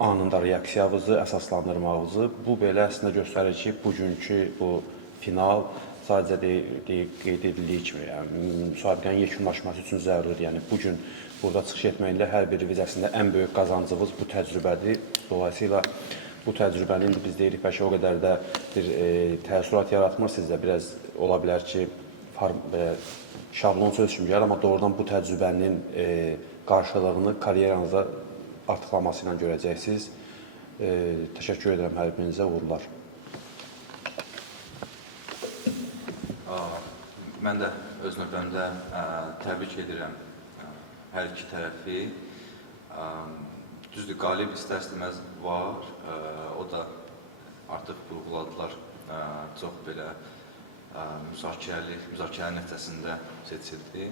anında reaksiyavızı, əsaslandırmağınızı bu belə əslində göstərir ki, bugünkü bu final sadəcə qeyd edildiyi kimi, yəni müsabiqənin yekunlaşması üçün zəruridir. Yəni bugün burada çıxış etməklə hər birimiz əslində ən böyük qazancımız bu təcrübədir. Dolayısıyla bu təcrübəni indi biz deyirik, bəlkə o qədər də bir təəssürat yaratmır sizdə. Biraz ola bilər ki, şablon söz kimi gəlir, amma doğrudan bu təcrübənin qarşılığını karyeranıza artıqlaması ilə görəcəksiniz. Təşəkkür edirəm hər birinizə, uğurlar. Mən də öz növbəmdə təbrik edirəm hər iki tərəfi. Düzdür, qalib istər-istəməz var, o da artıq vurğuladılar, çox belə müzakirə nəticəsində seçildi.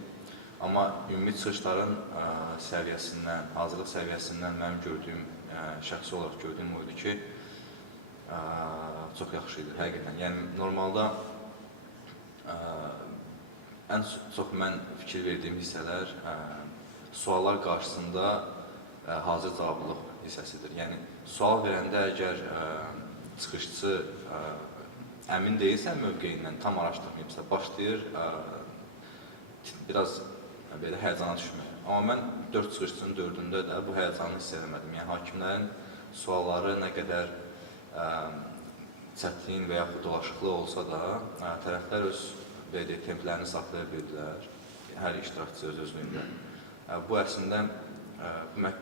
Amma ümumi çıxışların səviyyəsindən, hazırlıq səviyyəsindən mənim gördüyüm, şəxsi olaraq gördüyüm o idi ki, çox yaxşı idi, həqiqətən. Yəni, normalda ən çox mən fikir verdiyim hissələr suallar qarşısında hazır cavablıq hissəsidir. Yəni, sual verəndə əgər çıxışçı əmin deyilsə mövqeyindən, tam araşdırmayıbsa, başlayır biraz belə həyəcana düşmür. Amma mən 4 çıxışçının 4-ündə də bu həyəcanı hiss eləmədim. Yəni, hakimlərin sualları nə qədər çətin və yaxud dolaşıqlı olsa da, tərəflər öz templərini saxlaya bildilər, hər iştirakçı öz-özlüyündə. Bu əslində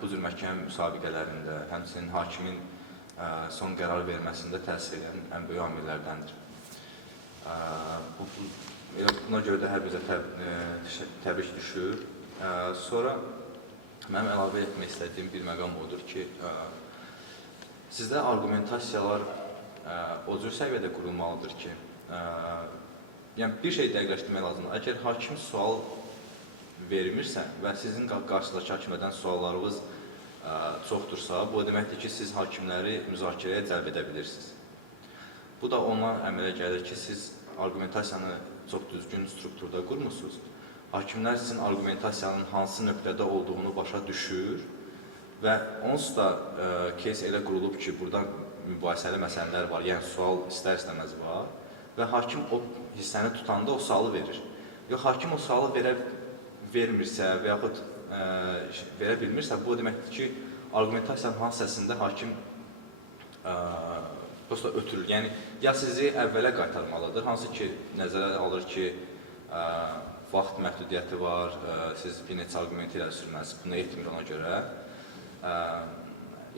bu cür məhkəmə müsabiqələrində, həmçinin hakimin son qərar verməsində təsir edən ən böyük amillərdəndir. Buna görə də hər bizə təbrik düşür. Sonra Mənim əlavə etmək istədiyim bir məqam odur ki, sizdə argumentasiyalar o cür səviyyədə qurulmalıdır ki, yəni bir şey dəqiqləşdirmək lazımdır. Əgər hakim sual vermirsə və sizin qarşıdakı hakimlərdən suallarınız çoxdursa, bu o deməkdir ki, siz hakimləri müzakirəyə cəlb edə bilirsiniz. Bu da ona əmələ gəlir ki, siz argumentasiyanı çox düzgün strukturda qurmursunuz. Hakimlər sizin argumentasiyanın hansı nöqtədə olduğunu başa düşür və onsuz da case elə qurulub ki, burada mübahisəli məsələlər var, yəni sual istər-istəməz var və hakim o hissəni tutanda o sualı verir. Yox, hakim o sualı vermirsə və yaxud verə bilmirsə, bu o deməkdir ki, argumentasiyanın hansı hissəsində hakim prosta ötürür. Yəni, ya sizi əvvələ qaytarmalıdır, hansı ki, nəzərə alır ki, vaxt məhdudiyyəti var, siz bir neçə argumenti ilə sürməlisiniz, bunu etmir ona görə.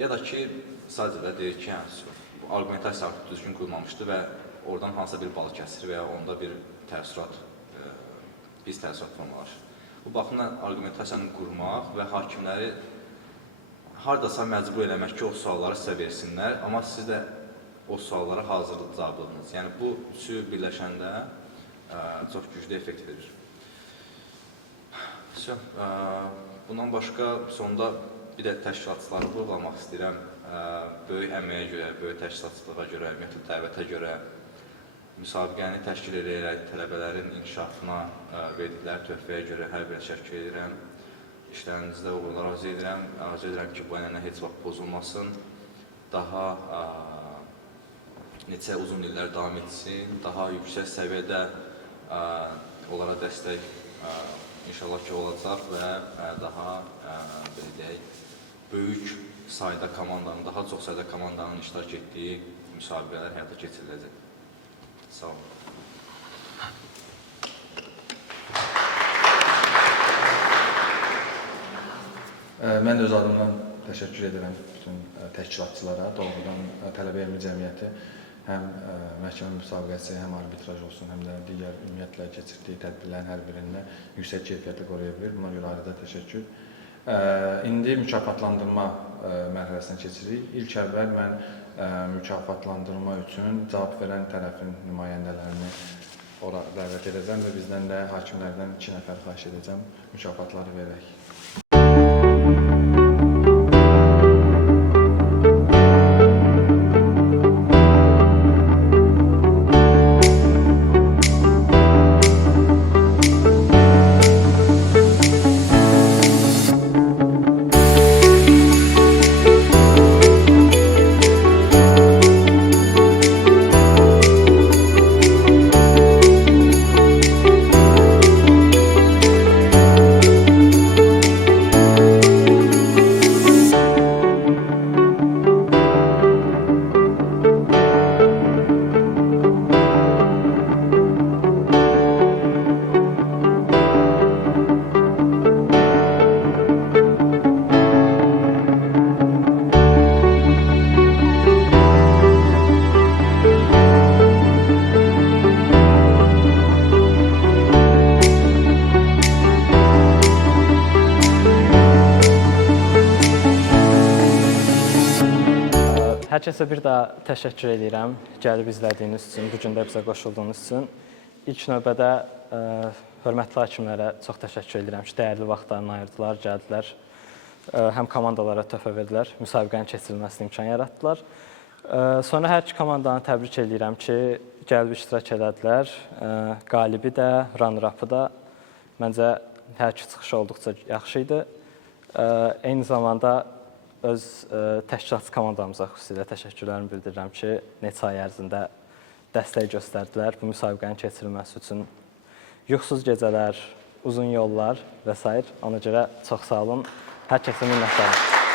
Ya da ki, sadəcə deyir ki, bu argumentasiya düzgün qurulmamışdır və oradan hansısa bir bal kəsir və ya onda bir təəssürat, pis təəssürat formalaşır. Bu baxımdan argumentasiyanı qurmaq və hakimləri hardasa məcbur eləmək ki, o sualları sizə versinlər, amma siz də o suallara hazır cavabladınız. Yəni, bu üçü birləşəndə çox güclü effekt verir. Bundan başqa, sonda bir də təşkilatçıları vurğulamaq istəyirəm. Böyük əməyə görə, böyük təşkilatçılığa görə, ümumiyyətlə dəvətə görə müsabiqəni təşkil edərək tələbələrin inkişafına verdikləri töhfəyə görə hər bir təşəkkür edirəm. İşlərinizdə uğurlar arzu edirəm. Arzu edirəm ki, bu ənənə heç vaxt pozulmasın. Daha neçə uzun illər davam etsin, daha yüksək səviyyədə onlara dəstək inşallah ki, olacaq və daha belə deyək, böyük sayda komandanın, daha çox sayda komandanın iştirak etdiyi müsabiqələr həyata keçiriləcək. Sağ olun. Mən də öz adımdan təşəkkür edirəm bütün təşkilatçılara, doğrudan tələbə elmi cəmiyyəti həm məhkəmə müsabiqəsi, həm arbitraj olsun, həm də digər ümumiyyətlə keçirdiyi tədbirlərin hər birində yüksək keyfiyyətli qoruya bilir. Buna görə ayrıca təşəkkür. İndi mükafatlandırma mərhələsinə keçirik. İlk əvvəl mən mükafatlandırma üçün cavab verən tərəfin nümayəndələrini ora dəvət edəcəm və bizdən də hakimlərdən 2 nəfər xahiş edəcəm mükafatları verək. Hər kəsə bir daha təşəkkür edirəm gəlib izlədiyiniz üçün, bu gün də bizə qoşulduğunuz üçün. İlk növbədə hörmətli hakimlərə çox təşəkkür edirəm ki, dəyərli vaxtlarını ayırdılar, gəldilər. Həm komandalara töhfə verdilər, müsabiqənin keçirilməsinə imkan yaratdılar. Sonra hər iki komandanı təbrik edirəm ki, gəlib iştirak elədilər. Qalibi də, runner-up'ı da məncə hər iki çıxış olduqca yaxşı idi. Eyni zamanda öz təşkilatçı komandamıza xüsusilə təşəkkürlərimi bildirirəm ki, neçə ay ərzində dəstək göstərdilər bu müsabiqənin keçirilməsi üçün. Yuxusuz gecələr, uzun yollar və s. Ona görə çox sağ olun. Hər kəsə minnətdarım.